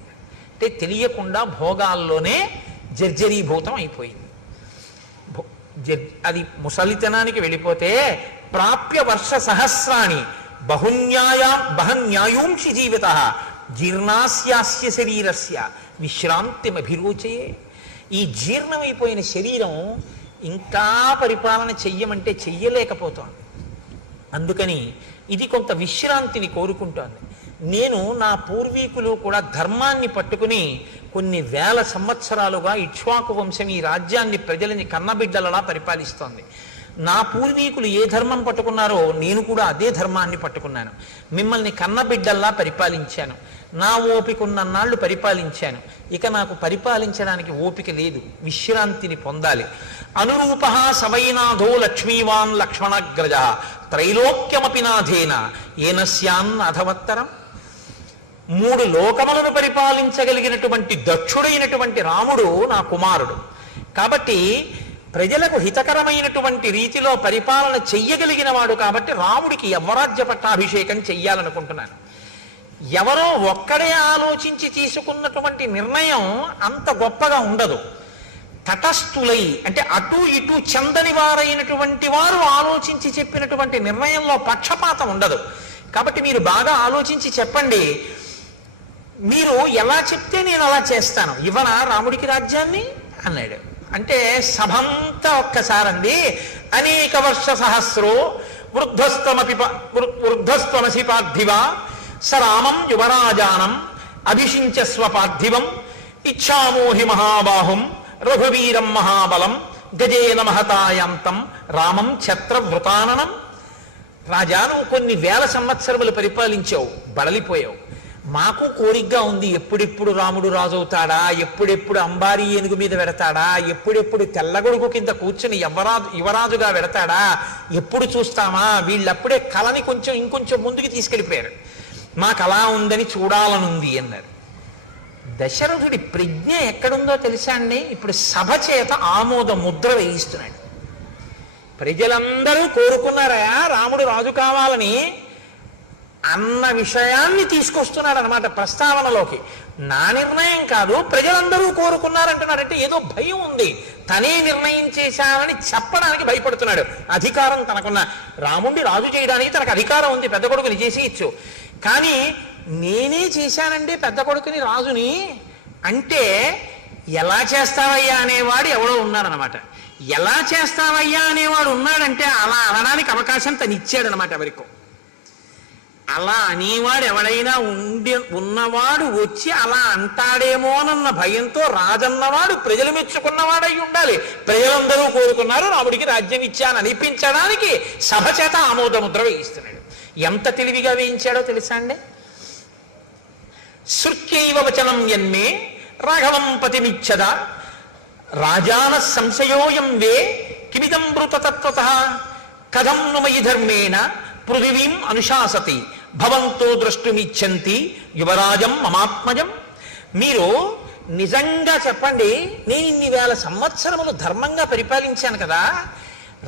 అంటే తెలియకుండా భోగాల్లోనే జర్జరీభూతం అయిపోయింది. అది ముసలితనానికి వెళ్ళిపోతే ప్రాప్య వర్ష సహస్రాణి బహన్యాయూంషి జీవిత జీర్ణాస్యాస్య శరీరస్య విశ్రాంతిమభిరోచయే. ఈ జీర్ణమైపోయిన శరీరం ఇంకా పరిపాలన చెయ్యమంటే చెయ్యలేకపోతోంది. అందుకని ఇది కొంత విశ్రాంతిని కోరుకుంటోంది. నేను నా పూర్వీకులు కూడా ధర్మాన్ని పట్టుకుని కొన్ని వేల సంవత్సరాలుగా ఇక్ష్వాకు వంశం ఈ రాజ్యాన్ని ప్రజలని కన్నబిడ్డలలా పరిపాలిస్తోంది. నా పూర్వీకులు ఏ ధర్మం పట్టుకున్నారో నేను కూడా అదే ధర్మాన్ని పట్టుకున్నాను. మిమ్మల్ని కన్నబిడ్డల్లా పరిపాలించాను. నా ఓపిక ఉన్నన్నాళ్ళు పరిపాలించాను. ఇక నాకు పరిపాలించడానికి ఓపిక లేదు, విశ్రాంతిని పొందాలి. అనురూప సవైనాథో లక్ష్మీవాన్ లక్ష్మణగ్రజ త్రైలోక్యమపి నాథేన ఏనస్యాన్ అధవత్తరం. 3 లోకములను పరిపాలించగలిగినటువంటి దక్షుడైనటువంటి రాముడు నా కుమారుడు. కాబట్టి ప్రజలకు హితకరమైనటువంటి రీతిలో పరిపాలన చెయ్యగలిగిన వాడు. కాబట్టి రాముడికి యవ్వరాజ్య పట్టాభిషేకం చెయ్యాలనుకుంటున్నాను. ఎవరో ఒక్కడే ఆలోచించి తీసుకున్నటువంటి నిర్ణయం అంత గొప్పగా ఉండదు. తటస్థులై అంటే అటు ఇటు చెందని వారైనటువంటి వారు ఆలోచించి చెప్పినటువంటి నిర్ణయంలో పక్షపాతం ఉండదు. కాబట్టి మీరు బాగా ఆలోచించి చెప్పండి, మీరు ఎలా చెప్తే నేను అలా చేస్తాను, ఇవ్వనా రాముడికి రాజ్యాన్ని అన్నాడు. అంటే సభంతా ఒక్కసారండి, అనేక వర్ష సహస్రో వృద్ధస్త్వమసి పార్థివ సరామం యువరాజానం అభిషించస్వ పార్థివం ఇచ్ఛామోహి మహాబాహుం రఘువీరం మహాబలం గజేన మహతాయాంతం రామం ఛత్రవృతాననం. రాజా, నువ్వు కొన్ని వేల సంవత్సరములు పరిపాలించావు, బడలిపోయావు. మాకు కోరికగా ఉంది, ఎప్పుడెప్పుడు రాముడు రాజవుతాడా, ఎప్పుడెప్పుడు అంబారీ ఏనుగు మీద పెడతాడా, ఎప్పుడెప్పుడు తెల్లగొడుగు కింద కూర్చుని యువరాజుగా పెడతాడా, ఎప్పుడు చూస్తామా. వీళ్ళప్పుడే కళని ఇంకొంచెం ముందుకు తీసుకెళ్ళిపోయారు. మాకు అలా ఉందని చూడాలనుంది అన్నారు. దశరథుడి ప్రజ్ఞ ఎక్కడుందో తెలుసా అండి? ఇప్పుడు సభ చేత ఆమోద ముద్ర వేయిస్తున్నాడు. ప్రజలందరూ కోరుకున్నారా రాముడు రాజు కావాలని అన్న విషయాన్ని తీసుకొస్తున్నాడు అనమాట ప్రస్తావనలోకి. నా నిర్ణయం కాదు, ప్రజలందరూ కోరుకున్నారంటున్నాడంటే ఏదో భయం ఉంది. తనే నిర్ణయం చేశానని చెప్పడానికి భయపడుతున్నాడు. అధికారం తనకున్న, రాముడిని రాజు చేయడానికి తనకు అధికారం ఉంది, పెద్ద కొడుకుని చేసేయచ్చు. కానీ నేనే చేశానండి పెద్ద కొడుకుని రాజుని అంటే ఎలా చేస్తావయ్యా అనేవాడు ఎవడో ఉన్నాడనమాట. ఎలా చేస్తావయ్యా అనేవాడు ఉన్నాడంటే అలా అనడానికి అవకాశం తను ఇచ్చాడనమాట ఎవరికో. అలా అనేవాడు ఎవడైనా ఉన్నవాడు వచ్చి అలా అంటాడేమోనన్న భయంతో రాజన్నవాడు ప్రజలు మెచ్చుకున్నవాడై ఉండాలి. ప్రజలందరూ కోరుకున్నారు, రాముడికి రాజ్యం ఇచ్చాను అనిపించడానికి సభ చేత ఆమోదముద్ర వేయిస్తున్నాడు. ఎంత తెలివిగా వేయించాడో తెలుసా అండి? శృత్యైవ వచనం యన్మే రాఘవం పతిమిచ్చద రాజాన సంశయోయం వే కిమిదం మృతతత్వతః కథం నుమయి ధర్మేణ పృథివీం అనుశాసతి భవంతో ద్రష్టుమిచ్చంతి యువరాజం మమాత్మజం. మీరు నిజంగా చెప్పండి, నేను ఇన్ని వేల సంవత్సరములు ధర్మంగా పరిపాలించాను కదా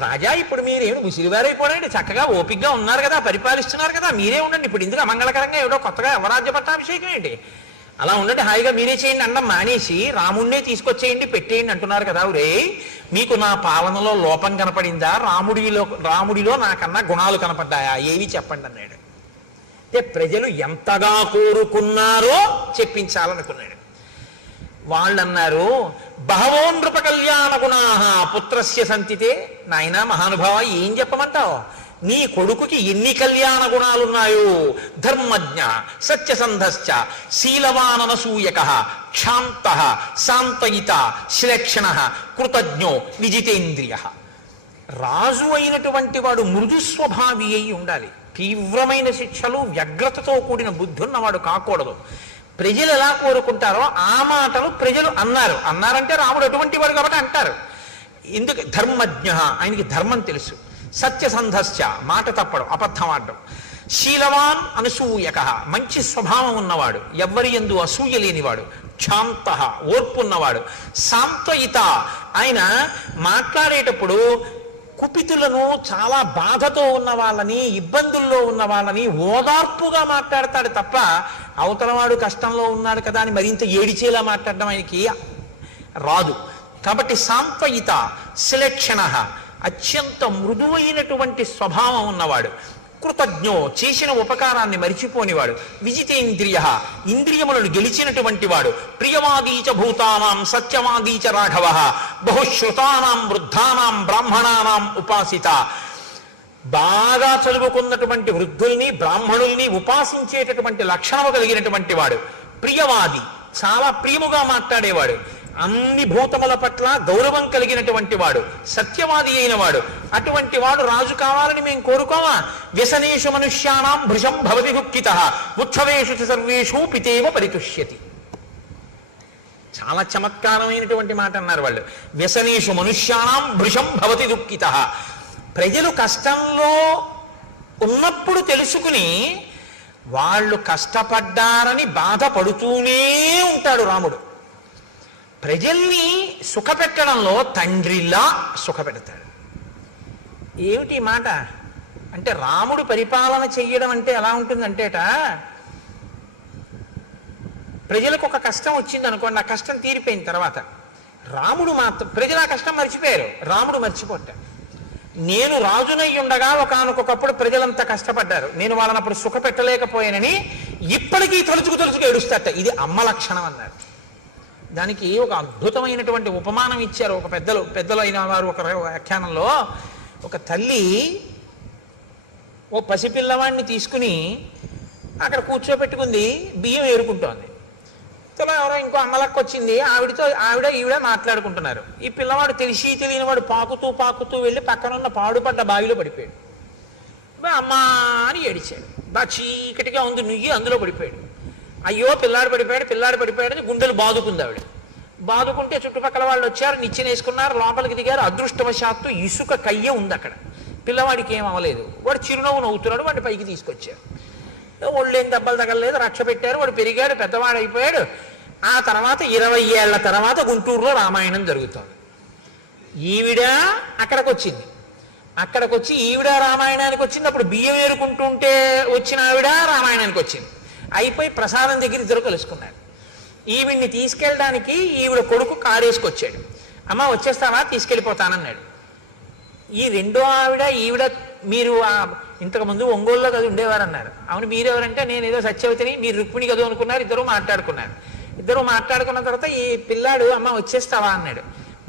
రాజా, ఇప్పుడు మీరేమి ముసిరివారైపోడండి, చక్కగా ఓపికగా ఉన్నారు కదా, పరిపాలిస్తున్నారు కదా, మీరే ఉండండి. ఇప్పుడు ఇందుకు అమంగళకరంగా ఏదో కొత్తగా యువరాజ్య పట్టాభిషేకం ఏంటి అలా ఉండండి, హాయిగా మీరే చేయండి అన్నం మానేసి రాముణ్ణే తీసుకొచ్చేయండి పెట్టేయండి అంటున్నారు కదా. ఒరే, మీకు నా పాలనలో లోపం కనపడిందా? రాముడిలో నాకన్నా గుణాలు కనపడ్డాయా? ఏవి చెప్పండి అన్నాడు. అంటే ప్రజలు ఎంతగా కోరుకున్నారో చెప్పించాలనుకున్నాడు. వాళ్ళు అన్నారు, బహవో నృప కళ్యాణ గుణాః పుత్రస్య సంతితే. నాయనా మహానుభావ, ఏం చెప్పమంటావు? నీ కొడుకుకి ఎన్ని కళ్యాణ గుణాలున్నాయో! ధర్మజ్ఞ, సత్యసంధశ్చ, శీలవాననసూయకః, క్షాంతః, శాంతయిత, శ్లేక్షణః, కృతజ్ఞో, విజితేంద్రియః. రాజు అయినటువంటి వాడు మృదు స్వభావి అయి ఉండాలి. తీవ్రమైన శిక్షలు, వ్యగ్రతతో కూడిన బుద్ధి ఉన్నవాడు కాకూడదు. ప్రజలు ఎలా కోరుకుంటారో ఆ మాటలు ప్రజలు అన్నారంటే రాముడు అటువంటి వాడు కాబట్టి అంటారు. ఎందుకు? ధర్మజ్ఞ, ఆయనకి ధర్మం తెలుసు. సత్యసంధశ్చ, మాట తప్పడం, అబద్ధం ఆడడం. శీలవాన్ అనసూయక, మంచి స్వభావం ఉన్నవాడు, ఎవ్వరి యందు అసూయ లేనివాడు. క్షాంత, ఓర్పు ఉన్నవాడు. శాంతయిత, ఆయన మాట్లాడేటప్పుడు కుపితులను, చాలా బాధతో ఉన్న వాళ్ళని, ఇబ్బందుల్లో ఉన్న వాళ్ళని ఓదార్పుగా మాట్లాడతాడు తప్ప అవతలవాడు కష్టంలో ఉన్నాడు కదా అని మరింత ఏడిచేలా మాట్లాడడం ఆయనకి రాదు. కాబట్టి సాంత్వయిత, శ్లేక్షణ, అత్యంత మృదువైనటువంటి స్వభావం ఉన్నవాడు. కృతజ్ఞో, చేసిన ఉపకారాన్ని మరిచిపోనివాడు. విజితేంద్రియ, ఇంద్రియములను గెలిచినటువంటి వాడు. ప్రియవాదీచ భూతానాం సత్యవాదీచ రాఘవ, బహుశ్రుతానాం వృద్ధానాం బ్రాహ్మణానాం ఉపాసిత. బాగా చదువుకున్నటువంటి వృద్ధుల్ని, బ్రాహ్మణుల్ని ఉపాసించేటటువంటి లక్షణము కలిగినటువంటి వాడు. ప్రియవాది, చాలా ప్రియముగా మాట్లాడేవాడు. అన్ని భూతముల పట్ల గౌరవం కలిగినటువంటి వాడు. సత్యవాది అయిన వాడు. అటువంటి వాడు రాజు కావాలని మేము కోరుకోమా? వ్యసనేషు మనుష్యానాం భృశం భవతి దుఃఖితః, ఉత్సవేషు సర్వేషు పితేవ పరితుష్యతి. చాలా చమత్కారమైనటువంటి మాట అన్నారు వాళ్ళు. వ్యసనేషు మనుష్యానాం భృశం భవతి దుఃఖితః. ప్రజలు కష్టంలో ఉన్నప్పుడు తెలుసుకుని వాళ్ళు కష్టపడ్డారని బాధపడుతూనే ఉంటాడు రాముడు. ప్రజల్ని సుఖపెట్టడంలో తండ్రిలా సుఖపెడతాడు. ఏమిటి మాట అంటే, రాముడు పరిపాలన చెయ్యడం అంటే ఎలా ఉంటుందంటేట, ప్రజలకు ఒక కష్టం వచ్చింది అనుకోండి, ఆ కష్టం తీరిపోయిన తర్వాత రాముడు మాత్రం, ప్రజలు ఆ కష్టం మర్చిపోయారు, రాముడు మర్చిపోతాడు. నేను రాజునై ఉండగా ఒకానొకప్పుడు ప్రజలంతా కష్టపడ్డారు, నేను వాళ్ళని అప్పుడు సుఖపెట్టలేకపోయానని ఇప్పటికీ తలుచుకు ఏడుస్తాట. ఇది అమ్మ లక్షణం అన్నారు. దానికి ఒక అద్భుతమైనటువంటి ఉపమానం ఇచ్చారు ఒక పెద్దలు అయిన వారు. ఒక వ్యాఖ్యానంలో ఒక తల్లి ఓ పసిపిల్లవాడిని తీసుకుని అక్కడ కూర్చోపెట్టుకుంది, బియ్యం ఏరుకుంటోంది. ఎవరో ఇంకో అమ్మలక్క వచ్చింది, ఈవిడ మాట్లాడుకుంటున్నారు. ఈ పిల్లవాడు తెలియని వాడు పాకుతూ వెళ్ళి పక్కనున్న పాడుపడ్డ బావిలో పడిపోయాడు. అమ్మా అని ఏడిచాడు. చీకటిగా ఉంది, నుయ్యి అందులో పడిపోయాడు. అయ్యో పిల్లాడు పడిపోయాడు అని గుండెలు బాదుకుంది ఆవిడ. బాదుకుంటే చుట్టుపక్కల వాళ్ళు వచ్చారు, నిచ్చెనేసుకున్నారు, లోపలికి దిగారు. అదృష్టవశాత్తు ఇసుక కయ్య ఉంది అక్కడ. పిల్లవాడికి ఏం అవ్వలేదు. వాడు చిరునవ్వు నవ్వుతున్నాడు. వాడిని పైకి తీసుకొచ్చారు. ఒళ్ళేం దెబ్బలు తగలలేదు, రక్ష పెట్టారు. వాడు పెరిగాడు, పెద్దవాడు అయిపోయాడు. ఆ తర్వాత 20 ఏళ్ల తర్వాత గుంటూరులో రామాయణం జరుగుతోంది. ఈవిడ అక్కడికి వచ్చి ఈవిడ రామాయణానికి వచ్చింది. అప్పుడు బియ్యం ఏరుకుంటుంటే వచ్చిన ఆవిడ రామాయణానికి వచ్చింది. అయిపోయి ప్రసాదం దగ్గర ఇద్దరు కలుసుకున్నారు. ఈవిడ్ని తీసుకెళ్ళడానికి ఈవిడ కొడుకు కారేసుకొచ్చాడు. అమ్మ వచ్చేస్తావా? తీసుకెళ్ళిపోతానన్నాడు. ఈ రెండో ఈవిడ మీరు ఇంతకుముందు ఒంగోలులో కదా ఉండేవారు అన్నారు. అవును, మీరెవరంటే నేను ఏదో సత్యవతిని, మీరు రుక్మిణి కదా అనుకున్నారు. ఇద్దరు మాట్లాడుకున్న తర్వాత ఈ పిల్లాడు అమ్మ వచ్చేస్తావా అన్నాడు.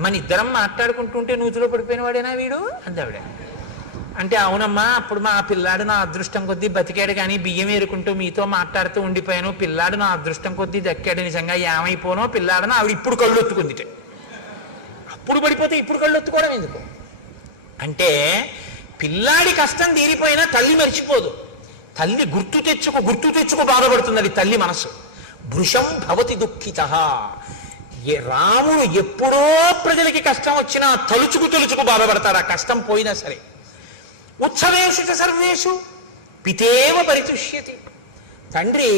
మన ఇద్దరం మాట్లాడుకుంటుంటే నూతిలో పడిపోయిన వాడేనా వీడు అందావిడ. అంటే అవునమ్మా, అప్పుడు మా పిల్లాడు నా అదృష్టం కొద్దీ బతికాడు, కానీ బియ్యం ఏరుకుంటూ మీతో మాట్లాడుతూ ఉండిపోయాను. పిల్లాడు నా అదృష్టం కొద్దీ దక్కాడు, నిజంగా ఏమైపోనో పిల్లాడని ఆవిడ ఇప్పుడు కళ్ళు ఒత్తుకుంది. అప్పుడు పడిపోతే ఇప్పుడు కళ్ళు ఒత్తుకోవడం ఎందుకు అంటే, పిల్లాడి కష్టం తీరిపోయినా తల్లి మర్చిపోదు. తల్లి గుర్తు తెచ్చుకు బాధపడుతుంది. అది తల్లి మనసు. భృశం భవతి దుఃఖితః. రాముడు ఎప్పుడో ప్రజలకి కష్టం వచ్చినా తలుచుకు బాధపడతాడు, ఆ కష్టం పోయినా సరే. ఉత్సవేషు సర్వేషు పితేవ పరితుష్యతి. తండ్రి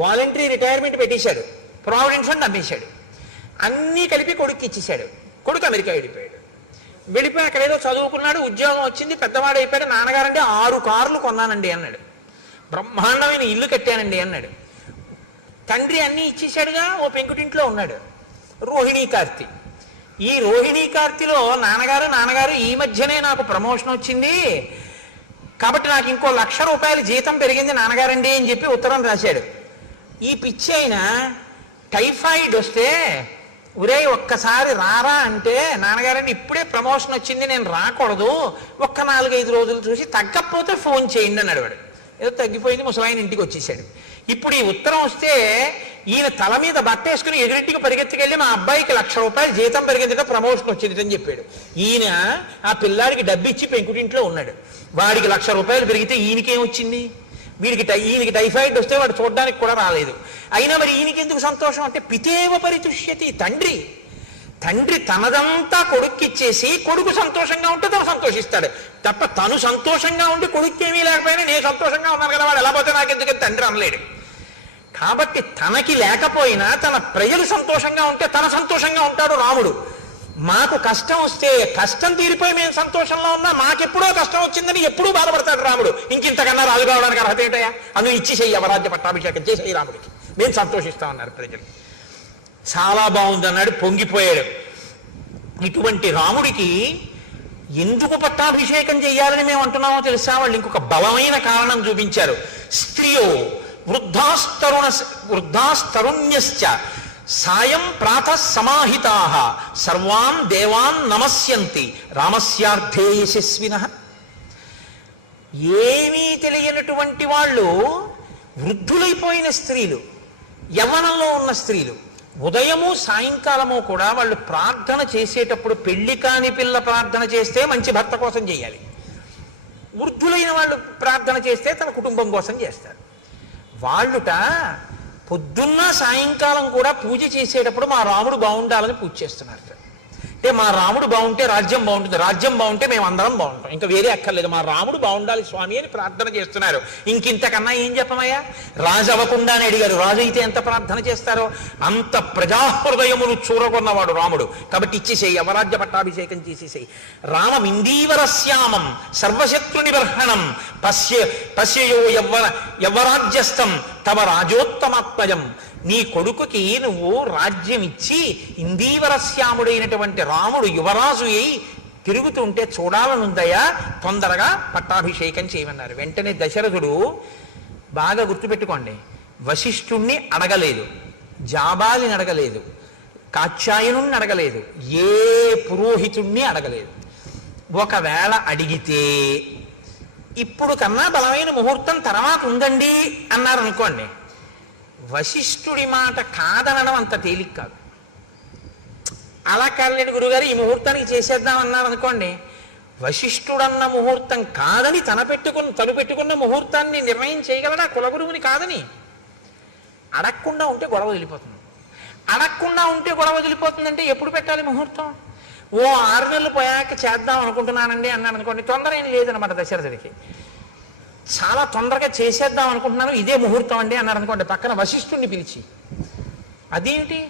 వాలంటరీ రిటైర్మెంట్ పెట్టేశాడు, ప్రావిడెంట్ ఫండ్ అమ్మేశాడు, అన్నీ కలిపి కొడుకు ఇచ్చేశాడు. కొడుకు అమెరికా వెళ్ళిపోయి అక్కడ ఏదో చదువుకున్నాడు, ఉద్యోగం వచ్చింది, పెద్దవాడు అయిపోయాడు. నాన్నగారంటే 6 కార్లు కొన్నానండి అన్నాడు. బ్రహ్మాండమైన ఇల్లు కట్టానండి అన్నాడు. తండ్రి అన్నీ ఇచ్చేశాడుగా, ఓ పెంకుటింట్లో ఉన్నాడు. రోహిణీ కార్తీ. ఈ రోహిణీ కార్తీలో నాన్నగారు ఈ మధ్యనే నాకు ప్రమోషన్ వచ్చింది కాబట్టి నాకు ఇంకో 1,00,000 రూపాయలు జీతం పెరిగింది నాన్నగారండి అని చెప్పి ఉత్తరం రాశాడు. ఈ పిచ్చి అయిన టైఫాయిడ్ వస్తే ఒరే ఒక్కసారి రారా అంటే, నాన్నగారండి ఇప్పుడే ప్రమోషన్ వచ్చింది నేను రాకూడదు, ఒక్క 4-5 రోజులు చూసి తగ్గకపోతే ఫోన్ చేయండి అన్నాడు వాడు. ఏదో తగ్గిపోయింది, ముసలాయన ఇంటికి వచ్చేసాడు. ఇప్పుడు ఈ ఉత్తరం వస్తే ఈయన తల మీద బట్ట వేసుకుని ఎదురింటికి పరిగెత్తుకెళ్ళి మా అబ్బాయికి 1,00,000 రూపాయలు జీతం పెరిగిందిట, ప్రమోషన్ వచ్చింది అని చెప్పాడు. ఈయన ఆ పిల్లాడికి డబ్బు ఇచ్చి పెంకుటింట్లో ఉన్నాడు. వాడికి 1,00,000 రూపాయలు పెరిగితే ఈయనకేం వచ్చింది? ఈయనకి టైఫాయిడ్ వస్తే వాడు చూడడానికి కూడా రాలేదు. అయినా మరి ఈయనకి ఎందుకు సంతోషం అంటే పితేవ పరితుష్యతి. తండ్రి తనదంతా కొడుక్కిచ్చేసి కొడుకు సంతోషంగా ఉంటే తను సంతోషిస్తాడు తప్ప తను సంతోషంగా ఉండి కొడుకు ఏమీ లేకపోయినా నేను సంతోషంగా ఉన్నాను కదా వాడు ఎలా పోతే నాకు ఎందుకు తండ్రి అనలేడు. కాబట్టి తనకి లేకపోయినా తన ప్రజలు సంతోషంగా ఉంటే తన సంతోషంగా ఉంటాడు రాముడు. మాకు కష్టం వస్తే కష్టం తీరిపోయి మేము సంతోషంలో ఉన్నా మాకెప్పుడో కష్టం వచ్చిందని ఎప్పుడూ బాధపడతాడు రాముడు. ఇంకింతకన్నా రాజు కావడానికి అర్హత ఏంటయ్యా? అందులో ఇచ్చేసేయి అవరాజ్య పట్టాభిషేకం చేసేయి రాముడికి, మేము సంతోషిస్తామన్నారు ప్రజలు. చాలా బాగుంది అన్నాడు, పొంగిపోయాడు. ఇటువంటి రాముడికి ఎందుకు పట్టాభిషేకం చేయాలని మేము అంటున్నామో తెలుసా? వాళ్ళు ఇంకొక బలమైన కారణం చూపించారు. స్త్రియో వృద్ధాస్తరుణ్యశ్చ సాయం ప్రాతః సమాహితాః సర్వాన్ దేవాన్ నమస్యంతి రామస్యార్థే యశస్వినః. ఏమీ తెలియనటువంటి వాళ్ళు, వృద్ధులైపోయిన స్త్రీలు, యవ్వనంలో ఉన్న స్త్రీలు, ఉదయము సాయంకాలము కూడా వాళ్ళు ప్రార్థన చేసేటప్పుడు పెళ్లి కాని పిల్ల ప్రార్థన చేస్తే మంచి భర్త కోసం చేయాలి. వృద్ధులైన వాళ్ళు ప్రార్థన చేస్తే తన కుటుంబం కోసం చేస్తారు. వాళ్ళుట పొద్దున్న సాయంకాలం కూడా పూజ చేసేటప్పుడు మా రాముడు బాగుండాలని పూజ చేస్తున్నారు. అంటే మా రాముడు బాగుంటే రాజ్యం బాగుంటుంది, రాజ్యం బాగుంటే మేము అందరం బాగుంటాం, ఇంకా వేరే అక్కర్లేదు, మా రాముడు బాగుండాలి స్వామి అని ప్రార్థన చేస్తున్నారు. ఇంకింతకన్నా ఏం చెప్పమయ్యా? రాజు అవ్వకుండా అని అడిగారు. రాజు అయితే ఎంత ప్రార్థన చేస్తారో అంత ప్రజాహృదయములు చూరగొన్నవాడు రాముడు. కాబట్టి ఇచ్చేసేయి, అవరాజ్య పట్టాభిషేకం చేసేసేయి. రామమిందీవరశ్యామం సర్వశత్రు నిబర్హణం పశ్యయో యవ్వరాజ్యస్థం తవ రాజోత్తమాత్మజం. నీ కొడుకుకి నువ్వు రాజ్యం ఇచ్చి ఇందీవరశ్యాముడైనటువంటి రాముడు యువరాజు అయి తిరుగుతుంటే చూడాలనుందయ్యా, తొందరగా పట్టాభిషేకం చేయమన్నారు. వెంటనే దశరథుడు, బాగా గుర్తుపెట్టుకోండి, వశిష్ఠుణ్ణి అడగలేదు, జాబాలిని అడగలేదు, కాత్యాయనుణ్ణి అడగలేదు, ఏ పురోహితుణ్ణి అడగలేదు. ఒకవేళ అడిగితే ఇప్పుడు కన్నా బలమైన ముహూర్తం తర్వాత ఉందండి అన్నారనుకోండి, వశిష్ఠుడి మాట కాదనడం అంత తేలిక కాదు. అలా కాదులేండి గురుగారు ఈ ముహూర్తానికి చేసేద్దాం అన్నారు అనుకోండి, వశిష్ఠుడన్న ముహూర్తం కాదని తను పెట్టుకున్న ముహూర్తాన్ని నిర్ణయం చేయగలడా కులగురువుని కాదని? అడగకుండా ఉంటే గొడవ వదిలిపోతుంది. అడగకుండా ఉంటే గొడవ వదిలిపోతుందంటే ఎప్పుడు పెట్టాలి ముహూర్తం? ఓ 6 నెలలు పోయాక చేద్దాం అనుకుంటున్నానండి అన్నాను అనుకోండి, తొందర ఏం లేదనమాట దశరథుడికి. చాలా తొందరగా చేసేద్దాం అనుకుంటున్నాను, ఇదే ముహూర్తం అండి అన్నారు అనుకోండి, పక్కన వశిష్ఠుడిని పిలిచి, అదేంటి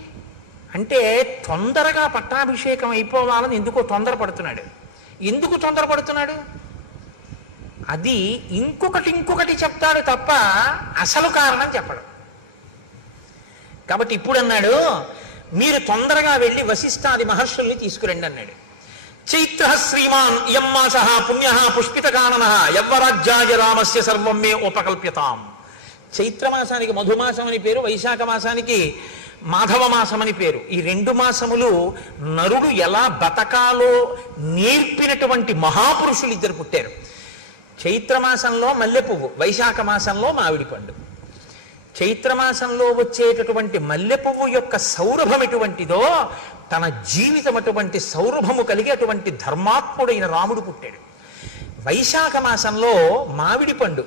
అంటే తొందరగా పట్టాభిషేకం అయిపోవాలని ఎందుకో తొందరపడుతున్నాడు. ఎందుకు తొందరపడుతున్నాడు? అది ఇంకొకటి చెప్తాడు తప్ప అసలు కారణం చెప్పడు. కాబట్టి ఇప్పుడు అన్నాడు, మీరు తొందరగా వెళ్ళి వశిష్ఠాది మహర్షుల్ని తీసుకురండి అన్నాడు. చైత్ర శ్రీమాన్ ఇయం మాసః పుణ్యః పుష్పితకాననః యవ్వరాజ్యాయ రామస్య సర్వం మే ఉపకల్ప్యతాం. చైత్రమాసానికి మధుమాసం అని పేరు, వైశాఖ మాసానికి మాధవ మాసం అని పేరు. ఈ 2 మాసములు నరుడు ఎలా బతకాలో నేర్పినటువంటి మహాపురుషులు 2 పుట్టారు. చైత్రమాసంలో మల్లెపువ్వు, వైశాఖ మాసంలో మామిడి పండు. చైత్రమాసంలో వచ్చేటటువంటి మల్లెపువ్వు యొక్క సౌరభం ఎటువంటిదో తన జీవితం అటువంటి సౌరభము కలిగి అటువంటి ధర్మాత్ముడైన రాముడు పుట్టాడు. వైశాఖ మాసంలో మామిడి పండు,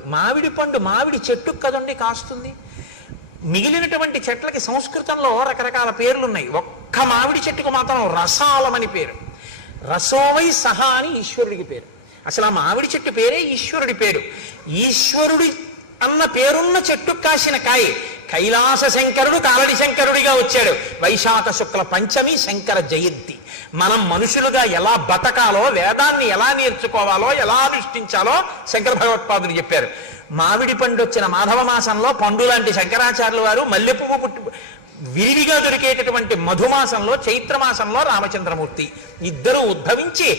మామిడి చెట్టు కదండి కాస్తుంది. మిగిలినటువంటి చెట్లకి సంస్కృతంలో రకరకాల పేర్లు ఉన్నాయి. ఒక్క మామిడి చెట్టుకు మాత్రం రసాలమని పేరు. రసోవై సహా అని ఈశ్వరుడికి పేరు. అసలు ఆ మామిడి చెట్టు పేరే ఈశ్వరుడి పేరు. ఈశ్వరుడి అన్న పేరున్న చెట్టు కాసిన కాయ. కైలాస శంకరుడు కాలడి శంకరుడిగా వచ్చాడు. వైశాఖ శుక్ల పంచమి శంకర జయంతి. మనం మనుషులుగా ఎలా బతకాలో, వేదాన్ని ఎలా నేర్చుకోవాలో, ఎలా అనుష్ఠించాలో శంకర భగవత్పాదులు చెప్పారు. మామిడి పండు వచ్చిన మాధవ మాసంలో పండు లాంటి శంకరాచార్యుల వారు మల్లెపువ్వు పుట్టి విరివిగా దొరికేటటువంటి మధుమాసంలో చైత్రమాసంలో రామచంద్రమూర్తి ఇద్దరు ఉద్భవించి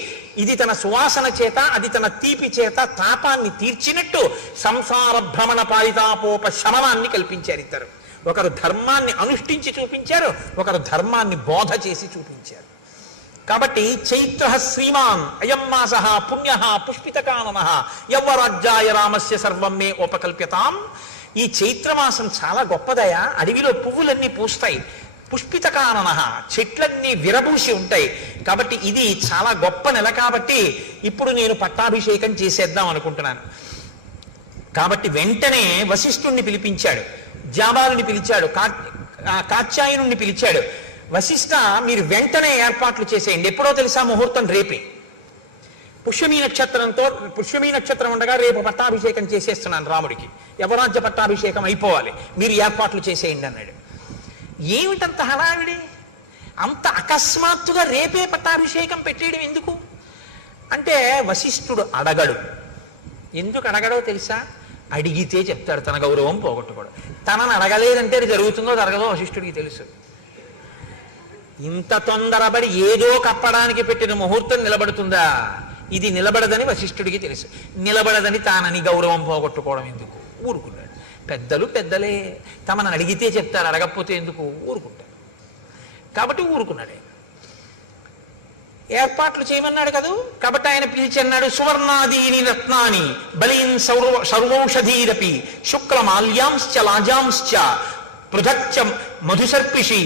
ఇది తన సువాసన చేత అది తన తీపి చేత తాపాన్ని తీర్చినట్టు సంసార భ్రమణ పాలితాపోప శమనాన్ని కల్పించారు ఇద్దరు. ఒకరు ధర్మాన్ని అనుష్ఠించి చూపించారు, ఒకరు ధర్మాన్ని బోధ చేసి చూపించారు. కాబట్టి చైత్ర శ్రీమాన్ అయం మాస పుణ్య పుష్పితకానన యవ్వరాజ్యాయ రామస్య సర్వం మే ఉపకల్ప్యతాం. ఈ చైత్రమాసం చాలా గొప్పదయా. అడవిలో పువ్వులన్నీ పూస్తాయి, పుష్పితకానన చెట్లన్నీ విరబూసి ఉంటాయి. కాబట్టి ఇది చాలా గొప్ప నెల. కాబట్టి ఇప్పుడు నేను పట్టాభిషేకం చేసేద్దాం అనుకుంటున్నాను. కాబట్టి వెంటనే వశిష్ఠుణ్ణి పిలిపించాడు, జాబాలుని పిలిచాడు, కాత్యాయనుణ్ణి పిలిచాడు. వశిష్ఠ, మీరు వెంటనే ఏర్పాట్లు చేసేయండి. ఎప్పుడో తెలుసా? ముహూర్తం రేపే. పుష్యమీ నక్షత్రం ఉండగా రేపు పట్టాభిషేకం చేసేస్తున్నాను రాముడికి, యవరాజ్య పట్టాభిషేకం అయిపోవాలి, మీరు ఏర్పాట్లు చేసేయండి అన్నాడు. ఏమిటంత హడావిడి? అంత అకస్మాత్తుగా రేపే పట్టాభిషేకం పెట్టేయడం ఎందుకు అంటే వశిష్ఠుడు అడగడు. ఎందుకు అడగడో తెలుసా? అడిగితే చెప్తాడు, తన గౌరవం పోగొట్టుకోడు. తనను అడగలేదంటే అది జరుగుతుందో జరగదో వశిష్ఠుడికి తెలుసు. ఇంత తొందరపడి ఏదో కప్పడానికి పెట్టిన ముహూర్తం నిలబడుతుందా? ఇది నిలబడదని వశిష్ఠుడికి తెలుసు. నిలబడదని తానని గౌరవం పోగొట్టుకోవడం ఎందుకు? ఊరుకున్నాడు. పెద్దలు పెద్దలే, తమను అడిగితే చెప్తారు, అడగకపోతే ఎందుకు? ఊరుకుంటారు. కాబట్టి ఊరుకున్నాడే. ఏర్పాట్లు చేయమన్నాడు కదూ. కాబట్టి ఆయన పిలిచి అన్నాడు, సువర్ణాదీని రత్నాని బలీన్ సర్వౌషధీరపి శుక్లమాల్యాంశ్చ లాజాంశ్చ పృథచ్చ మధుసర్పిషి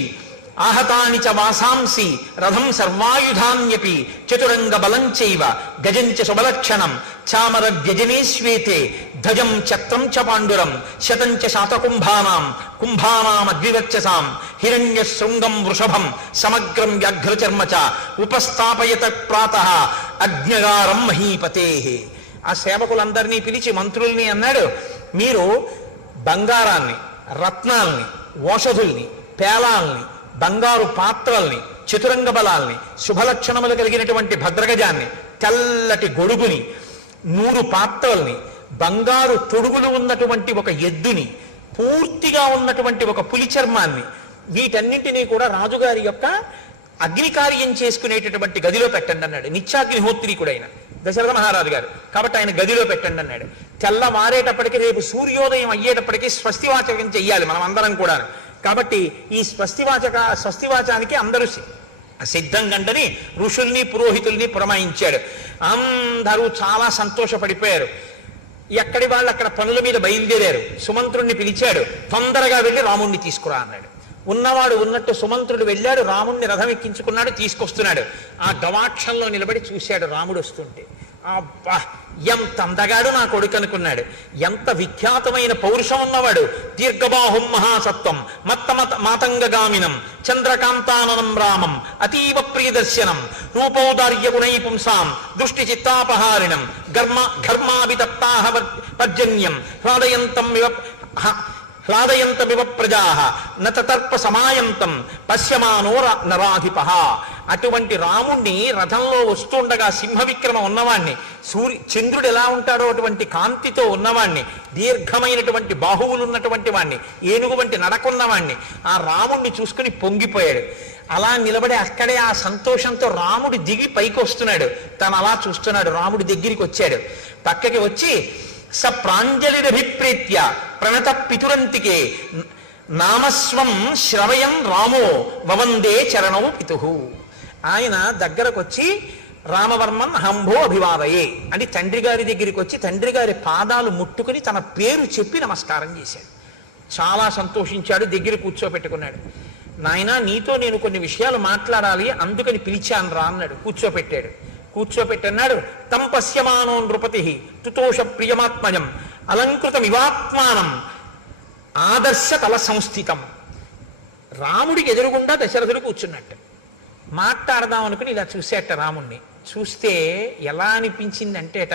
ఆహతాని చ వాసాంసి రథం సర్వాయుధాన్యపి చతురంగ బలంచైవ గజంచ శుభలక్షణం చామర వ్యజనే శ్వేతే ధ్వజం చక్రం చ పాండురం శతంచ శాతకుంభానాం కుంభానామద్వివర్చసాం హిరణ్య శృంగం వృషభం సమగ్రం వ్యాఘ్రచర్మ చ ఉపస్థాపయత ప్రాతః అగ్నిగారం మహీపతే. ఆ సేవకులందరినీ పిలిచి మంత్రుల్ని అన్నాడు, మీరు బంగారాన్ని, రత్నాల్ని, ఓషధుల్ని, పేలాల్ని, బంగారు పాత్రల్ని, చతురంగ బలాల్ని, శుభలక్షణములు కలిగినటువంటి భద్రగజాన్ని, తెల్లటి గొడుగుని, 100 పాత్రల్ని, బంగారు తొడుగులు ఉన్నటువంటి ఒక ఎద్దుని, పూర్తిగా ఉన్నటువంటి ఒక పులి చర్మాన్ని, వీటన్నింటినీ కూడా రాజుగారి యొక్క అగ్నికార్యం చేసుకునేటటువంటి గదిలో పెట్టండి అన్నాడు. నిత్యాగ్నిహోత్రీకుడైన దశరథ మహారాజు గారు. కాబట్టి ఆయన గదిలో పెట్టండి అన్నాడు. తెల్లవారేటప్పటికి, రేపు సూర్యోదయం అయ్యేటప్పటికీ స్వస్తివాచకం చెయ్యాలి మనం అందరం కూడా. కాబట్టి ఈ స్వస్తివాచానికి అందరూ సిద్ధంగంటని ఋషుల్ని పురోహితుల్ని పురమాయించాడు. అందరూ చాలా సంతోషపడిపోయారు. ఎక్కడి వాళ్ళు అక్కడ పనుల మీద బయలుదేరారు. సుమంత్రుణ్ణి పిలిచాడు, తొందరగా వెళ్ళి రాముణ్ణి తీసుకురా అన్నాడు. ఉన్నవాడు ఉన్నట్టు సుమంత్రుడు వెళ్ళాడు, రాముణ్ణి రథం ఎక్కించుకున్నాడు, తీసుకొస్తున్నాడు. ఆ గవాక్షంలో నిలబడి చూశాడు రాముడు వస్తుంటే. అబ్బా, ఎంత అందగాడు నా కొడుకు అనుకున్నాడు. ఎంత విఖ్యాతమైన పౌరుషం ఉన్నవాడు. దీర్ఘబాహుం మహాసత్వం మాతంగగామినం చంద్రకాంతాననం రామం అతీవ ప్రియదర్శనం రూపౌదార్య గుణై పుంసాం దృష్టి చిత్తాపహారిణం ఘర్మాభితప్తాహ పర్జన్యం హ్లాదయంతమివ ప్రజాః నతర్ప సమాయంతం పశ్యమానో నరాధిపః. అటువంటి రాముణ్ణి రథంలో వస్తుండగా సింహవిక్రమ ఉన్నవాణ్ణి, చంద్రుడు ఎలా ఉంటాడో అటువంటి కాంతితో ఉన్నవాణ్ణి, దీర్ఘమైనటువంటి బాహువులు ఉన్నటువంటి వాణ్ణి, ఏనుగు వంటి నడకున్నవాణ్ణి, ఆ రాముణ్ణి చూసుకుని పొంగిపోయాడు. అలా నిలబడి అక్కడే ఆ సంతోషంతో రాముడు దిగి పైకి వస్తున్నాడు. తను అలా చూస్తున్నాడు. రాముడి దగ్గరికి వచ్చాడు. పక్కకి వచ్చి స ప్రాంజలిరభిప్రీత్య ప్రణత పితురంతికే నామస్వం శ్రవయం రామో వవందే చరణౌ పితుహు. ఆయన దగ్గరకు వచ్చి రామవర్మన్ హంభో అభివాదయే అని తండ్రి గారి దగ్గరికి వచ్చి తండ్రి గారి పాదాలు ముట్టుకుని తన పేరు చెప్పి నమస్కారం చేశాడు. చాలా సంతోషించాడు. దగ్గర కూర్చోపెట్టుకున్నాడు. నాయనా, నీతో నేను కొన్ని విషయాలు మాట్లాడాలి, అందుకని పిలిచాను రా అన్నాడు. కూర్చోపెట్టాడు. కూర్చోపెట్టన్నాడు, తం పశ్యమానో నృపతి తుతోష ప్రియమాత్మజం అలంకృతమివాత్మానం ఆదర్శ తల సంస్థితం. రాముడికి ఎదురుగుండా దశరథుడు కూర్చున్నట్టు. మాట్లాడదాం అనుకుని ఇలా చూసేట రాముణ్ణి. చూస్తే ఎలా అనిపించిందంటేట,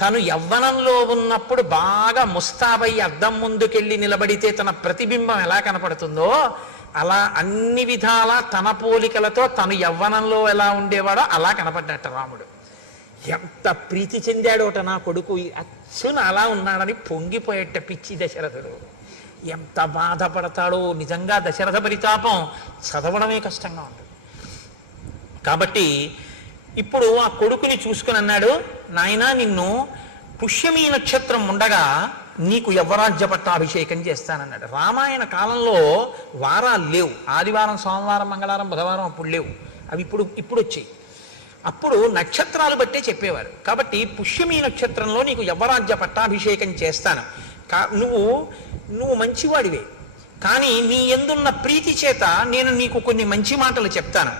తను యవ్వనంలో ఉన్నప్పుడు బాగా ముస్తాబై అద్దం ముందుకెళ్ళి నిలబడితే తన ప్రతిబింబం ఎలా కనపడుతుందో అలా అన్ని విధాల తన పోలికలతో తను యవ్వనంలో ఎలా ఉండేవాడో అలా కనపడ్డట రాముడు. ఎంత ప్రీతి చెందాడోట నా కొడుకు, అచ్చున అలా ఉన్నాడని పొంగిపోయేట పిచ్చి దశరథుడు. ఎంత బాధపడతాడో నిజంగా దశరథ పరితాపం చదవడమే కష్టంగా ఉంటుంది. కాబట్టి ఇప్పుడు ఆ కొడుకుని చూసుకుని అన్నాడు, నాయనా నిన్ను పుష్యమీ నక్షత్రం ఉండగా నీకు యవ్వరాజ్య పట్టాభిషేకం చేస్తానన్నాడు. రామాయణ కాలంలో వారాలు లేవు, ఆదివారం సోమవారం మంగళవారం బుధవారం అప్పుడు లేవు, అవి ఇప్పుడు వచ్చాయి. అప్పుడు నక్షత్రాలు బట్టే చెప్పేవారు. కాబట్టి పుష్యమీ నక్షత్రంలో నీకు యవ్వరాజ్య పట్టాభిషేకం చేస్తాను. నువ్వు మంచివాడివే, కానీ నీ ఎందున్న ప్రీతి చేత నేను నీకు కొన్ని మంచి మాటలు చెప్తాను.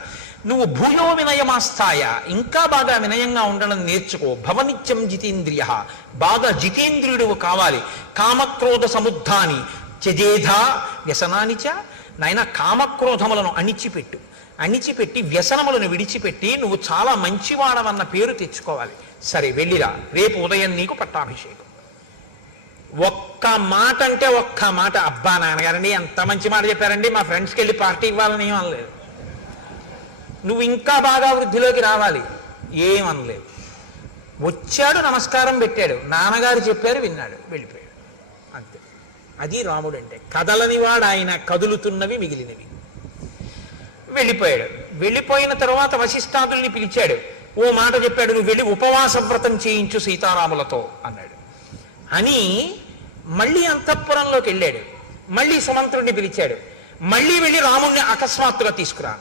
నువ్వు భూయో వినయమాస్థాయ, ఇంకా బాగా వినయంగా ఉండడం నేర్చుకో. భవనిత్యం జితేంద్రియ, బాగా జితేంద్రియుడు కావాలి. కామక్రోధ సముద్ధాని త్యజేధా వ్యసనానిచ, నాయన కామక్రోధములను అణిచిపెట్టి వ్యసనములను విడిచిపెట్టి నువ్వు చాలా మంచివాడవన్న పేరు తెచ్చుకోవాలి. సరే వెళ్ళిరా, రేపు ఉదయం నీకు పట్టాభిషేకం. ఒక్క మాట అంటే ఒక్క మాట, అబ్బా నాన్నగారండి ఎంత మంచి మాట చెప్పారండి, మా ఫ్రెండ్స్కి వెళ్ళి పార్టీ ఇవ్వాలని ఏం అనలేదు. నువ్వు ఇంకా బాగా వృద్ధిలోకి రావాలి ఏమనలేదు. వచ్చాడు, నమస్కారం పెట్టాడు, నాన్నగారు చెప్పారు, విన్నాడు, వెళ్ళిపోయాడు, అంతే. అది రాముడు అంటే. కదలనివాడు ఆయన, కదులుతున్నవి మిగిలినవి. వెళ్ళిపోయాడు. వెళ్ళిపోయిన తర్వాత వశిష్ఠాదుల్ని పిలిచాడు, ఓ మాట చెప్పాడు, నువ్వు వెళ్ళి ఉపవాస వ్రతం చేయించు సీతారాములతో అన్నాడు. అని మళ్ళీ అంతఃపురంలోకి వెళ్ళాడు. మళ్ళీ సుమంత్రుడిని పిలిచాడు. మళ్ళీ వెళ్ళి రాముణ్ణి అకస్మాత్తుగా తీసుకురా.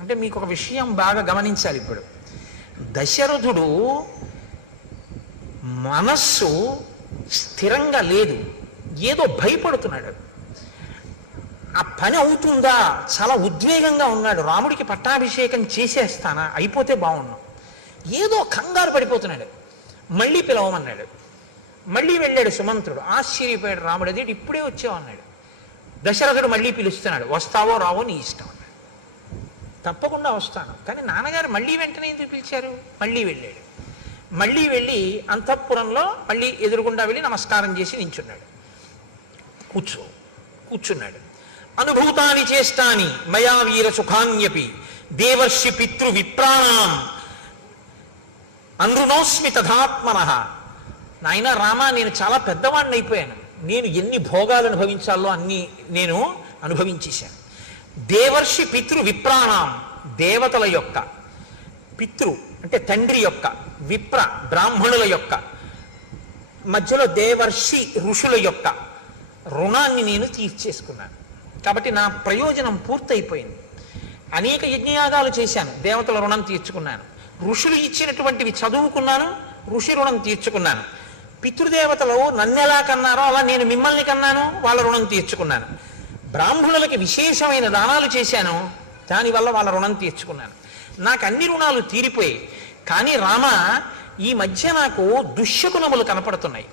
అంటే మీకు ఒక విషయం బాగా గమనించాలి. ఇప్పుడు దశరథుడు మనస్సు స్థిరంగా లేదు, ఏదో భయపడుతున్నాడు. ఆ పని అవుతుందా, చాలా ఉద్వేగంగా ఉన్నాడు. రాముడికి పట్టాభిషేకం చేసేస్తానా, అయిపోతే బాగున్నాం, ఏదో కంగారు పడిపోతున్నాడు. మళ్ళీ పిలవమన్నాడు. మళ్ళీ వెళ్ళాడు సుమంత్రుడు. ఆశ్చర్యపోయాడు రాముడు, అదేంటి ఇప్పుడే వచ్చావు అన్నాడు. దశరథుడు మళ్ళీ పిలుస్తున్నాడు, వస్తావో రావో నీ ఇష్టం అన్నాడు. తప్పకుండా వస్తాను, కానీ నాన్నగారు మళ్ళీ వెంటనే ఎందుకు పిలిచారు? మళ్ళీ వెళ్ళాడు. మళ్ళీ వెళ్ళి అంతఃపురంలో మళ్ళీ ఎదురుగుండా వెళ్ళి నమస్కారం చేసి నించున్నాడు. కూర్చున్నాడు. అనుభూతాని చేష్టాని మయా వీర సుఖాన్యపి దేవర్షి పితృ విప్రాణాం అనృణోస్మి తథాత్మనః. నాయన రామ, నేను చాలా పెద్దవాడిని అయిపోయాను, నేను ఎన్ని భోగాలు అనుభవించాలో అన్ని నేను అనుభవించేశాను. దేవర్షి పితృ విప్రాణాం, దేవతల యొక్క, పితృ అంటే తండ్రి యొక్క, విప్ర బ్రాహ్మణుల యొక్క, మధ్యలో దేవర్షి ఋషుల యొక్క రుణాన్ని నేను తీర్చేసుకున్నాను. కాబట్టి నా ప్రయోజనం పూర్తయిపోయింది. అనేక యజ్ఞయాగాలు చేశాను, దేవతల రుణం తీర్చుకున్నాను. ఋషులు ఇచ్చినటువంటివి చదువుకున్నాను, ఋషి రుణం తీర్చుకున్నాను. పితృదేవతలు నన్నెలా కన్నారో అలా నేను మిమ్మల్ని కన్నాను, వాళ్ళ రుణం తీర్చుకున్నాను. బ్రాహ్మణులకి విశేషమైన దానాలు చేశాను, దానివల్ల వాళ్ళ రుణం తీర్చుకున్నాను. నాకు అన్ని రుణాలు తీరిపోయాయి. కానీ రామ, ఈ మధ్య నాకు దుశ్శకునములు కనపడుతున్నాయి,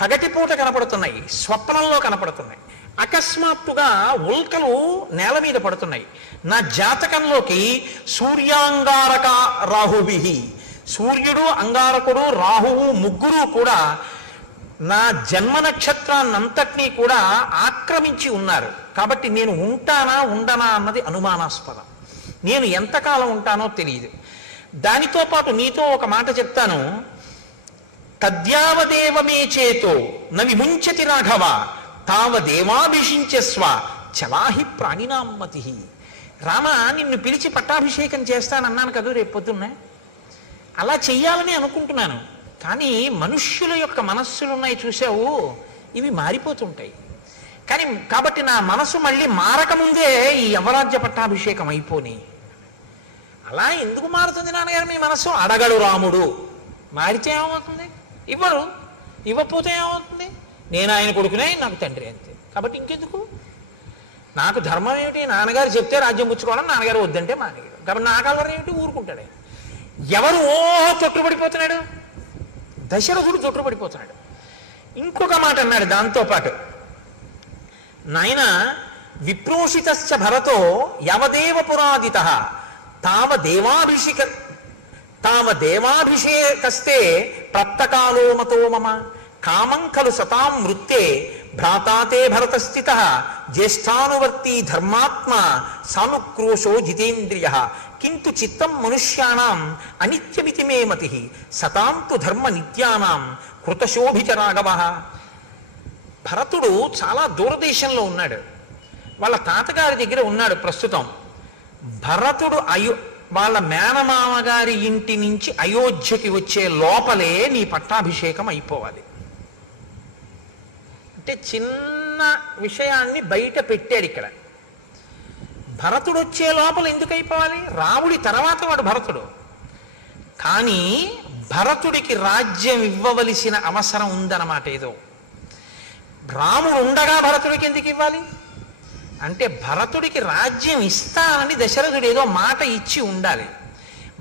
పగటిపూట కనపడుతున్నాయి, స్వప్నంలో కనపడుతున్నాయి. అకస్మాత్తుగా ఉల్కలు నేల మీద పడుతున్నాయి. నా జాతకంలోకి సూర్యాంగారక రాహుభి, సూర్యుడు, అంగారకుడు, రాహువు ముగ్గురు కూడా నా జన్మ నక్షత్రాన్నంతటినీ కూడా ఆక్రమించి ఉన్నారు. కాబట్టి నేను ఉంటానా ఉండనా అన్నది అనుమానాస్పదం. నేను ఎంతకాలం ఉంటానో తెలియదు. దానితో పాటు నీతో ఒక మాట చెప్తాను. తద్యావదేవమే చేతో న విముంచతి రాఘవ తావదేవాభిషించస్వ చలాహి ప్రాణినామ్మతి. రామ, నిన్ను పిలిచి పట్టాభిషేకం చేస్తానన్నాను కదా రేపు పొద్దున్నే, అలా చెయ్యాలని అనుకుంటున్నాను. కానీ మనుష్యుల యొక్క మనస్సులు ఉన్నాయి చూసావు, ఇవి మారిపోతుంటాయి. కానీ కాబట్టి నా మనసు మళ్ళీ మారకముందే ఈ యవరాజ్య పట్టాభిషేకం అయిపోని. అలా ఎందుకు మారుతుంది నాన్నగారు మీ మనసు? అడగడు రాముడు. మారితే ఏమవుతుంది? ఇవ్వరు. ఇవ్వకపోతే ఏమవుతుంది? నేను ఆయన కొడుకునే, నాకు తండ్రి అంతే. కాబట్టి ఇంకెందుకు? నాకు ధర్మం ఏమిటి? నాన్నగారు చెప్తే రాజ్యం పుచ్చుకోవడం, నాన్నగారు వద్దంటే మానేయడం. కాబట్టి నా కలవరం ఏమిటి? ఊరుకుంటాడే. ఎవరు తొట్టుపడిపోతున్నాడు? దశరథుడు తొట్టుపడిపోతున్నాడు. ఇంకొక మాట అన్నాడు దాంతోపాటు, నాయన విప్రోషితశ్చ భరతో యవదేవ పురాదిత తావదేవాభిషేకస్తే ప్రత్తకాలో మతో మమ కామం ఖలు సతాం వృత్తే భ్రాతాతే భరతస్థితః జ్యేష్ఠానువర్తి ధర్మాత్మ సానుక్రోశో జితేంద్రియ కింటు చిత్తం మనుష్యానాం అనిత్యమితి మే మతి సతాంతు ధర్మ నిత్యానాం కృతశోభిత రాఘవ. భరతుడు చాలా దూరదేశంలో ఉన్నాడు, వాళ్ళ తాతగారి దగ్గర ఉన్నాడు ప్రస్తుతం. భరతుడు వాళ్ళ మేనమామ గారి ఇంటి నుంచి అయోధ్యకి వచ్చే లోపలే నీ పట్టాభిషేకం అయిపోవాలి. అంటే చిన్న విషయాన్ని బయట పెట్టాడు ఇక్కడ. భరతుడు వచ్చే లోపల ఎందుకు అయిపోవాలి? రాముడి తర్వాత వాడు భరతుడు. కానీ భరతుడికి రాజ్యం ఇవ్వవలసిన అవసరం ఉందన్నమాట. ఏదో రాముడు ఉండగా భరతుడికి ఎందుకు ఇవ్వాలి అంటే, భరతుడికి రాజ్యం ఇస్తానని దశరథుడు ఏదో మాట ఇచ్చి ఉండాలి.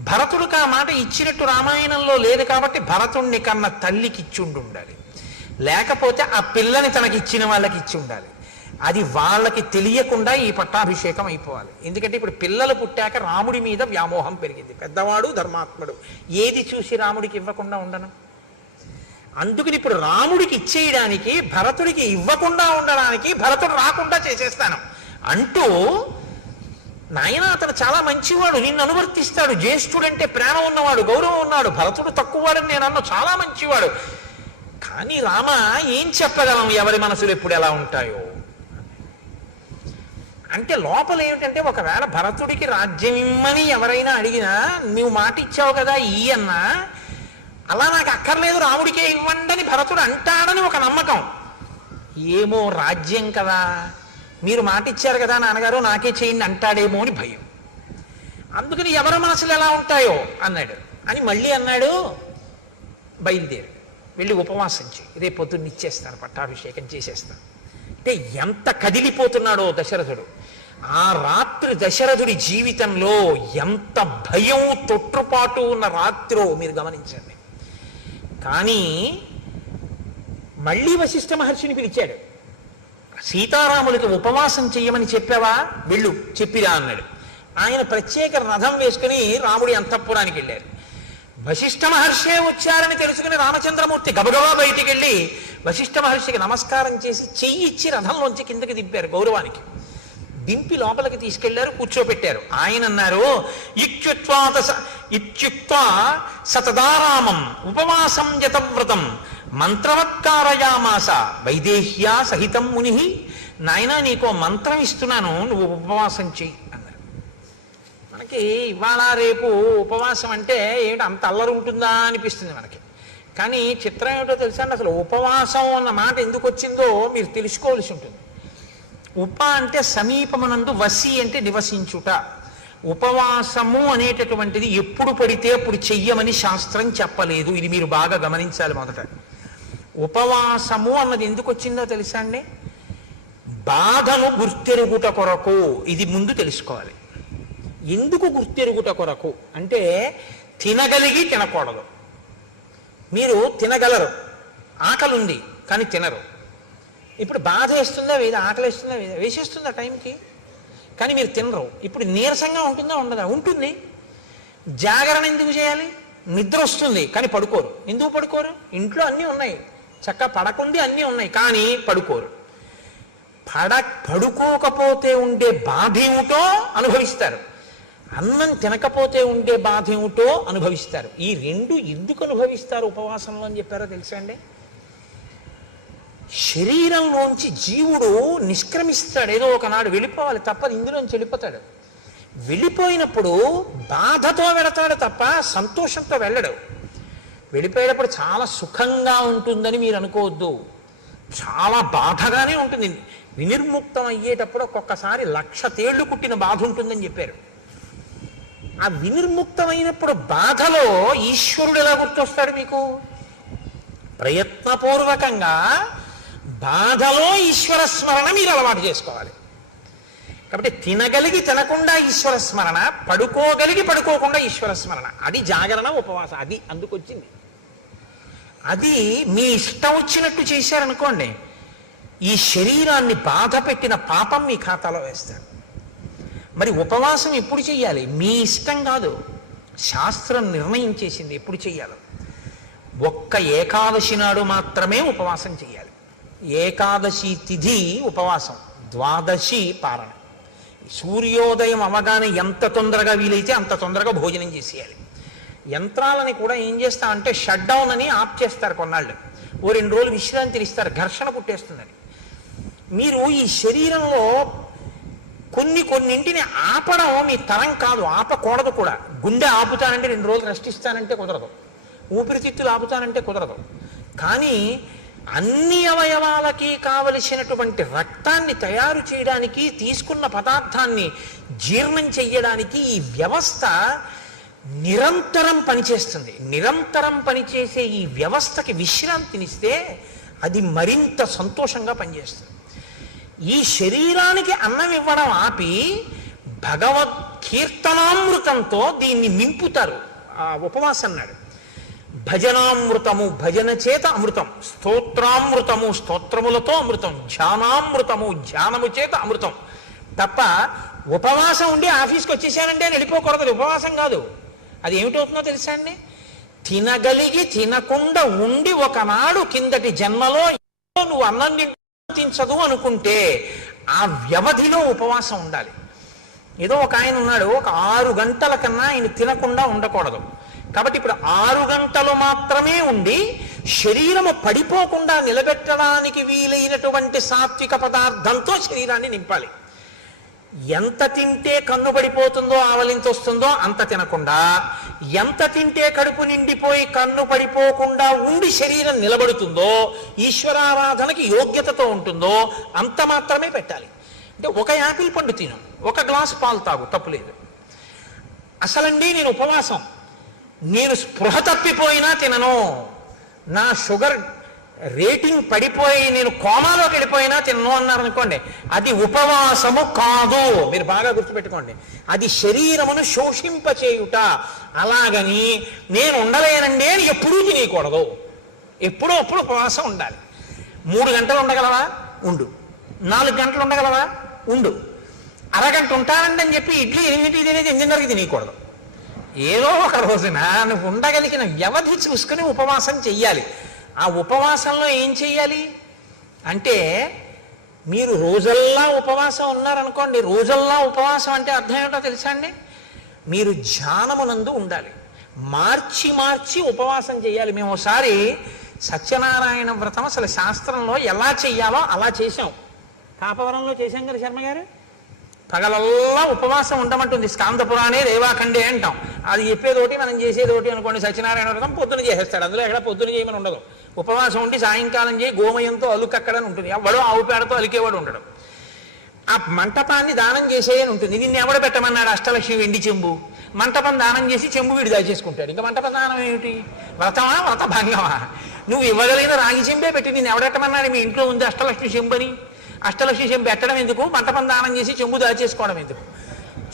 భరతుడికి ఆ మాట ఇచ్చినట్టు రామాయణంలో లేదు కాబట్టి భరతుణ్ణి కన్నా తల్లికి ఇచ్చి ఉండాలి, లేకపోతే ఆ పిల్లని తనకి ఇచ్చిన వాళ్ళకి ఇచ్చి ఉండాలి. అది వాళ్ళకి తెలియకుండా ఈ పట్టాభిషేకం అయిపోవాలి. ఎందుకంటే ఇప్పుడు పిల్లలు పుట్టాక రాముడి మీద వ్యామోహం పెరిగింది. పెద్దవాడు ధర్మాత్ముడు, ఏది చూసి రాముడికి ఇవ్వకుండా ఉండను. అందుకని ఇప్పుడు రాముడికి ఇచ్చేయడానికి, భరతుడికి ఇవ్వకుండా ఉండడానికి భరతుడు రాకుండా చేసేస్తాను అంటూ, నాయన అతను చాలా మంచివాడు, నిన్ను అనువర్తిస్తాడు, జ్యేష్ఠుడంటే ప్రేమ ఉన్నవాడు, గౌరవం ఉన్నాడు, భరతుడు తక్కువవాడని నేను అన్న చాలా మంచివాడు. కానీ రామ ఏం చెప్పగలం, ఎవరి మనసులు ఎప్పుడు ఎలా ఉంటాయో అంటే. లోపల ఏమిటంటే, ఒకవేళ భరతుడికి రాజ్యం ఇమ్మని ఎవరైనా అడిగినా నువ్వు మాట ఇచ్చావు కదా ఈ అన్నా, అలా నాకు అక్కర్లేదు రాముడికే ఇవ్వండి భరతుడు అంటాడని ఒక నమ్మకం. ఏమో రాజ్యం కదా, మీరు మాట ఇచ్చారు కదా నాన్నగారు నాకే చేయండి అంటాడేమో అని భయం. అందుకని ఎవరి మనసులు ఎలా ఉంటాయో అన్నాడు. అని మళ్ళీ అన్నాడు, బయలుదేరు వెళ్ళి ఉపవాసం చేయి, రేపు పొద్దున్న ఇచ్చేస్తాను, పట్టాభిషేకం చేసేస్తాను. అంటే ఎంత కదిలిపోతున్నాడో దశరథుడు. ఆ రాత్రి దశరథుడి జీవితంలో ఎంత భయం తొట్టుపాటు ఉన్న రాత్రో మీరు గమనించండి. కానీ మళ్ళీ వశిష్ఠ మహర్షిని పిలిచాడు. సీతారాములకి ఉపవాసం చెయ్యమని చెప్పావా, వెళ్ళు చెప్పిరా అన్నాడు. ఆయన ప్రత్యేక రథం వేసుకుని రాముడి అంతఃపురానికి వెళ్ళారు. వశిష్ఠ మహర్షే వచ్చారని తెలుసుకుని రామచంద్రమూర్తి గబగబా బయటికి వెళ్ళి వశిష్ఠ మహర్షికి నమస్కారం చేసి చెయ్యి ఇచ్చి రథంలోంచి కిందకి దింపారు. గౌరవానికి దింపి లోపలికి తీసుకెళ్లారు, కూర్చోపెట్టారు. ఆయన అన్నారు, ఇత్యుక్త్వా సతదారామం ఉపవాసం యతవ్రతం మంత్రవత్కారయామాస వైదేహ్యా సహితం ముని. నాయనా నీకో మంత్రం ఇస్తున్నాను, నువ్వు ఉపవాసం చెయ్యి అన్నారు. మనకి ఇవాళ రేపు ఉపవాసం అంటే ఏమిటి అంత అల్లరి ఉంటుందా అనిపిస్తుంది మనకి. కానీ చిత్రం ఏమిటో తెలుసా అండి, అసలు ఉపవాసం అన్న మాట ఎందుకు వచ్చిందో మీరు తెలుసుకోవాల్సి ఉంటుంది. ఉప అంటే సమీపమునందు, వసి అంటే నివసించుట. ఉపవాసము అనేటటువంటిది ఎప్పుడు పడితే అప్పుడు చెయ్యమని శాస్త్రం చెప్పలేదు. ఇది మీరు బాగా గమనించాలి. మొదట ఉపవాసము అన్నది ఎందుకు వచ్చిందో తెలుసా అండి, బాధను గుర్తెరుగుట కొరకు. ఇది ముందు తెలుసుకోవాలి. ఎందుకు గుర్తెరుగుట కొరకు అంటే, తినగలిగి తినకూడదు. మీరు తినగలరు, ఆకలి ఉంది కానీ తినరు. ఇప్పుడు బాధ వేస్తుందా వేద, ఆకలి వేస్తుందా వేద, వేసేస్తుందా టైంకి, కానీ మీరు తినరు. ఇప్పుడు నీరసంగా ఉంటుందా ఉండదా, ఉంటుంది. జాగరణ ఎందుకు చేయాలి, నిద్ర వస్తుంది కానీ పడుకోరు. ఎందుకు పడుకోరు, ఇంట్లో అన్నీ ఉన్నాయి, చక్కగా పడకుండి అన్నీ ఉన్నాయి కానీ పడుకోరు. పడుకోకపోతే ఉండే బాధ ఏమిటో అనుభవిస్తారు, అన్నం తినకపోతే ఉండే బాధ ఏమిటో అనుభవిస్తారు. ఈ రెండు ఎందుకు అనుభవిస్తారు ఉపవాసంలో అని చెప్పారో తెలుసా అండి. శరీరంలోంచి జీవుడు నిష్క్రమిస్తాడు, ఏదో ఒకనాడు వెళ్ళిపోవాలి, తప్పదు, ఇందులోంచి వెళ్ళిపోతాడు. వెళ్ళిపోయినప్పుడు బాధతో వెళతాడు తప్ప సంతోషంతో వెళ్ళడు. వెళ్ళిపోయేటప్పుడు చాలా సుఖంగా ఉంటుందని మీరు అనుకోవద్దు, చాలా బాధగానే ఉంటుంది. వినిర్ముక్తం అయ్యేటప్పుడు ఒక్కొక్కసారి 1,00,000 తేళ్లు కుట్టిన బాధ ఉంటుందని చెప్పారు. ఆ వినిర్ముక్తమైనప్పుడు బాధలో ఈశ్వరుడు ఎలా గుర్తొస్తాడు మీకు, ప్రయత్నపూర్వకంగా బాధలో ఈశ్వర స్మరణ మీరు అలవాటు చేసుకోవాలి. కాబట్టి తినగలిగి తినకుండా ఈశ్వర స్మరణ, పడుకోగలిగి పడుకోకుండా ఈశ్వర స్మరణ, అది జాగరణ ఉపవాసం. అది అందుకొచ్చింది. అది మీ ఇష్టం వచ్చినట్టు చేశారనుకోండి, ఈ శరీరాన్ని బాధ పెట్టిన పాపం మీ ఖాతాలో వేస్తారు. మరి ఉపవాసం ఎప్పుడు చెయ్యాలి, మీ ఇష్టం కాదు, శాస్త్రం నిర్ణయం చేసింది ఎప్పుడు చెయ్యాలో. ఒక్క ఏకాదశి నాడు మాత్రమే ఉపవాసం చెయ్యాలి. ఏకాదశి తిథి ఉపవాసం, ద్వాదశి పారణ. సూర్యోదయం అవగానే ఎంత తొందరగా వీలైతే అంత తొందరగా భోజనం చేసేయాలి. యంత్రాలని కూడా ఏం చేస్తామంటే షట్ డౌన్ అని ఆఫ్ చేస్తారు కొన్నాళ్ళు, ఓ 2 రోజులు విశ్రాంతిని ఇస్తారు, ఘర్షణ పుట్టేస్తుందని. మీరు ఈ శరీరంలో కొన్నింటిని ఆపడం మీ తరం కాదు, ఆపకూడదు కూడా. గుండె ఆపుతానంటే 2 రోజులు రెస్ట్ ఇస్తానంటే కుదరదు, ఊపిరితిత్తులు ఆపుతానంటే కుదరదు. కానీ అన్ని అవయవాలకి కావలసినటువంటి రక్తాన్ని తయారు చేయడానికి, తీసుకున్న పదార్థాన్ని జీర్ణం చెయ్యడానికి ఈ వ్యవస్థ నిరంతరం పనిచేస్తుంది. నిరంతరం పనిచేసే ఈ వ్యవస్థకి విశ్రాంతినిస్తే అది మరింత సంతోషంగా పనిచేస్తుంది. ఈ శరీరానికి అన్నం ఇవ్వడం ఆపి భగవత్ కీర్తనామృతంతో దీన్ని నింపుతారు. ఆ ఉపవాసం అన్నాడు. భజనామృతము భజన చేత అమృతం, స్తోత్రామృతము స్తోత్రములతో అమృతం, ధ్యానామృతము ధ్యానము చేత అమృతం. తప్ప ఉపవాసం ఉండి ఆఫీస్కి వచ్చేసానంటే అని వెళ్ళిపోకూడదు. ఉపవాసం కాదు. అది ఏమిటవుతుందో తెలుసా అండి? తినగలిగి తినకుండా ఉండి ఒకనాడు కిందటి జన్మలో నువ్వు అన్నం తించదు అనుకుంటే ఆ వ్యవధిలో ఉపవాసం ఉండాలి. ఏదో ఒక ఆయన ఉన్నాడు, ఒక 6 గంటల కన్నా ఆయన తినకుండా ఉండకూడదు. కాబట్టి ఇప్పుడు 6 గంటలు మాత్రమే ఉండి శరీరము పడిపోకుండా నిలబెట్టడానికి వీలైనటువంటి సాత్విక పదార్థంతో శరీరాన్ని నింపాలి. ఎంత తింటే కన్ను పడిపోతుందో, ఆవలింత వస్తుందో అంత తినకుండా, ఎంత తింటే కడుపు నిండిపోయి కన్ను పడిపోకుండా ఉండి శరీరం నిలబడుతుందో, ఈశ్వరారాధనకి యోగ్యతతో ఉంటుందో అంత మాత్రమే పెట్టాలి. అంటే ఒక యాపిల్ పండు తిను, ఒక గ్లాసు పాలు తాగు, తప్పులేదు. అసలండి నేను ఉపవాసం, నేను స్పృహ తప్పిపోయినా తినను, నా షుగర్ రేటింగ్ పడిపోయి నేను కోమాలోకి వెళ్ళిపోయినా తినను అన్నారనుకోండి, అది ఉపవాసము కాదు. మీరు బాగా గుర్తుపెట్టుకోండి, అది శరీరమును శోషింపచేయుట. అలాగని నేను ఉండలేనండి అని ఎప్పుడూ తినేయకూడదు. ఎప్పుడో అప్పుడు ఉపవాసం ఉండాలి. 3 గంటలు ఉండగలవా? ఉండు. 4 గంటలు ఉండగలవా? ఉండు. అరగంట ఉంటానండి అని చెప్పి ఇడ్లీ 8 తినేది 8:30కి తినేయకూడదు. ఏదో ఒక రోజున నువ్వు ఉండగలిగిన వ్యవధి చూసుకుని ఉపవాసం చెయ్యాలి. ఆ ఉపవాసంలో ఏం చెయ్యాలి అంటే, మీరు రోజల్లా ఉపవాసం ఉన్నారనుకోండి, రోజల్లా ఉపవాసం అంటే అర్థం ఏమిటో తెలుసా అండి? మీరు ధ్యానమునందు ఉండాలి. మార్చి మార్చి ఉపవాసం చేయాలి. మేము ఒకసారి సత్యనారాయణ వ్రతం అసలు శాస్త్రంలో ఎలా చెయ్యాలో అలా చేసాం. కాపవరంలో చేశాం కదా శర్మ గారు. పగలల్లా ఉపవాసం ఉండమంటుంది. స్కాందపురాణే రేవాఖండే అంటాం. అది చెప్పేదోటి మనం చేసేదోటి అనుకోండి. సత్యనారాయణ వ్రతం పొద్దున చేసేస్తాడు, అందులో ఎక్కడ పొద్దున చేయమని ఉండదు. ఉపవాసం ఉండి సాయంకాలం చేయి గోమయంతో అలుకక్కడని ఉంటుంది. ఎవడో ఆవు పేడతో అలికేవాడు ఉండడు. ఆ మంటపాన్ని దానం చేసేయని ఉంటుంది. నిన్ను ఎవడ పెట్టమన్నాడు? అష్టలక్ష్మి వెండి చెంబు. మంటపం దానం చేసి చెంబు వీడు దాచేసుకుంటాడు. ఇంకా మంటపం దానం ఏమిటి? వ్రతమా వ్రత భంగమా? నువ్వు ఇవ్వగలిగిన రాగి చెంబే పెట్టి నిన్ను ఎవడెట్టమన్నాడు? మీ ఇంట్లో ఉంది అష్టలక్ష్మి చెంబని. అష్టలక్ష్మి చెంబు పెట్టడం ఎందుకు? మంటపం దానం చేసి చెంబు దాచేసుకోవడం ఎందుకు?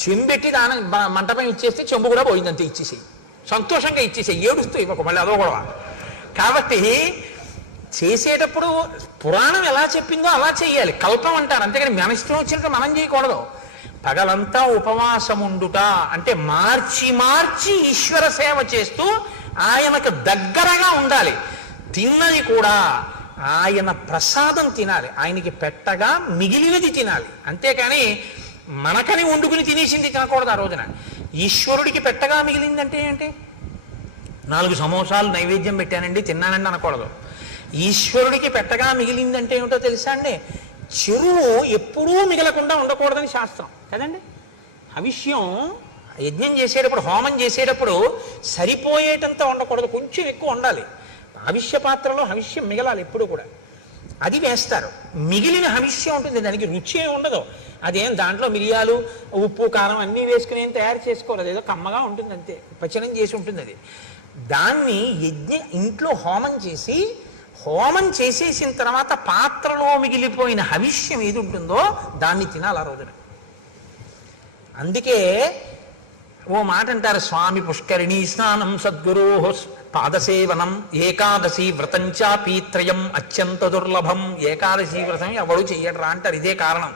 చెంబెట్టి దానం మంటపం ఇచ్చేస్తే చెంబు కూడా పోయిందంతే. ఇచ్చేసేయి, సంతోషంగా ఇచ్చేసేయి, ఏడుస్తూ ఇవ్వకు మళ్ళీ అదో గొడవ. కాబట్టి చేసేటప్పుడు పురాణం ఎలా చెప్పిందో అలా చెయ్యాలి. కల్పం అంటారు, అంతేగాని మన ఇష్టం వచ్చినట్టు మనం చేయకూడదు. పగలంతా ఉపవాసం ఉండుట అంటే మార్చి మార్చి ఈశ్వర సేవ చేస్తూ ఆయనకు దగ్గరగా ఉండాలి. తిన్నది కూడా ఆయన ప్రసాదం తినాలి, ఆయనకి పెట్టగా మిగిలినది తినాలి. అంతేకాని మనకని వండుకుని తినేసింది తినకూడదు. ఆ రోజున ఈశ్వరుడికి పెట్టగా మిగిలిందంటే ఏంటి? 4 సమోసాలు నైవేద్యం పెట్టానండి తిన్నానండి అనకూడదు. ఈశ్వరుడికి పెట్టగా మిగిలిందంటే ఏమిటో తెలుసా అండి? చెరువు ఎప్పుడూ మిగలకుండా ఉండకూడదని శాస్త్రం కదండి. హవిష్యం యజ్ఞం చేసేటప్పుడు, హోమం చేసేటప్పుడు సరిపోయేటంత ఉండకూడదు, కొంచెం ఎక్కువ ఉండాలి. హవిష్య పాత్రలో హవిష్యం మిగలాలి ఎప్పుడు కూడా. అది వేస్తారు. మిగిలిన హవిష్యం ఉంటుంది, దానికి రుచి ఏమి ఉండదు. అదేం దాంట్లో మిరియాలు ఉప్పు కారం అన్నీ వేసుకుని ఏం తయారు చేసుకోరు. అదేదో కమ్మగా ఉంటుంది అంతే, పచనం చేసి ఉంటుంది. అది దాన్ని ఇంట్లో హోమం చేసేసిన తర్వాత పాత్రలో మిగిలిపోయిన హవిష్యం ఏది ఉంటుందో దాన్ని తినాలి ఆ రోజున. అందుకే ఓ మాట అంటారు, స్వామి పుష్కరిణీ స్నానం సద్గురో పాదసేవనం ఏకాదశి వ్రతంచాపి త్రయం అత్యంత దుర్లభం. ఏకాదశి వ్రతం ఎవడు చెయ్యడరా అంటారు. ఇదే కారణం.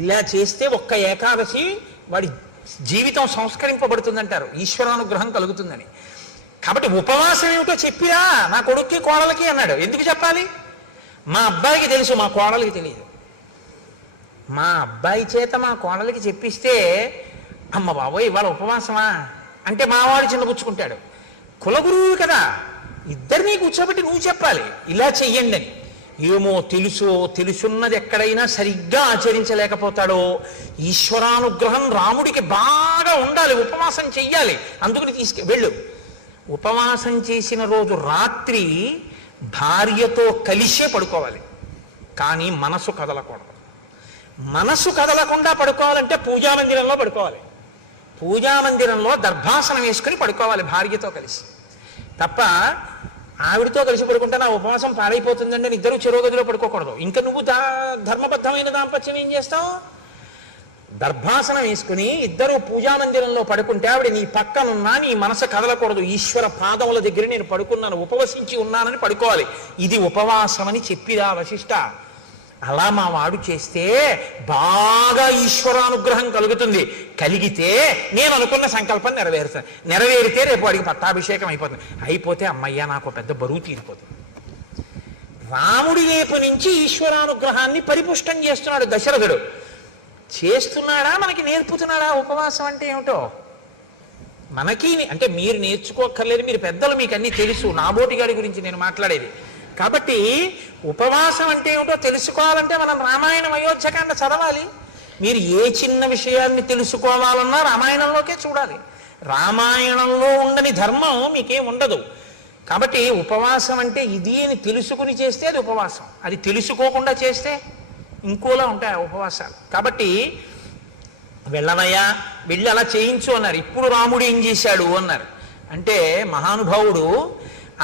ఇలా చేస్తే ఒక్క ఏకాదశి వాడి జీవితం సంస్కరింపబడుతుందంటారు, ఈశ్వరానుగ్రహం కలుగుతుందని. కాబట్టి ఉపవాసం ఏమిటో చెప్పిరా నా కొడుక్కి కోడలకి అన్నాడు. ఎందుకు చెప్పాలి? మా అబ్బాయికి తెలుసు, మా కోడలికి తెలియదు. మా అబ్బాయి చేత మా కోడలికి చెప్పిస్తే అమ్మ బాబోయ్ ఇవాళ ఉపవాసమా అంటే మావాడు చిన్నపుచ్చుకుంటాడు. కులగురువు కదా, ఇద్దరినీ కూర్చోబెట్టి నువ్వు చెప్పాలి ఇలా చెయ్యండి అని. ఏమో తెలుసున్నది ఎక్కడైనా సరిగ్గా ఆచరించలేకపోతాడో. ఈశ్వరానుగ్రహం రాముడికి బాగా ఉండాలి, ఉపవాసం చెయ్యాలి, అందుకని వెళ్ళు. ఉపవాసం చేసిన రోజు రాత్రి భార్యతో కలిసే పడుకోవాలి, కానీ మనసు కదలకూడదు. మనసు కదలకుండా పడుకోవాలంటే పూజామందిరంలో పడుకోవాలి. పూజామందిరంలో దర్భాసనం వేసుకుని పడుకోవాలి భార్యతో కలిసి. తప్ప ఆవిడతో కలిసి పడుకుంటే నా ఉపవాసం పాడైపోతుందండి అని ఇద్దరు చెరో గదిలో పడుకోకూడదు. ఇంకా నువ్వు ధర్మబద్ధమైన దాంపత్యం ఏం చేస్తావు? దర్భాసనం వేసుకుని ఇద్దరు పూజామందిరంలో పడుకుంటే ఆవిడ నీ పక్కనున్నా నీ మనసు కదలకూడదు. ఈశ్వర పాదముల దగ్గర నేను పడుకున్నాను, ఉపవసించి ఉన్నానని పడుకోవాలి. ఇది ఉపవాసం అని చెప్పిరా వశిష్ఠ. అలా మా వాడు చేస్తే బాగా ఈశ్వరానుగ్రహం కలుగుతుంది. కలిగితే నేను అనుకున్న సంకల్పం నెరవేరుతాను. నెరవేరితే రేపు వాడికి పట్టాభిషేకం అయిపోతుంది. అయిపోతే అమ్మయ్య నాకు పెద్ద బరువు తీరిపోతుంది. రాముడి వైపు నుంచి ఈశ్వరానుగ్రహాన్ని పరిపుష్టం చేస్తున్నాడు దశరథుడు. చేస్తున్నాడా, మనకి నేర్పుతున్నాడా? ఉపవాసం అంటే ఏమిటో మనకి అంటే మీరు నేర్చుకోక్కర్లేదు, మీరు పెద్దలు, మీకు అన్నీ తెలుసు. నాబోటి గారి గురించి నేను మాట్లాడేది. కాబట్టి ఉపవాసం అంటే ఏమిటో తెలుసుకోవాలంటే మనం రామాయణం అయోధ్యకాండ చదవాలి. మీరు ఏ చిన్న విషయాన్ని తెలుసుకోవాలన్నా రామాయణంలోకే చూడాలి. రామాయణంలో ఉండని ధర్మం మీకేం ఉండదు. కాబట్టి ఉపవాసం అంటే ఇది అని తెలుసుకుని చేస్తే అది ఉపవాసం, అది తెలుసుకోకుండా చేస్తే ఇంకోలా ఉంటాయి ఉపవాసాలు. కాబట్టి వెళ్ళవయ్యా, వెళ్ళి అలా చేయించు అన్నారు. ఇప్పుడు రాముడు ఏం చేశాడు అన్నారు అంటే, మహానుభావుడు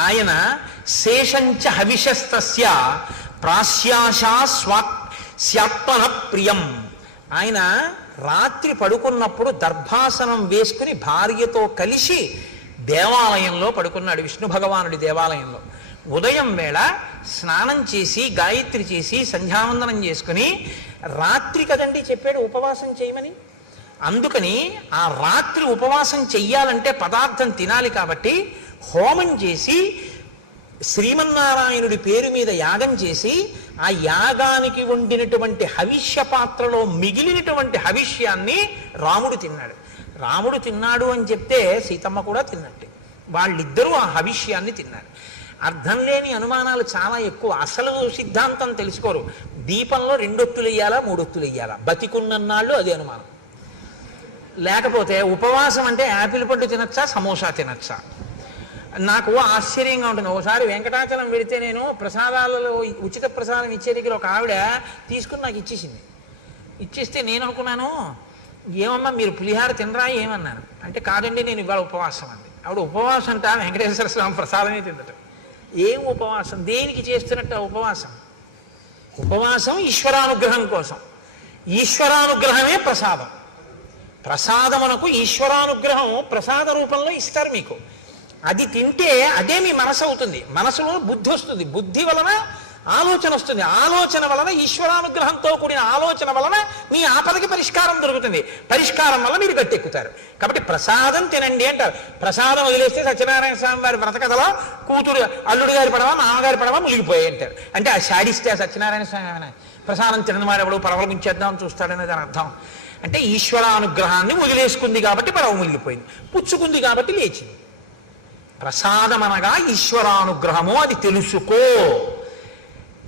ఆయన శేషంచ హవిషస్తస్య ప్రాశ్యాశా స్యాత్మన ప్రియం. ఆయన రాత్రి పడుకున్నప్పుడు దర్భాసనం వేసుకుని భార్యతో కలిసి దేవాలయంలో పడుకున్నాడు, విష్ణు భగవానుడి దేవాలయంలో. ఉదయం వేళ స్నానం చేసి గాయత్రి చేసి సంధ్యావందనం చేసుకుని, రాత్రి కదండి చెప్పాడు ఉపవాసం చేయమని. అందుకని ఆ రాత్రి ఉపవాసం చెయ్యాలంటే పదార్థం తినాలి కాబట్టి హోమం చేసి శ్రీమన్నారాయణుడి పేరు మీద యాగం చేసి ఆ యాగానికి వండినటువంటి హవిష్య పాత్రలో మిగిలినటువంటి హవిష్యాన్ని రాముడు తిన్నాడు. రాముడు తిన్నాడు అని చెప్తే సీతమ్మ కూడా తిన్నట్టే. వాళ్ళిద్దరూ ఆ హవిష్యాన్ని తిన్నారు. అర్థం లేని అనుమానాలు చాలా ఎక్కువ. అసలు సిద్ధాంతం తెలుసుకోరు. దీపంలో 2 ఒత్తులు వేయాలా 3 ఒత్తులు వేయాలా, బతికున్నన్నాళ్ళు అదే అనుమానం. లేకపోతే ఉపవాసం అంటే యాపిల్ పండు తినచ్చా సమోసా తినచ్చా. నాకు ఆశ్చర్యంగా ఉంటుంది. ఒకసారి వెంకటాచలం వెళితే నేను ప్రసాదాలలో ఉచిత ప్రసాదం ఇచ్చే దగ్గర ఒక ఆవిడ తీసుకుని నాకు ఇచ్చేసింది. ఇచ్చేస్తే నేను అనుకున్నాను, ఏమమ్మా మీరు పులిహార తినరా ఏమన్నాను అంటే, కాదండి నేను ఇవాళ ఉపవాసం అంది. ఆవిడ ఉపవాసం అంట వెంకటేశ్వర స్వామి ప్రసాదమే తిందట. ఏం ఉపవాసం, దేనికి చేస్తున్నట్టు ఉపవాసం? ఉపవాసం ఈశ్వరానుగ్రహం కోసం. ఈశ్వరానుగ్రహమే ప్రసాదం. ప్రసాదమునకు ఈశ్వరానుగ్రహం ప్రసాద రూపంలో ఇస్తారు మీకు. అది తింటే అదే మీ మనసు అవుతుంది. మనసులో బుద్ధి వస్తుంది, బుద్ధి వలన ఆలోచన వస్తుంది, ఆలోచన వలన ఈశ్వరానుగ్రహంతో కూడిన ఆలోచన వలన మీ ఆపదకి పరిష్కారం దొరుకుతుంది, పరిష్కారం వల్ల మీరు గట్టెక్కుతారు. కాబట్టి ప్రసాదం తినండి అంటారు. ప్రసాదం వదిలేస్తే సత్యనారాయణ స్వామి వారి వ్రతకథలో కూతురు అల్లుడు గారి పడవ మామగారి పడవ మునిగిపోయాయి అంటారు. అంటే ఆ శాడిస్తే ఆ సత్యనారాయణ స్వామి ప్రసాదం తినని వాడు ఎవడు పడవల ముంచేద్దామని చూస్తాడనే దాని అర్థం. అంటే ఈశ్వరానుగ్రహాన్ని వదిలేసుకుంది కాబట్టి పడవ మునిగిపోయింది, పుచ్చుకుంది కాబట్టి లేచింది. ప్రసాదం అనగా ఈశ్వరానుగ్రహము, అది తెలుసుకో.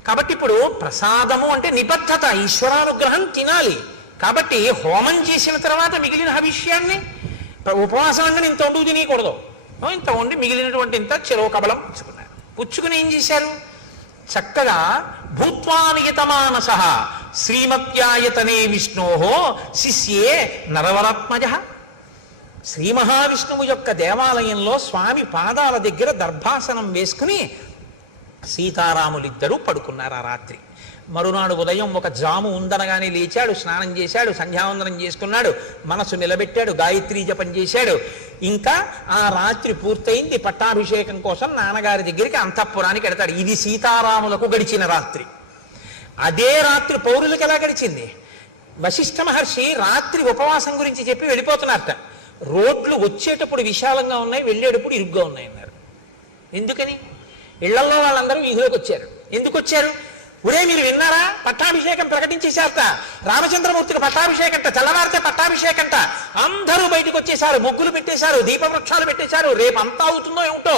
కాబట్టి ఇప్పుడు ప్రసాదము అంటే నిబద్ధత, ఈశ్వరానుగ్రహం తినాలి. కాబట్టి హోమం చేసిన తర్వాత మిగిలిన హవిష్యాన్ని ఉపవాసం అంటే ఇంత వండుకు తినకూడదు. ఇంత వండి మిగిలినటువంటి ఇంత చెరో కబలం పుచ్చుకున్నారు. పుచ్చుకుని ఏం చేశారు? చక్కగా భూత్వానియతమానస శ్రీమత్యాయతనే విష్ణోహో శిష్యే నరవరాత్మజ. శ్రీ మహావిష్ణువు యొక్క దేవాలయంలో స్వామి పాదాల దగ్గర దర్భాసనం వేసుకుని సీతారాములిద్దరూ పడుకున్నారు ఆ రాత్రి. మరునాడు ఉదయం ఒక జాము ఉందనగానే లేచాడు, స్నానం చేశాడు, సంధ్యావందనం చేసుకున్నాడు, మనసు నిలబెట్టాడు, గాయత్రీ జపం చేశాడు. ఇంకా ఆ రాత్రి పూర్తయింది. పట్టాభిషేకం కోసం నాన్నగారి దగ్గరికి అంతఃపురానికి వెడతాడు. ఇది సీతారాములకు గడిచిన రాత్రి. అదే రాత్రి పౌరులకు ఎలా గడిచింది? వశిష్ఠ మహర్షి రాత్రి ఉపవాసం గురించి చెప్పి వెళ్ళిపోతున్నారట. రోడ్లు వచ్చేటప్పుడు విశాలంగా ఉన్నాయి, వెళ్ళేటప్పుడు ఇరుగ్గా ఉన్నాయి అన్నారు. ఎందుకని? ఇళ్లలో వాళ్ళందరూ వీధిలోకి వచ్చారు. ఎందుకు వచ్చారు? ఒరే మీరు విన్నారా, పట్టాభిషేకం ప్రకటించేశారట, రామచంద్రమూర్తికి పట్టాభిషేకంట, తెల్లవారితే పట్టాభిషేకంట. అందరూ బయటకు వచ్చేశారు, ముగ్గులు పెట్టేశారు, దీప వృక్షాలు పెట్టేశారు. రేపు అంతా అవుతుందో ఏమిటో,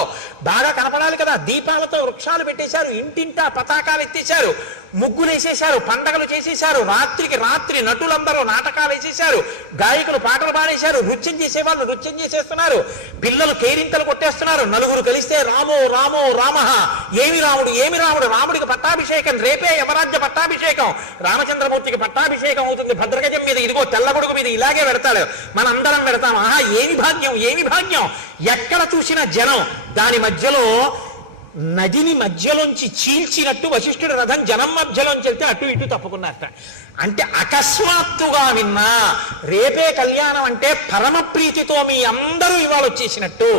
బాగా కనపడాలి కదా, దీపాలతో వృక్షాలు పెట్టేశారు, ఇంటింటా పతాకాలు ఎత్తేశారు, ముగ్గులు వేసేశారు, పండగలు చేసేశారు. రాత్రికి రాత్రి నటులందరూ నాటకాలు వేసేశారు, గాయకులు పాటలు పాడేశారు, నృత్యం చేసేవాళ్ళు నృత్యం చేసేస్తున్నారు, పిల్లలు కేరింతలు కొట్టేస్తున్నారు. నలుగురు కలిస్తే రామో రామో రామ, ఏమి రాముడు ఏమి రాముడు, రాముడికి పట్టాభిషేకం, రేపే యమరాజ్య పట్టాభిషేకం, రామచంద్రమూర్తికి పట్టాభిషేకం అవుతుంది భద్రగజం మీద, ఇదిగో తెల్లగొడుగు మీద ఇలాగే పెడతాడు, మనందరం పెడతాం. ఆహా ఏమి భాగ్యం ఏమి భాగ్యం. ఎక్కడ చూసిన జనం, దాని మధ్యలో నదిని మధ్యలోంచి చీల్చినట్టు వశిష్ఠుడి రథం జనం మధ్యలోంచి వెళ్తే అటు ఇటు తప్పుకున్నారట. అంటే అకస్మాత్తుగా విన్నా రేపే కళ్యాణం అంటే పరమ ప్రీతితో మీ అందరూ ఇవాళ వచ్చేసినట్టు,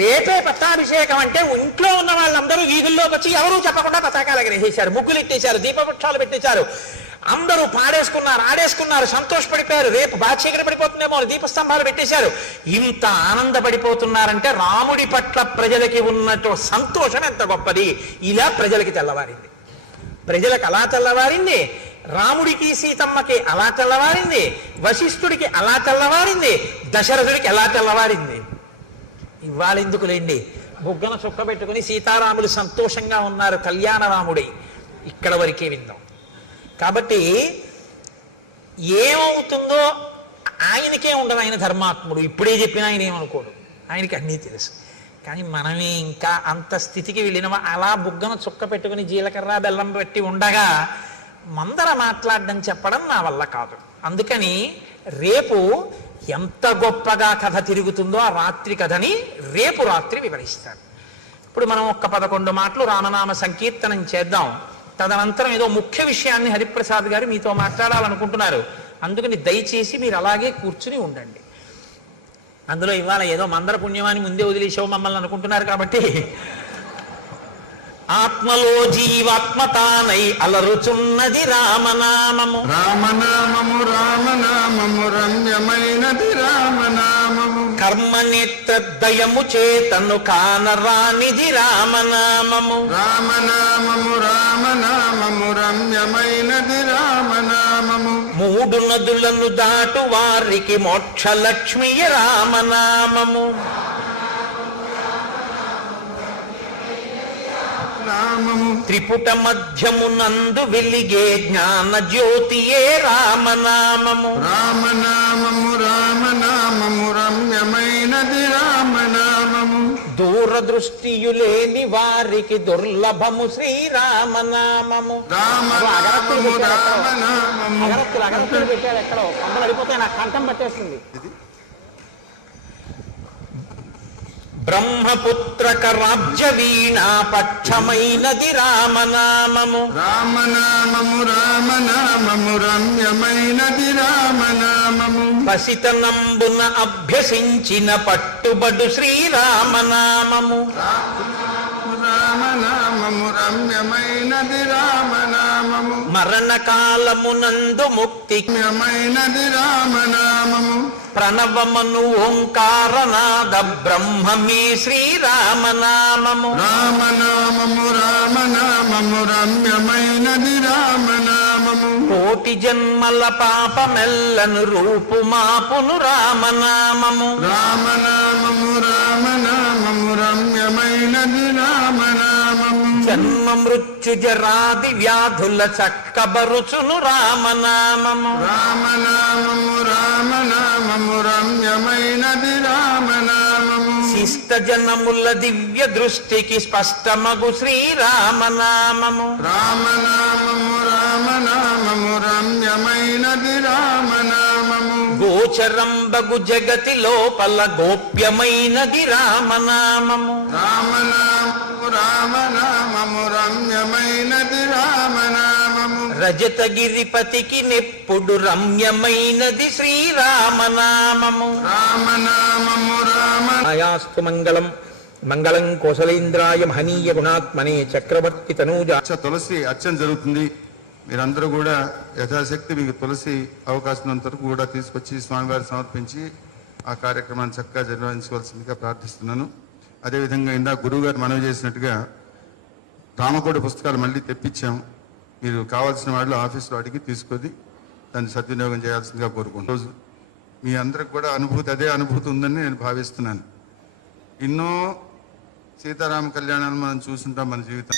రేపే పట్టాభిషేకం అంటే ఇంట్లో ఉన్న వాళ్ళందరూ వీధుల్లోకి వచ్చి ఎవరూ చెప్పకుండా పతాకాలు ఎగరేసేశారు, ముగ్గులు ఎట్టేశారు, దీపవృక్షాలు పెట్టేశారు, అందరూ పాడేసుకున్నారు, ఆడేసుకున్నారు, సంతోషపడిపోయారు. రేపు బాగా చీకటి పడిపోతుందేమో దీపస్తంభాలు పెట్టేశారు. ఇంత ఆనందపడిపోతున్నారంటే రాముడి పట్ల ప్రజలకి ఉన్నట్టు సంతోషం ఎంత గొప్పది. ఇలా ప్రజలకి తెల్లవారింది, ప్రజలకు అలా తెల్లవారింది, రాముడికి సీతమ్మకి అలా తెల్లవారింది, వశిష్ఠుడికి అలా తెల్లవారింది, దశరథుడికి ఎలా తెల్లవారింది. ఇవాళ ఎందుకులేండి, బుగ్గన చుక్క పెట్టుకుని సీతారాములు సంతోషంగా ఉన్నారు, కళ్యాణ రాముడి. ఇక్కడ వరకే విందాం. కాబట్టి ఏమవుతుందో ఆయనకే ఉండదు, ఆయన ధర్మాత్ముడు, ఇప్పుడే చెప్పినా ఆయన ఏమనుకోడు, ఆయనకి అన్నీ తెలుసు. కానీ మనమే ఇంకా అంత స్థితికి వెళ్ళిన అలా బుగ్గన చుక్క పెట్టుకుని జీలకర్ర బెల్లం పెట్టి ఉండగా మందర మాట్లాడడం చెప్పడం నా వల్ల కాదు. అందుకని రేపు ఎంత గొప్పగా కథ తిరుగుతుందో ఆ రాత్రి కథని రేపు రాత్రి వివరిస్తాను. ఇప్పుడు మనం ఒక్క 11 మాటలు రామనామ సంకీర్తనం చేద్దాం. తదనంతరం ఏదో ముఖ్య విషయాన్ని హరిప్రసాద్ గారు మీతో మాట్లాడాలనుకుంటున్నారు, అందుకని దయచేసి మీరు అలాగే కూర్చుని ఉండండి. అందులో ఇవాళ ఏదో మందర పుణ్యమాని ముందే వదిలేసావు మమ్మల్ని అనుకుంటున్నారు కాబట్టి, ఆత్మలో జీవాత్మతానై అలరుచున్నది రామనామము, రామనామము రామనామము రమ్యమైనది రామనామము, కర్మనేత్రదయము చేతను కానరానిది రామనామము, రామనామము రామనామము రమ్యమైనది రామనామము, 3 నదులను దాటు వారికి మోక్షలక్ష్మియ రామనామము, రామము త్రిపుట మధ్యమునందు వెలిగే జ్ఞాన జ్యోతియే రామనామము, రామనామము రామనామము రమ్యమైనది రామనామము, దూరదృష్టియులేని వారికి దుర్లభము శ్రీరామనామము. రామనామము రామనామము అగరత్తులు పెట్టాడు, ఎక్కడో కొండలు అడిపోతే నాకు కంఠం పట్టేస్తుంది. బ్రహ్మపుత్రక రాజ్య వీణా పక్షమైనది రామనామము, రామనామము రామనామము రమ్యమైనది రామనామము, పసితనంబున అభ్యసించిన పట్టుబడు శ్రీరామనామము, రామనామము రమ్యమైనది రామనామము, మరణకాలమునందు ముక్తి రమ్యమైనది రామనామము, ప్రణవమను ఓంకారనాద బ్రహ్మమే శ్రీరామనామము, రామనామము రామనామము రమ్యమైనది రామనామము, కోటి జన్మల పాపమెల్లను రూపుమాపును రామనామము, రామనామము రామనామము రమ్యమైనది రామనామము, జన్మ మృత్యు జరాది వ్యాధుల చక్కబరుచును రామనామము, రామనామము రామనామము రమ్యమైనది రామనామము, శిష్ట జనముల దివ్య దృష్టికి స్పష్టమగు శ్రీరామనామము, రామనామము రామనామము రమ్యమైనది రామనామము, గోచరంబగు జగతి లోపల గోప్యమైనది రామనామము, రామనామము రామనామము రమ్యమైనది రామనామము, రజతగిరిపతికి నెప్పుడు రమ్యమైనది శ్రీరామనామము, రామనామము రామ ఆయాస్తు మంగళం మంగళం కోసలేంద్రాయ మహనీయ గుణాత్మనే చక్రవర్తి తనూజ. తులసి అర్చన జరుగుతుంది. మీరందరూ కూడా యథాశక్తి మీకు తులసి అవకాశం ఉన్నంత వరకు కూడా తీసుకొచ్చి స్వామివారి సమర్పించి ఆ కార్యక్రమాన్ని చక్కగా నిర్వహించవలసిందిగా ప్రార్థిస్తున్నాను. అదేవిధంగా ఇందాక గురువు గారు మనవి చేసినట్టుగా రామకోటి పుస్తకాలు మళ్ళీ తెప్పించాం. మీరు కావాల్సిన వాళ్ళు ఆఫీస్లో అడిగి తీసుకొని దాన్ని సద్వినియోగం చేయాల్సిందిగా కోరుకుంటున్నాను. రోజు మీ అందరికి కూడా అదే అనుభూతి ఉందని నేను భావిస్తున్నాను. ఎన్నో సీతారామ కళ్యాణాలు మనం చూస్తుంటాం మన జీవితం.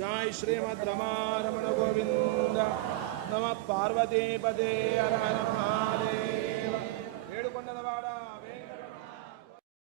जय श्रीमद् रमारमण गोविंद नमः पार्वती पदे हर हर महादेव।